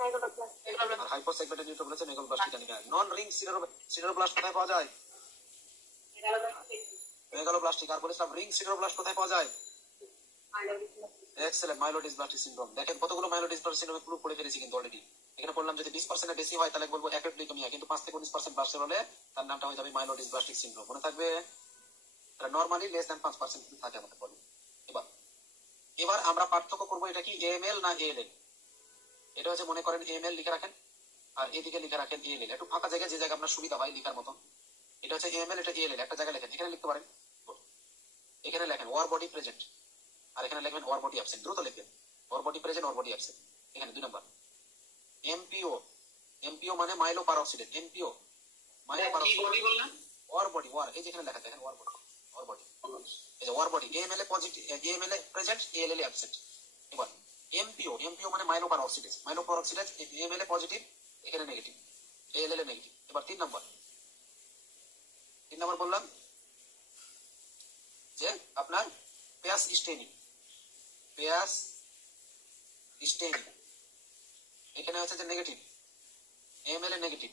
Megaloblastic. আর হাইপোসেগমেন্টেড নিউট্রোফিল হচ্ছে মেগালোব্লাস্টিক অ্যানিমিয়া। নন রিং সিডেরোব্লাস্ট কোথায় পাওয়া যায়? মেগালোব্লাস্টিক। আর বলেছিলাম রিং সিডেরোব্লাস্ট কোথায় পাওয়া যায়? Excellent, myelodysplastic syndrome. দেখেন কতগুলো মাইলোডিসপ্লাস্টিক সিনড্রোমে ক্লু পড়ে ফেলেছি কিন্তু অলরেডি। এখানে বললাম যদি 20% এর বেশি হয় তাহলে বলবো অ্যাকিউট লিউকেমিয়া, কিন্তু 5 থেকে 19% ব্লাস্ট হলে তার নামটা হয়ে যাবে মাইলোডিসপ্লাস্টিক সিনড্রোম। মনে থাকবে? তাহলে নরমালি লেস দ্যান 5% থাকে আমাদের বডি। এবার আমরা পার্থক্য করবো এটা কি এএমএল না এএলএল। এটা হচ্ছে মনে করেন এএমএল লিখে রাখেন, আর এদিকে লিখে রাখেন এএলএল। একটু ফাঁকা জায়গায় যে জায়গা আপনার সুবিধা হয় লিখার মতো। এটা হচ্ছে এএমএল, এটা এএলএল। একটা জায়গায় লেখেন, এখানে লিখতে পারেন, এখানে লেখেন ওয়ার বডি প্রেজেন্ট, আর এখানে লিখবেন ওয়ার বডি অ্যাবসেন্ট। দ্রুত লিখবেন Auer body present, Auer body absent. এখানে 2 নাম্বার এমপিও। এমপিও মানে মাইলো পারঅক্সিডেট। এমপিও মাইলো কি পারঅক্সিডেট। বডি বললেন? ওয়ার বডি, ওয়ার, এই যেখানে লেখা দেখেন ওয়ার বডি, ওয়ার বডি, এই যে ওয়ার বডি। এএমএল এ পজিটিভ, এএমএল এ প্রেজেন্ট, এএলএল এ অ্যাবসেন্ট। এবার এমপিও, এমপিও মানে myeloperoxidase. Myeloperoxidase AML এ পজিটিভ, এখানে নেগেটিভ, এএলএল এ নেগেটিভ। এবার 3 নাম্বার, 3 নাম্বার বললাম যে আপনার পেয়াস স্টেনিং, পেয়াস স্টেনিং এখানে হচ্ছে যে নেগেটিভ, এএমএল এ নেগেটিভ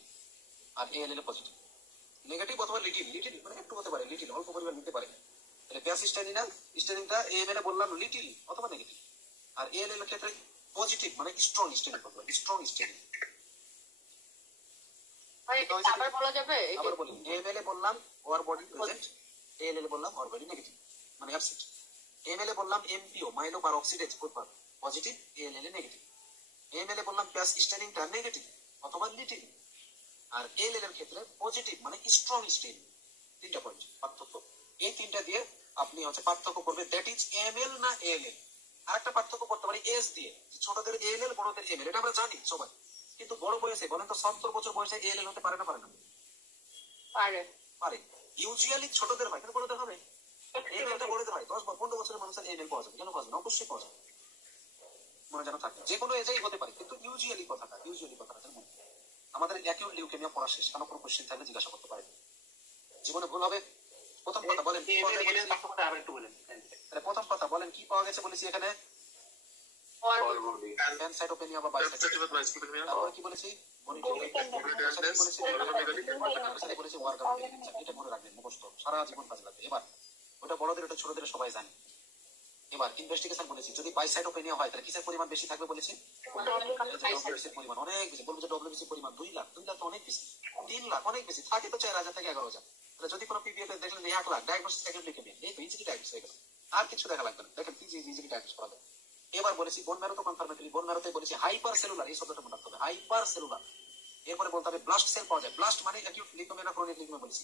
আর এএলএল এ পজিটিভ। নেগেটিভ অথবা লিটিল, লিটিল মানে একটু হতে পারে, লিটিল অল্প পরিমাণ নিতে পারে। তাহলে পেয়াস স্টেনিং, স্টেনিংটা এএমএল এ বললাম লিটিল অথবা নেগেটিভ, আর এএলএল এর ক্ষেত্রে পজিটিভ মানে স্ট্রং স্টেনিং করতে হবে, স্ট্রং স্টেনিং। আবার বলা যাবে? আবার বলি, এএমএল এ বললাম ওয়ার বডি প্রেজেন্ট, এএলএল এ বললাম ওয়ার বডি নেগেটিভ মানে অ্যাবসেন্ট। এএমএল এ বললাম এমপিও মাইলো পারঅক্সিডেজ পজিটিভ, এএলএল এ নেগেটিভ। এএমএল এ বললাম পেয়াস স্টেনিংটা নেগেটিভ অথবা লিটিল, আর এএলএল এর ক্ষেত্রে পজিটিভ মানে স্ট্রং স্টেনিং। 3টা পয়েন্ট পার্থক্য। এই 3টা দিয়ে আপনি হচ্ছে পার্থক্য করবে দ্যাট ইজ এএমএল না এএলএল। আরেকটা পার্থক্য করতে পারি এজ দিয়ে, ছোটদের এএলএল বড়দের এএমএল, এটা আমরা জানি সবাই। কিন্তু বড় বয়সে বলেন তো 70 বছর বয়সে এএলএল হতে পারে না? পারে না? পারে। পারে। ইউজুয়ালি ছোটদের হয়, কিন্তু বড়দের হবে। এএলএলটা বড়দের হয়। 10-15 বছরের মানুষের এএলএল পাওয়া যাবে, কেন পাওয়া যাবে? অবশ্যই পাওয়া যাবে, মনে যেন থাকে। যে কোনো এজেই হতে পারে, কিন্তু ইউজুয়ালি কথাটা মনে। আমাদের অ্যাকিউট লিউকেমিয়া পড়া শেষ, কারণ কোনো কোশ্চেন থাকলে জিজ্ঞাসা করতে পারে। জীবনে ভুল হবে। প্রথম কথা বলেন কি পাওয়া গেছে? আবার একটু বলেন। প্রথম কথা বলেন কি পাওয়া গেছে বলেছি এখানে? প্যানসাইটোপেনিয়া বা বাইসাইটোপেনিয়া। তারপরে কি বলেছি? বলেছি ওয়ার্কার। এটা মনে রাখবেন, মুখস্থ, সারা জীবন কাজে লাগবে। এবার ওটা বড়দের, ওটা ছোটদের সবাই জানে। এবার ইনভেস্টিগেশন বলেছি, যদি বাইসাইটোপেনিয়া হয় তাহলে কিসের পরিমাণ বেশি থাকবে বলেছি? ডব্লিউবিসির পরিমাণ অনেক বেশি। বলবো যে ডব্লিউবিসির পরিমাণ 2 লাখ, 2 লাখ তো অনেক বেশি, 3 লাখ অনেক বেশি থাকে তো 4000 থেকে 11000। তাহলে যদি কোনো পিবিএতে দেখলেন 1 লাখ, ডায়াগনোসিস অ্যাকিউট লিউকেমিয়া, এই তো ইজিলি ডায়াগনোস হয়ে গেল, আর কিছু দেখা লাগবে না। দেখেন ইজিলি ডায়াগনোস করা যায়। এবার বলেছি বোন ম্যারো তো কনফার্মেটরি, বোন ম্যারোতে বলেছি হাইপার সেলুলার, এই শব্দটা মনে রাখতে হবে, হাইপার সেলুলার। এরপরে বলতে হবে ব্লাস্ট সেল পাওয়া যায়। ব্লাস্ট মানে অ্যাকিউট লিউকেমিয়া না ক্রনিক লিউকেমিয়া বলেছি?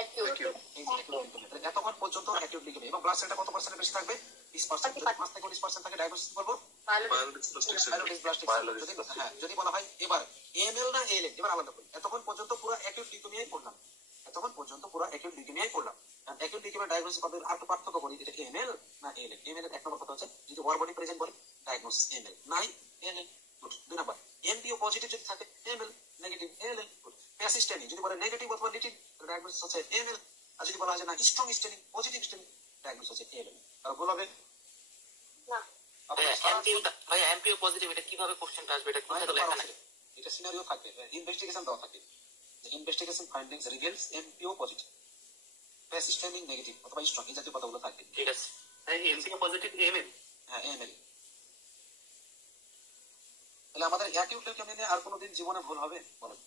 এই যে অ্যাকিউট লিউকেমিয়া। তাহলে এতক্ষণ পর্যন্ত অ্যাকিউট লিউকেমিয়া, এবং ব্লাস্ট সেলটা কত পার্সেন্ট বেশি থাকবে? 20%। যদি 5 থেকে 19% থাকে ডায়াগনোসিস করব মাইলোডিসপ্লাস্টিক সিনড্রোম। হ্যাঁ, যদি বলা হয় এবার এএমএল না এএলএল, এবার আলাদা করি। এতক্ষণ পর্যন্ত পুরো অ্যাকিউট লিউকেমিয়াই পড়লাম, এতক্ষণ পর্যন্ত পুরো অ্যাকিউট লিউকেমিয়াই পড়লাম। অ্যাকিউট লিউকেমিয়া ডায়াগনোসিস করতে আর একটু পার্থক্য করি, এটা এএমএল না এএলএল। এএমএল এর এক নম্বর কথা হচ্ছে যদি ওয়ার বডি প্রেজেন্ট বলে ডায়াগনোসিস এএমএল, নাই ALL. Good. 2 number MPO positive যদি থাকে AML, negative ALL. Good. Passive staining যদি বলে নেগেটিভ অথবা লিটিল, ডায়াগনোসিস হচ্ছে এএমএল। আর যদি বলা হয় যে না strong staining, positive staining, diagnosis হচ্ছে এএলএল। আর ভুল হবে না। এমপিও পজিটিভ, এটা কিভাবে কোশ্চেনটা আসবে? এটা কোথায় তো লেখা নাই। এটা সিনারিও থাকবে, ইনভেস্টিগেশন দেওয়া থাকে যে investigation findings reveals MPO positive, passive straining negative অথবা স্ট্রং, এই জাতীয় কথাগুলো থাকবে। ঠিক আছে। MPO positive AML. হ্যাঁ, এএমএল। তাহলে আমাদের অ্যাকিউট লিউকেমিয়া নিয়ে আর কোনোদিন জীবনে ভুল হবে? বলেন,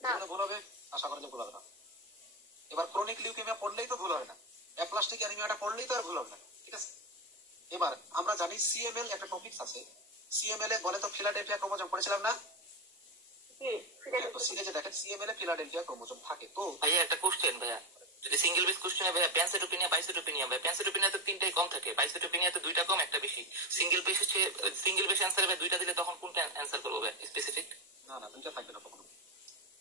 জীবনে ভুল হবে? আশা করা যায় ভুল হবে না। এবার ক্রনিক লিউকেমিয়া পড়লেই তো ভুল হবে না, অ্যাপ্লাস্টিক অ্যানিমিয়াটা পড়লেই তো আর ভুল হবে না, ঠিক আছে? এবার আমরা জানি সিএমএল একটা টপিকস আছে। সিএমএল এ বলে তো ফিলাডেলফিয়া ক্রোমোজোম পড়েছিলাম না? তো দেখেন সিএমএল এ ফিলাডেলফিয়া ক্রোমোজোম থাকে। তো ভাইয়া একটা কোশ্চেন, ভাইয়া যদি সিঙ্গেল বেস কোশ্চেনে ভাই প্যানসাইটোপেনিয়া বাইসাইটোপেনিয়া, ভাই প্যানসাইটোপেনিয়া তো 3টাই কম থাকে, বাইসাইটোপেনিয়া তো 2টা কম একটা বেশি। সিঙ্গেল বেস হচ্ছে সিঙ্গেল বেস অ্যান্সার ভাই 2টা দিলে তখন কোনটা অ্যান্সার করবো ভাই স্পেসিফিক? না না, দুইটা থাকবে না, কখনো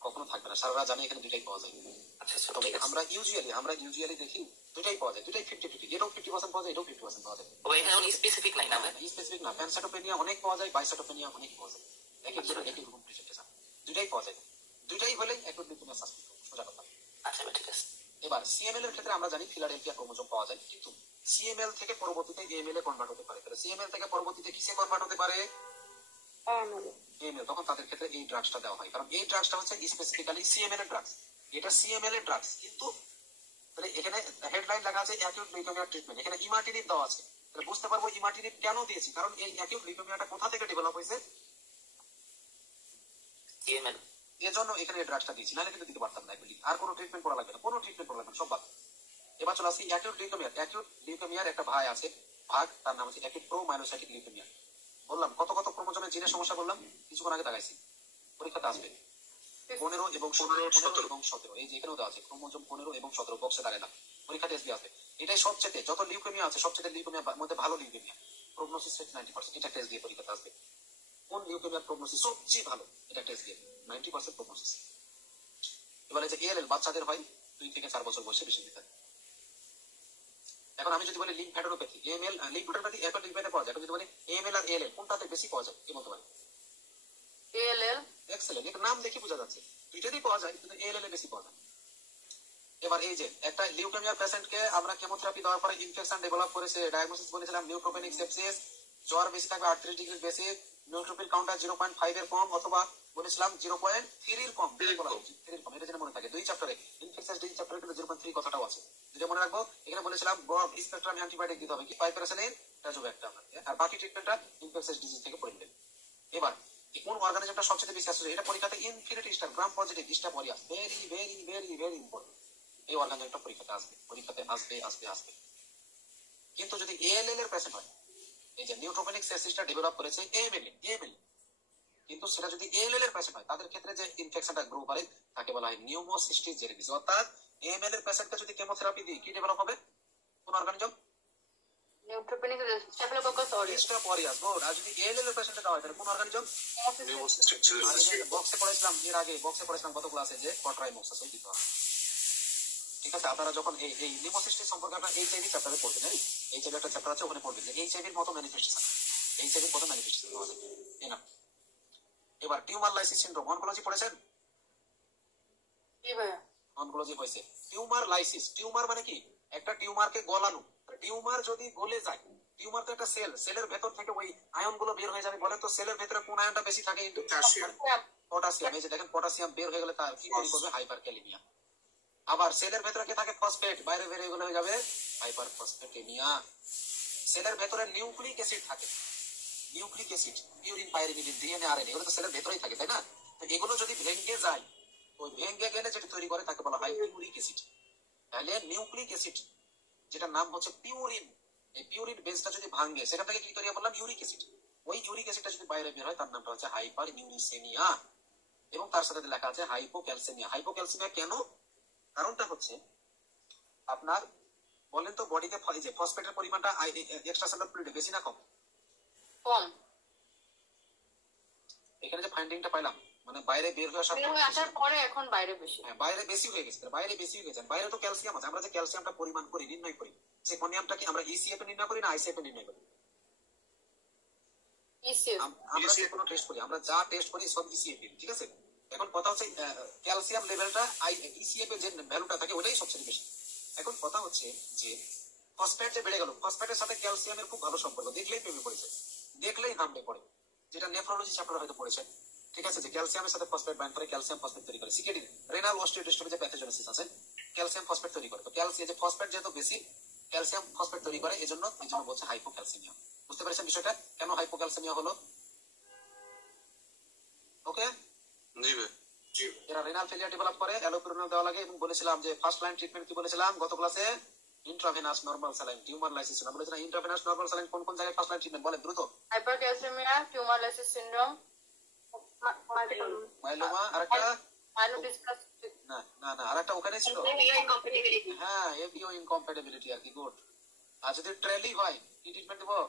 কখনো থাকবে না। সারা জানি এখানে দুইটাই পাওয়া যায়। আচ্ছা আচ্ছা তবে ঠিক আছে। আমরা ইউজুয়ালি দেখি দুইটাই পাওয়া যায়, দুইটাই 50-50, এটাও 50% পাওয়া যায়, এটাও 50% পাওয়া যায়। ও ভাই এখানে স্পেসিফিক নাই না ভাই? স্পেসিফিক না, প্যানসাইটোপেনিয়া অনেক পাওয়া যায়, বাইসাইটোপেনিয়া অনেক পাওয়া যায়, এক এক জনের এক এক রকম প্রেজেন্টেশন, দুইটাই পাওয়া যায়। দুইটাই হলেই একটু লিউকেমিয়া সাসপেক্ট হবে, সোজা কথা। আচ্ছা ভাই ঠিক আছে। এবার সিএমএল এর ক্ষেত্রে আমরা জানি ফিলাডেলফিয়া ক্রোমোজোম পাওয়া যায়, কিন্তু সিএমএল থেকে পরবর্তীতে এএমএল এ কনভার্ট হতে পারে। তাহলে সিএমএল থেকে পরবর্তীতে কিসে কনভার্ট হতে পারে? AML AML. তখন তাদের ক্ষেত্রে এই ড্রাগসটা দেওয়া হয়, কারণ এই ড্রাগসটা হচ্ছে স্পেসিফিক্যালি সিএমএল এর ড্রাগস, এটা সিএমএল এর ড্রাগস। কিন্তু তাহলে এখানে হেডলাইন লেখা আছে অ্যাকিউট লিউকেমিয়া ট্রিটমেন্ট, এখানে ইমাটিনিব দেওয়া আছে। তাহলে বুঝতে পারবো ইমাটিনিব কেন দিয়েছি, কারণ এই অ্যাকিউট লিউকেমিয়াটা কোথা থেকে ডেভেলপ হয়েছে, সিএমএল। এজন্য এখানে এই ড্রাগসটা দিয়েছি, নাহলে কিন্তু দিতে পারতাম না। এগুলি আর কোনো ট্রিটমেন্ট করা লাগবে না, কোনো ট্রিটমেন্ট করা লাগবে না, সব বাদ। এবার চলে আসি অ্যাকিউট লিউকেমিয়ার একটা ভাই আছে, তার নাম হচ্ছে অ্যাকিউট প্রোমাইলোসাইটিক লিউকেমিয়া। বললাম কত কত ক্রোমোজোমের জিনের সমস্যা বললাম, কিছুক্ষণ আগে দেখাইছি, পরীক্ষাতে আসবে 15 এবং 17, এই যে এখানেও দেওয়া আছে ক্রোমোজোম 15 এবং 17 বক্সে দাঁড়ালাম, পরীক্ষাতে এসবি আসবে। এটাই সবচেয়ে, যত লিউকেমিয়া আছে সবচেয়ে লিউকেমিয়ার মধ্যে ভালো লিউকেমিয়া, প্রগনোসিস রেট 90%, এটা টেস্ট দিয়ে পরীক্ষাতে আসবে। কোন লিউকেমিয়ার প্রগনোসিস সবচেয়ে ভালো, এটা টেস্ট দিয়ে 90% প্রগনোসিস। এবার এই যে এএলএল বাচ্চাদের হয় 2 থেকে 4 বছর বয়সে বেশি দিতে। এখন আমি যদি বলি লিম্ফ্যাডেনোপ্যাথি, এএমএল লিম্ফ্যাডেনোপ্যাথি এখন লিম্ফেতে পাওয়া যায়, এখন যদি বলি এএমএল আর এএলএল কোনটাতে বেশি পাওয়া যায়, কি বলতে পারি? ALL এক্সেলেন্ট, এর নাম দেখি বোঝা যাচ্ছে দুইটাতেই পাওয়া যায়, কিন্তু এএলএল এ বেশি পাওয়া যায়। এবার এই যে একটা লিউকেমিয়া পেশেন্টকে আমরা কেমোথেরাপি দেওয়ার পরে ইনফেকশন ডেভেলপ করেছে, ডায়াগনোসিস বলেছিলাম নিউট্রোপেনিক সেপসিস, জ্বর বেশি থাকবে 38 ডিগ্রি বেশি, নিউট্রোফিল কাউন্টার 0.5 এর কম, অথবা বলেছিলাম 0.3 এর কম, 3 এর কম, এটা যেন মনে থাকে। 2 চ্যাপ্টারে ইনফেকশাস ডিজিজ চ্যাপ্টারে কিন্তু 0.3 কথাটাও আছে, যদি মনে রাখবো। এখানে বলেছিলাম ব্রড স্পেকট্রাম অ্যান্টিবায়োটিক দিতে হবে, কি পাইপেরাসিলিন, টাজোব্যাক্টাম, আর বাকি ট্রিটমেন্টটা ইনফেকশাস ডিজিজ থেকে পড়ে নেবেন। এবার কোন অর্গানিজমটা সবচেয়ে বেশি আসছে, এটা পরীক্ষাতে infinity star gram positive star aureus, very very very very important. এই অর্গানিজমটা পরীক্ষাতে আসবে। কিন্তু যদি এএলএল এর পেশেন্ট হয়, এই যে নিউট্রোপেনিক সেপসিসটা ডেভেলপ করেছে এএমএল, কিন্তু সেটা যদি এএলএল এর পেশেন্ট হয়, তাদের ক্ষেত্রে যে ইনফেকশনটা গ্রো করে তাকে বলা হয় নিউমোসিস্টিস জেরিডিস। অর্থাৎ এএমএল এর পেশেন্টকে যদি কেমোথেরাপি দিই, কি ডেভেলপ হবে? কোন organism? Neutropenic staphylococcus aureus. Staph aureus, good. আর যদি এএলএল এর পেশেন্টে দেওয়া হয় তাহলে কোন অর্গানিজম? নিউমোসিস্টিক আমি জেরিডিস। যে বক্সে পড়েছিলাম এর আগে, গত ক্লাসে, যে কট্রাইমোক্সাস দিতে হবে। ঠিক আছে, আপনারা যখন এই নিউমোসিস্টিস সম্পর্কে আপনারা এইচআইভি চ্যাপ্টারে পড়বেন, এইচআইভি একটা চ্যাপ্টার আছে, ওখানে পড়বেন যে এইচআইভির মতো ম্যানিফেস্টেশন পাওয়া যায়। না, এবার টিউমার লাইসিস সিনড্রোম, অনকোলজি পড়েছেন? কি ভাইয়া? অনকোলজি হয়েছে টিউমার লাইসিস। টিউমার মানে কি? একটা টিউমারকে গলানো। টিউমার যদি গলে যায়, টিউমার তো একটা সেলের ভেতর থেকে ওই আয়ন গুলো বের হয়ে যাবে। বলে তো সেলের ভেতরে কোন আয়নটা বেশি থাকে? পটাশিয়াম। এই যে দেখেন পটাশিয়াম বের হয়ে গেলে তার কি করবে? হাইপারক্যালিমিয়া। আবার সেলের ভেতরে কি থাকে? ফসফেট। বাইরে বের হয়ে গেলে হয়ে যাবে হাইপার ফসফেটেমিয়া। সেলের ভেতরে নিউক্লিক অ্যাসিড থাকে, nucleic acid, purine, pyrimidine, DNA, RNA, এগুলো তো সেলের ভেতরেই থাকে, তাই না? তো এগুলো যদি ভেঙে যায়, ওই ভেঙে গেলে যেটা তৈরি করে তাকে বলা হয় পিউরিক অ্যাসিড। তাহলে নিউক্লিক অ্যাসিড যেটার নাম হচ্ছে পিউরিন, এই পিউরিন বেসটা যদি ভাঙে, সেখান থেকে কি তৈরি হয় বললাম? Uric acid. ওই ইউরিক অ্যাসিডটা যদি বাইরে বের হয় তার নামটা হচ্ছে হাইপার ইউরিসেমিয়া, এবং তার সাথে লেখা আছে হাইপোক্যালসেমিয়া। হাইপোক্যালসেমিয়া কেন? কারণটা হচ্ছে আপনার, বলেন তো, বডিতে যে ফসফেটের পরিমাণটা এক্সট্রা সেলুলার ফ্লুইডে বেশি না কম? কম। এখানে যে ফাইন্ডিংটা পাইলাম, মানে বাইরে বের হয়ে আসা, বের হয়ে আসার পরে এখন বাইরে বেশি। হ্যাঁ, বাইরে বেশি হয়ে গেছে। বাইরে বেশি হয়ে গেছে, বাইরে তো ক্যালসিয়াম আছে। আমরা যে ক্যালসিয়ামটা পরিমাণ করি, নির্ণয় করি, সেই পরিমাণটা কি আমরা ইসিএফ এ নির্ণয় করি না আইসিএফ এ নির্ণয় করি? ইসিএফ। আমরা যে কোনো টেস্ট করি, আমরা যা টেস্ট করি সব ইসিএফ এ, ঠিক আছে? এখন কথা হচ্ছে ক্যালসিয়াম লেভেলটা ইসিএফ এর যে ভ্যালুটা থাকে ওটাই সবচেয়ে বেশি। এখন কথা হচ্ছে যে ফসফেট যে বেড়ে গেল, ফসফেটের সাথে ক্যালসিয়ামের খুব ভালো সম্পর্ক, দেখলেই প্রেমে পড়েছে, দেখলেই নামলে পড়ে, যেটা নেফ্রোলজি চ্যাপ্টারে হয়তো পড়েছে। ঠিক আছে, যে ক্যালসিয়ামের সাথে ফসফেট বাইন্ড করে ক্যালসিয়াম ফসফেট তৈরি করে। সিকেডি, রেনাল অস্টিওডিস্ট্রফি যে প্যাথোজেনেসিস আছে, ক্যালসিয়াম ফসফেট তৈরি করে। তো ক্যালসিয়াম যে ফসফেট যেহেতু বেশি, ক্যালসিয়াম ফসফেট তৈরি করে, এজন্য বলছে হাইপোক্যালসেমিয়া। বুঝতে পেরেছেন বিষয়টা কেন হাইপোক্যালসেমিয়া হলো? ওকে, এরা রেনাল ফেলিয়ার ডেভেলপ করে, অ্যালোপিরোনাল দেওয়া লাগে। এবং বলেছিলাম যে ফার্স্ট লাইন ট্রিটমেন্ট কি বলেছিলাম গত ক্লাসে? Intravenous normal saline. Tumour lysis না বলেছিলাম, ইন্ট্রাভেনাস নরমাল স্যালাইন কোন কোন জায়গায় ফার্স্ট লাইন ট্রিটমেন্ট বলেন দ্রুত? Hypercalcaemia, tumour lysis syndrome, myeloma, আরেকটা মাইলো ডিসকাস না না না, আরেকটা ওখানে ছিল। ইনকম্প্যাটিবিলিটি। হ্যাঁ, এপিও ইনকম্প্যাটিবিলিটি আর কি, গুড। আর যদি ট্রেলি হয় কি ট্রিটমেন্ট দেবো?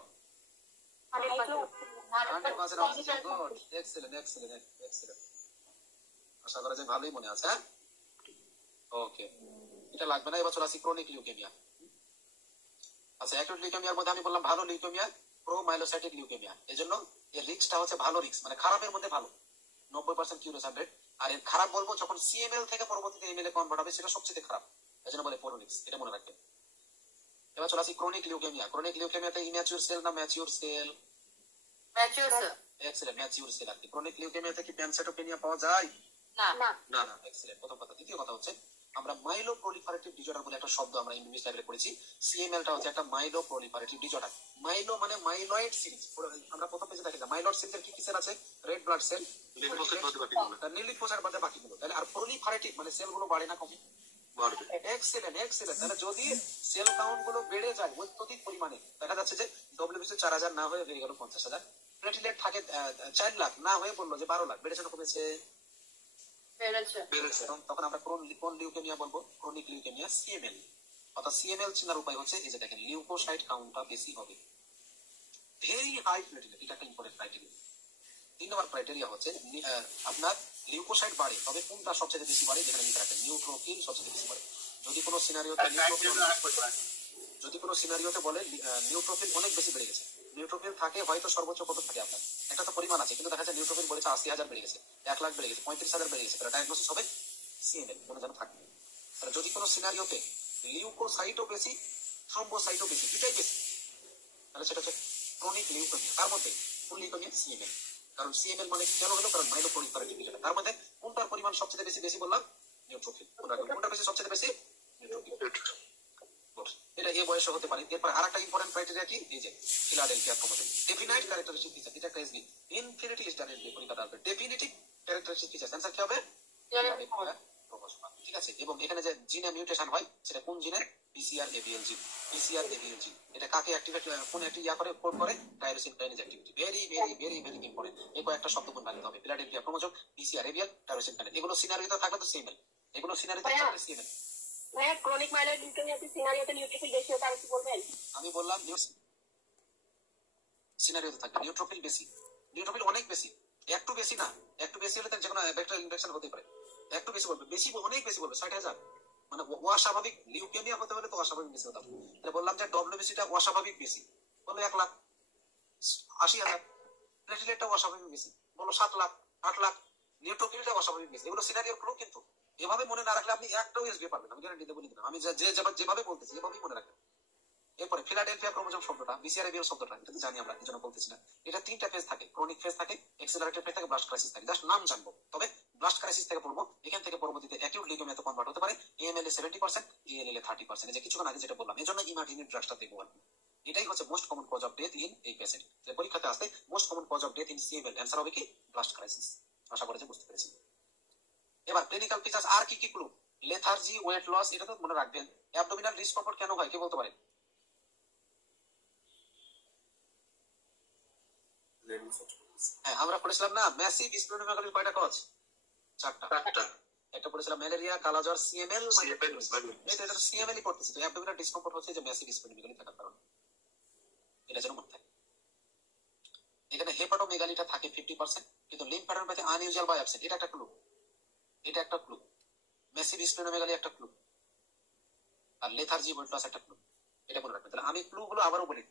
100% oxygen, good, excellent excellent excellent. আশা করা যায় ভালোই মনে আছে। হ্যাঁ, ওকে, এটা লাগবে না। এবার চলে আসি ক্রনিক লিউকেমিয়া। আচ্ছা, অ্যাকিউট লিউকেমিয়ার মধ্যে আমি বললাম ভালো লিউকেমিয়া, প্রোমাইলোসাইটিক লিউকেমিয়া। এজন্য এর রিস্কটা হচ্ছে ভালো রিস্ক, মানে খারাপের মধ্যে ভালো, 90% কিউরেশন রেট। আর এর খারাপ বলবো যখন সিএমএল থেকে পরবর্তীতে এমএল এ কনভার্ট হবে, সেটা সবচেয়ে খারাপ। এজন্য বলে পোর রিস্ক, এটা মনে রাখবেন। এবার চলে আসি ক্রনিক লিউকেমিয়া। ক্রনিক লিউকেমিয়াতে ইম্যাচিউর সেল না mature cell? Mature sir. Excellent, mature cell আর কি। ক্রনিক লিউকেমিয়াতে কি প্যানসাইটোপেনিয়া পাওয়া যায়? না না না না, এক্সেলেন্ট, প্রথম কথা। দ্বিতীয় কথা হচ্ছে আমরা মাইলো প্রলিফারেটিভ ডিজঅর্ডার বলে একটা শব্দ আমরা ইংলিশ ল্যাবে পড়েছি। সিএমএলটা হচ্ছে একটা মাইলো প্রলিফারেটিভ ডিজঅর্ডার। মাইলো মানে মাইলয়েড সিরিজ। আমরা প্রথম পেজে দেখি মাইলয়েড সিরিজের কি কি সেল আছে? রেড ব্লাড সেল, লিম্ফোসাইট বাদে বাকিগুলো লিম্ফোসাইট বাদে বাকিগুলো। তাহলে আর প্রলিফারেটিভ মানে সেলগুলো বাড়ে না কমে? বাড়বে। Excellent excellent. তাহলে যদি সেল কাউন্ট গুলো বেড়ে যায় অত্যধিক পরিমাণে, দেখা যাচ্ছে যে ডব্লিউবিসি 4000 না হয়ে গেল 50,000, প্লেটলেট থাকে 4 লাখ না হয়ে বললো যে 12 লাখ, বেড়েছে না কমেছে? বেড়েছে। বেড়েছে। তখন আমরা কোন লিউকেমিয়া বলবো? Chronic leukaemia, CML. অর্থাৎ সিএমএল চেনার উপায় হচ্ছে এই যে দেখেন, লিউকোসাইট কাউন্টটা বেশি হবে, ভেরি হাই প্লেটলেট, এটা একটা ইম্পর্টেন্ট ক্রাইটেরিয়া। 3 নম্বর ক্রাইটেরিয়া হচ্ছে আপনার লিউকোসাইট বাড়ে, তবে কোনটা সবচেয়ে বেশি বাড়ে? যেখানে লিখে রাখেন নিউট্রোফিল সবচেয়ে বেশি বাড়ে। যদি কোনো সিনারিওতে বলে নিউট্রোফিল অনেক বেশি বেড়ে গেছে, নিউট্রোফিল থাকে হয়তো সর্বোচ্চ কত থাকে আপনার একটা তো পরিমাণ আছে, কিন্তু দেখা যাচ্ছে নিউট্রোফিল বলেছে 80,000 বেড়ে গেছে, 1 লাখ বেড়ে গেছে, 35,000 বেড়ে গেছে, তাহলে ডায়াগনোসিস হবে সিএমএল, কোনো যেন থাকে। তাহলে যদি কোনো সিনারিওতে লিউকোসাইটও বেশি, থ্রম্বোসাইটও বেশি, দুটাই বেশি, তাহলে সেটা হচ্ছে ক্রনিক লিউকেমিয়া। তার মধ্যে কোন লিউকেমিয়া? সিএমএল। কারণ সিএমএল মানে কেন হলো? কারণ মাইলো প্রলিফারেটিভ ডিজঅর্ডার। তার মধ্যে কোনটার পরিমাণ সবচেয়ে বেশি বেশি বললাম? নিউট্রোফিল। কোনটা বেশি সবচেয়ে বেশি? নিউট্রোফিল। এটা এই বয়সে হতে পারে। এরপর আরেকটা ইম্পর্টেন্ট ক্রাইটেরিয়া কি? এই যে Philadelphia chromosome, definite characteristic feature, এটা একটা এসবি ইনফিনিটি স্ট্যান্ডার্ড পরীক্ষা আসবে। ডেফিনিটিভ ক্যারেক্টারিস্টিক ফিচার, आंसर কি হবে? Philadelphia chromosome. ঠিক আছে। এবং এখানে যে জিনে মিউটেশন হয়, সেটা কোন জিনে? পিসিআর এবিএল জিন। পিসিআর এবিএল জিন এটা কাকে অ্যাক্টিভেট, কোন একটি করে কোড করে? Tyrosine kinase activity. Very very very very important. এই কয়েকটা শব্দ মনে রাখতে হবে। Philadelphia chromosome, PCR ABL, tyrosine kinase. এগুলো সিনারিওতে থাকবে তো সিএমএল, এগুলো সিনারিওতে থাকবে সিএমএল। ভাইয়া ক্রনিক মাইলয়েড লিউকেমিয়াতে সিনারিওতে নিউট্রোফিল বেশি হতে আর কি বলবেন? আমি বললাম সিনারিওতে থাকবে নিউট্রোফিল বেশি, নিউট্রোফিল অনেক বেশি, একটু বেশি না, একটু বেশি হলে তার যে কোনো ব্যাকটেরিয়াল ইনফেকশন হতে পারে। একটু বেশি বলবে, বেশি অনেক বেশি বলবে, 60,000। মানে অস্বাভাবিক লিউকেমিয়া হতে হলে তো অস্বাভাবিক বেশি হতে হবে। তাহলে বললাম যে ডব্লিউবিসিটা অস্বাভাবিক বেশি, বললো 1 লাখ 80,000। প্লেটলেটটা অস্বাভাবিক বেশি, বললো 7 লাখ 8 লাখ। নিউট্রোফিলটা অস্বাভাবিক বেশি। এগুলো সিনারিওর ক্লু, কিন্তু এভাবে মনে না রাখলে আপনি একটাও এসবি পারবেন, আমি গ্যারান্টি দেবো না। আমি যেভাবে বলতেছি এভাবেই মনে রাখবেন। এরপরে ফিলাডেলফিয়া ক্রোমোজোম শব্দটা, বিসিআরএবিএল শব্দটা, এটা তো জানি আমরা, এই জন্য বলতেছি না। এটা 3টা ফেজ থাকে, ক্রনিক ফেজ থাকে, এক্সেলারেটেড ফেজ থাকে, ব্লাস্ট ক্রাইসিস থাকে। জাস্ট নাম জানবো। তবে ব্লাস্ট ক্রাইসিস থেকে পড়বো, এখান থেকে পরবর্তীতে অ্যাকিউট লিউকেমিয়াতে কনভার্ট হতে পারে। এএমএল এ 70%, এএলএল এ 30%, এই যে কিছুক্ষণ আগে যেটা বললাম। এজন্য ইমাটিনিব ড্রাগসটা দেখবো। এটাই হচ্ছে most common cause of death in এই পেশেন্ট। পরীক্ষাতে আসতে most common cause of death in CML, answer হবে কি? Blast crisis. আশা করি যে বুঝতে পেরেছি। এবার ক্লিনিক্যাল ফিচার্স আর কি কি ক্লু? লেথার্জি, ওয়েট লস, এটা তো মনে রাখবেন। অ্যাবডোমিনাল ডিসকমফোর্ট কেন হয়, কে বলতে পারে? হ্যাঁ, আমরা পড়েছিলাম না ম্যাসিভ স্প্লেনোমেগালির কয়টা কজ? 4টা। একটা পড়েছিলাম ম্যালেরিয়া, কালাজ্বর, সিএমএল। এটা সিএমএল ই পড়তেছি। তো অ্যাবডোমিনাল ডিসকমফোর্ট হচ্ছে যে ম্যাসিভ স্প্লেনোমেগালি থাকার কারণে, এটা যেন মনে থাকে। এখানে হেপাটোমেগালিটা থাকে 50%, কিন্তু লিম্ফ্যাডেনোপ্যাথি আনইউজুয়াল বা অ্যাবসেন্ট, এটা একটা ক্লু। এটা একটা ক্লু। ম্যাসিভ স্প্লেনোমেগালি একটা ক্লু, আর লেথার্জি, ওয়েট লস একটা ক্লু। এটা মনে রাখবেন। তাহলে আমি ক্লু গুলো আবারও বলি।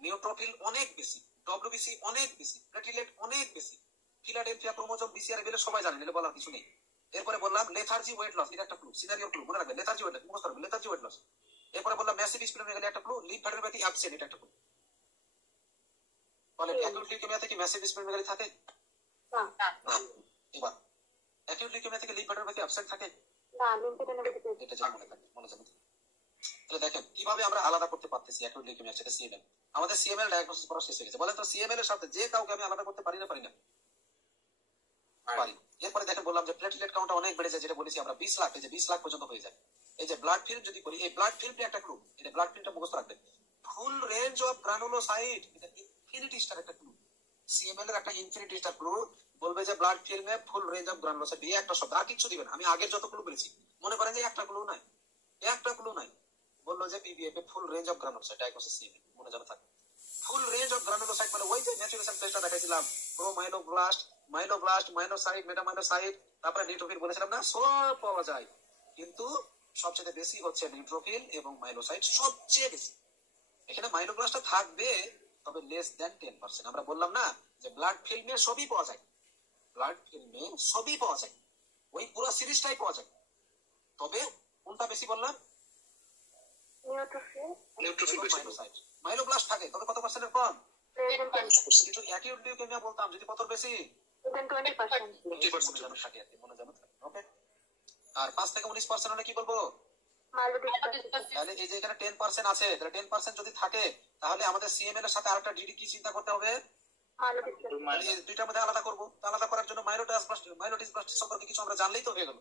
নিউট্রোফিল অনেক বেশি, ডব্লিউবিসি অনেক বেশি, প্লেটলেট অনেক বেশি, ফিলাডেলফিয়া ক্রোমোজোম, বিসিআরএবিএল সবাই জানেন, এটা বলার কিছু নেই। এরপরে বললাম লেথার্জি, ওয়েট লস, এটা একটা ক্লু, সিনারিও ক্লু, মনে রাখবেন। লেথার্জি, ওয়েট লস মুখস্থ রাখবেন, লেথার্জি, ওয়েট লস। এরপরে বললাম ম্যাসিভ স্প্লেনোমেগালি একটা ক্লু, লিম্ফ্যাডেনোপ্যাথি অ্যাবসেন্ট, এটা একটা ক্লু। বলেন অ্যাকিউট লিউকেমিয়া থেকে ম্যাসিভ স্প্লেনোমেগালি থাকে না না? এবার অ্যাকিউট লিউকেমিয়া থেকে লিম্ফ্যাডেনোপ্যাথি অ্যাবসেন্ট থাকে না লিম্ফোডেনোপ্যাথি। এটা যেন মনে থাকে, মনে জানতে। তাহলে দেখেন কিভাবে আমরা আলাদা করতে পারতেছি অ্যাকিউট লিউকেমিয়া থেকে সিএমএল। আমাদের সিএমএল ডায়াগনোসিস করা শেষ হয়ে গেছে। বলেন তো সিএমএল এর সাথে যে কাউকে আমি আলাদা করতে পারি না? পারি না? পারি। এরপরে দেখেন বললাম যে প্লেটলেট কাউন্টটা অনেক বেড়ে যায়, যেটা বলেছি আমরা 20 লাখ, এই যে 20 লাখ পর্যন্ত হয়ে যায়। এই যে ব্লাড ফিল্ম যদি করি, এই ব্লাড ফিল্মটা একটা ক্লু, এটা ব্লাড ফিল্মটা মুখস্থ রাখবেন। ফুল রেঞ্জ অফ গ্রানুলোসাইট, এটা ইনফিনিটি স্টার একটা ক্লু। সিএমএল এর একটা ইনফিনিটি স্টার ক্লু, বলবে যে ব্লাড ফিল্মে ফুল রেঞ্জ অফ গ্রানুলোসাইট, এই একটা শব্দ, আর কিছু দিবেন। আমি আগের যতগুলো বলেছি মনে করেন যে একটা ক্লু নাই, বললো যে PBF A full range of granulocyte diagnosis CMA, মনে যেন থাকে। ফুল রেঞ্জ অফ গ্রানুলোসাইট মানে ওই যে ম্যাচুরেশন টেস্টটা দেখাইছিলাম, প্রোমাইলোব্লাস্ট, মাইলোব্লাস্ট, মাইলোসাইট, মেটামাইলোসাইট, তারপরে নিউট্রোফিল বলেছিলাম না, সব পাওয়া যায়। কিন্তু সবচেয়ে বেশি হচ্ছে নিউট্রোফিল এবং মাইলোসাইট সবচেয়ে বেশি। এখানে মাইলোব্লাস্টটা থাকবে, তবে লেস দেন 10%। আমরা বললাম না যে ব্লাড ফিল্মে সবই পাওয়া যায়, ব্লাড ফিল্মে সবই পাওয়া যায়, ওই পুরো সিরিজটাই পাওয়া যায়। তবে কোনটা বেশি বললাম? নিউট্রোফিল বেশি। মাইলোসাইট, মাইলোব্লাস্ট থাকে তবে কত পার্সেন্টের কম? কিন্তু অ্যাকিউট লিউকেমিয়া বলতাম যদি কত বেশি? 20% থাকে আর কি, মনে যেন থাকে। ওকে, আর 5 থেকে 19% হলে কি বলবো? তাহলে এই যে এখানে 10% আছে, তাহলে 10% যদি থাকে তাহলে আমাদের সিএমএল এর সাথে আরেকটা ডিডি কি চিন্তা করতে হবে? এই দুইটার মধ্যে আলাদা করবো। আলাদা করার জন্য মাইলোডিসব্লাস্ট সম্পর্কে কিছু আমরা জানলেই তো হয়ে গেল।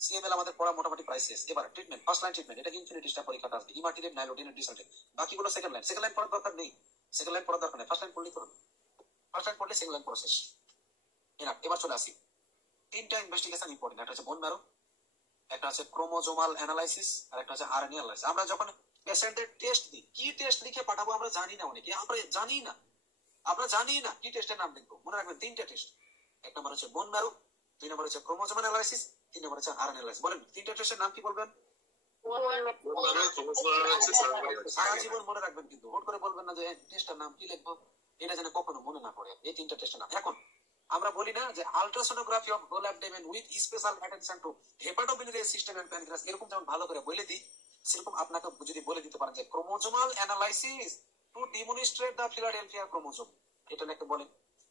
সিএমএল আমাদের পড়া মোটামুটি প্রায় শেষ। এবার ট্রিটমেন্ট, ফার্স্ট লাইন ট্রিটমেন্ট, এটা ইনফিনিটি স্টার পরীক্ষাটা আসবে, ইমাটিনিব, নাইলোডিন, ডিসলটেড। বাকিগুলো সেকেন্ড লাইন। সেকেন্ড লাইন পড়ার দরকার নেই, সেকেন্ড লাইন পড়ার দরকার নেই, ফার্স্ট লাইন পড়লেই তো হবে। ফার্স্ট লাইন পড়লে সেকেন্ড লাইন প্রসেস। এবার চলে আসি, তিনটা ইনভেস্টিগেশন ইম্পর্টেন্ট। একটা হচ্ছে বোন ম্যারো, একটা হচ্ছে ক্রোমোজোমাল অ্যানালাইসিস, আর একটা হচ্ছে আরএনএ অ্যানালাইসিস। আমরা যখন পেশেন্টের টেস্ট দিই, কি টেস্ট লিখে পাঠাবো আমরা জানি না, অনেকে আমরা জানি না কি টেস্টের নাম লিখবো। মনে রাখবেন তিনটা টেস্ট, এক নম্বর হচ্ছে বোন ম্যারো, 2 নম্বর হচ্ছে ক্রোমোজোমাল অ্যানালাইসিস, 3 নম্বর হচ্ছে আরএনএ অ্যানালাইসিস। বলেন তিনটা টেস্টের নাম কি বলবেন? সারা জীবন মনে রাখবেন, কিন্তু হুট করে বলবেন না যে টেস্টের নাম কি লিখবো, এটা যেন কখনো মনে না পড়ে। এই তিনটা টেস্টের নাম। এখন আমরা বলি না যে ultrasonography of whole abdomen with special attention to hepatobiliary system and pancreas, এরকম যেমন ভালো করে বলে দিই, সেরকম আপনাকে যদি বলে দিতে পারেন যে chromosomal analysis to demonstrate the Philadelphia chromosome, এটা লিখতে বলেন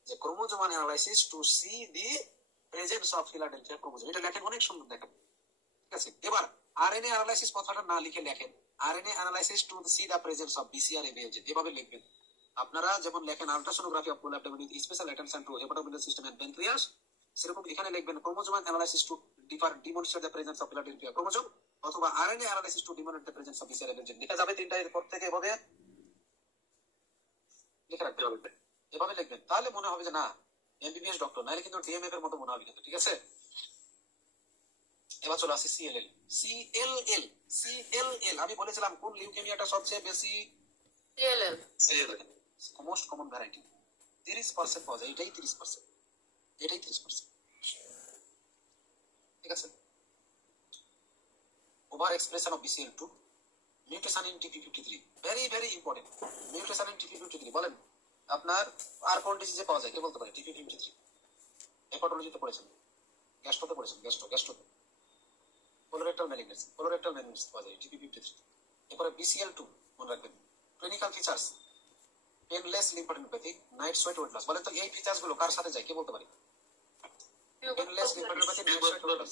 যে chromosomal analysis to see the presence of Philadelphia chromosome, এটা লেখেন, অনেক সুন্দর দেখেন। ঠিক আছে, এবার আরএনএ অ্যানালাইসিস কথাটা না লিখে লেখেন RNA analysis to see the presence of BCR ABFG, এভাবে লিখবেন। আপনারা যেমন লেখেন ultrasonography of whole abdomen with special attention to hepatobiliary system and pancreas, সেরকম এখানে লিখবেন chromosomal analysis to demonstrate the presence of Philadelphia chromosome, অথবা RNA analysis to demonstrate the presence of BCR ABFG. লেখা যাবে তিনটা, এরপর থেকে এভাবে লিখে রাখবেন, এভাবে লিখবেন। তাহলে মনে হবে যে না এমবিবিএস ডক্টর, নাহলে কিন্তু ডিএমএফ এর মতো মনে হবে কিন্তু। ঠিক আছে, এবার চলে আসি সিএলএল। সিএলএল আমি বলেছিলাম কোন লিউকেমিয়াটা সবচেয়ে বেশি? CLL মোস্ট কমন ভ্যারাইটি, 30% পাওয়া যায়, এটাই 30%, এটাই 30%। ঠিক আছে, over expression of BCL2, mutation in TP53, very very important. Mutation in TP53 বলেন আপনার আর কোন ডিজিজে পাওয়া যায় কে বলতে পারে? TP53 হেপাটোলজিতে পড়েছেন, গ্যাস্ট্রোতে পড়েছেন, গ্যাস্ট্রোতে কোলোরেক্টাল ম্যালিগনেন্সি পাওয়া যায় TP53। এরপরে BCL2 মনে রাখবেন। Clinical features, painless lymphadenopathy, night sweat weight loss. বলেন তো এই ফিচার্স গুলো কার সাথে যায় কে বলতে পারে? Painless lymphadenopathy, night sweat weight loss,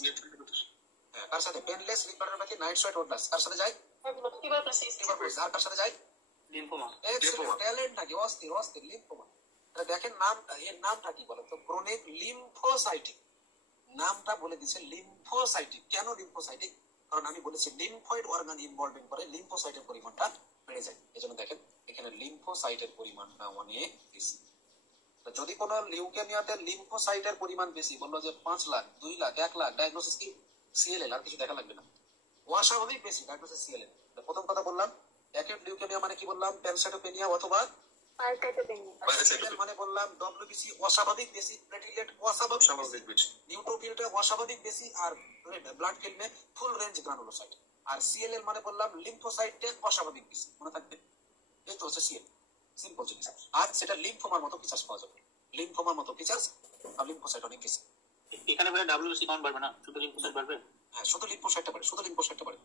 হ্যাঁ কার সাথে? Painless lymphadenopathy, night sweat weight loss কার সাথে যায়? টিউবারকুলোসিস। আর কার সাথে যায়? লিম্ফোমা। এক্সিলেন্ট, ট্যালেন্ট নাকি, অস্থির দেখেন নামটা, এর নামটা কি বলেন তো? ক্রনিক লিম্ফোসাইটিক, নামটা বলে দিচ্ছে লিম্ফোসাইটিক। কেন লিম্ফোসাইটিক? কারণ আমি বলেছি লিম্ফয়েড অর্গান ইনভলভিং করে লিম্ফোসাইটের পরিমাণটা বেড়ে যায়। এজন্য দেখেন এখানে লিম্ফোসাইটের পরিমাণটা অনেক বেশি। যদি কোনো লিউকেমিয়াতে লিম্ফোসাইটের পরিমাণ বেশি, বললো যে 5 লাখ, 2 লাখ, 1 লাখ, ডায়াগনোসিস কি সিএলএল, আর কিছু দেখা লাগবে না। অস্বাভাবিক বেশি, ডায়াগনোসিস সিএলএল। প্রথম কথা বললাম অ্যাকিউট লিউকেমিয়া মানে কি বললাম? প্যানসাইটোপেনিয়া অথবা মানে বললাম ডব্লিউবিসি অস্বাভাবিক বেশি, প্লেটলেট অস্বাভাবিক বেশি, নিউট্রোফিলটা অস্বাভাবিক বেশি, আর ব্লাড ফিল্মে ফুল রেঞ্জ গ্রানুলোসাইট। আর সিএলএল মানে বললাম লিম্ফোসাইটে অস্বাভাবিক বেশি, মনে থাকবে। এই তো হচ্ছে সিএল, সিম্পল জিনিস। আর সেটা লিম্ফোমার মতো ফিচার্স পাওয়া যাবে, লিম্ফোমার মতো ফিচার্স, আর লিম্ফোসাইট অনেক বেশি। এখানে বলে WBC কাউন্ট বাড়বে না, শুধু লিম্ফোসাইট বাড়বে। হ্যাঁ শুধু লিম্ফোসাইটটা বাড়ে, শুধু লিম্ফোসাইটটা বাড়ে।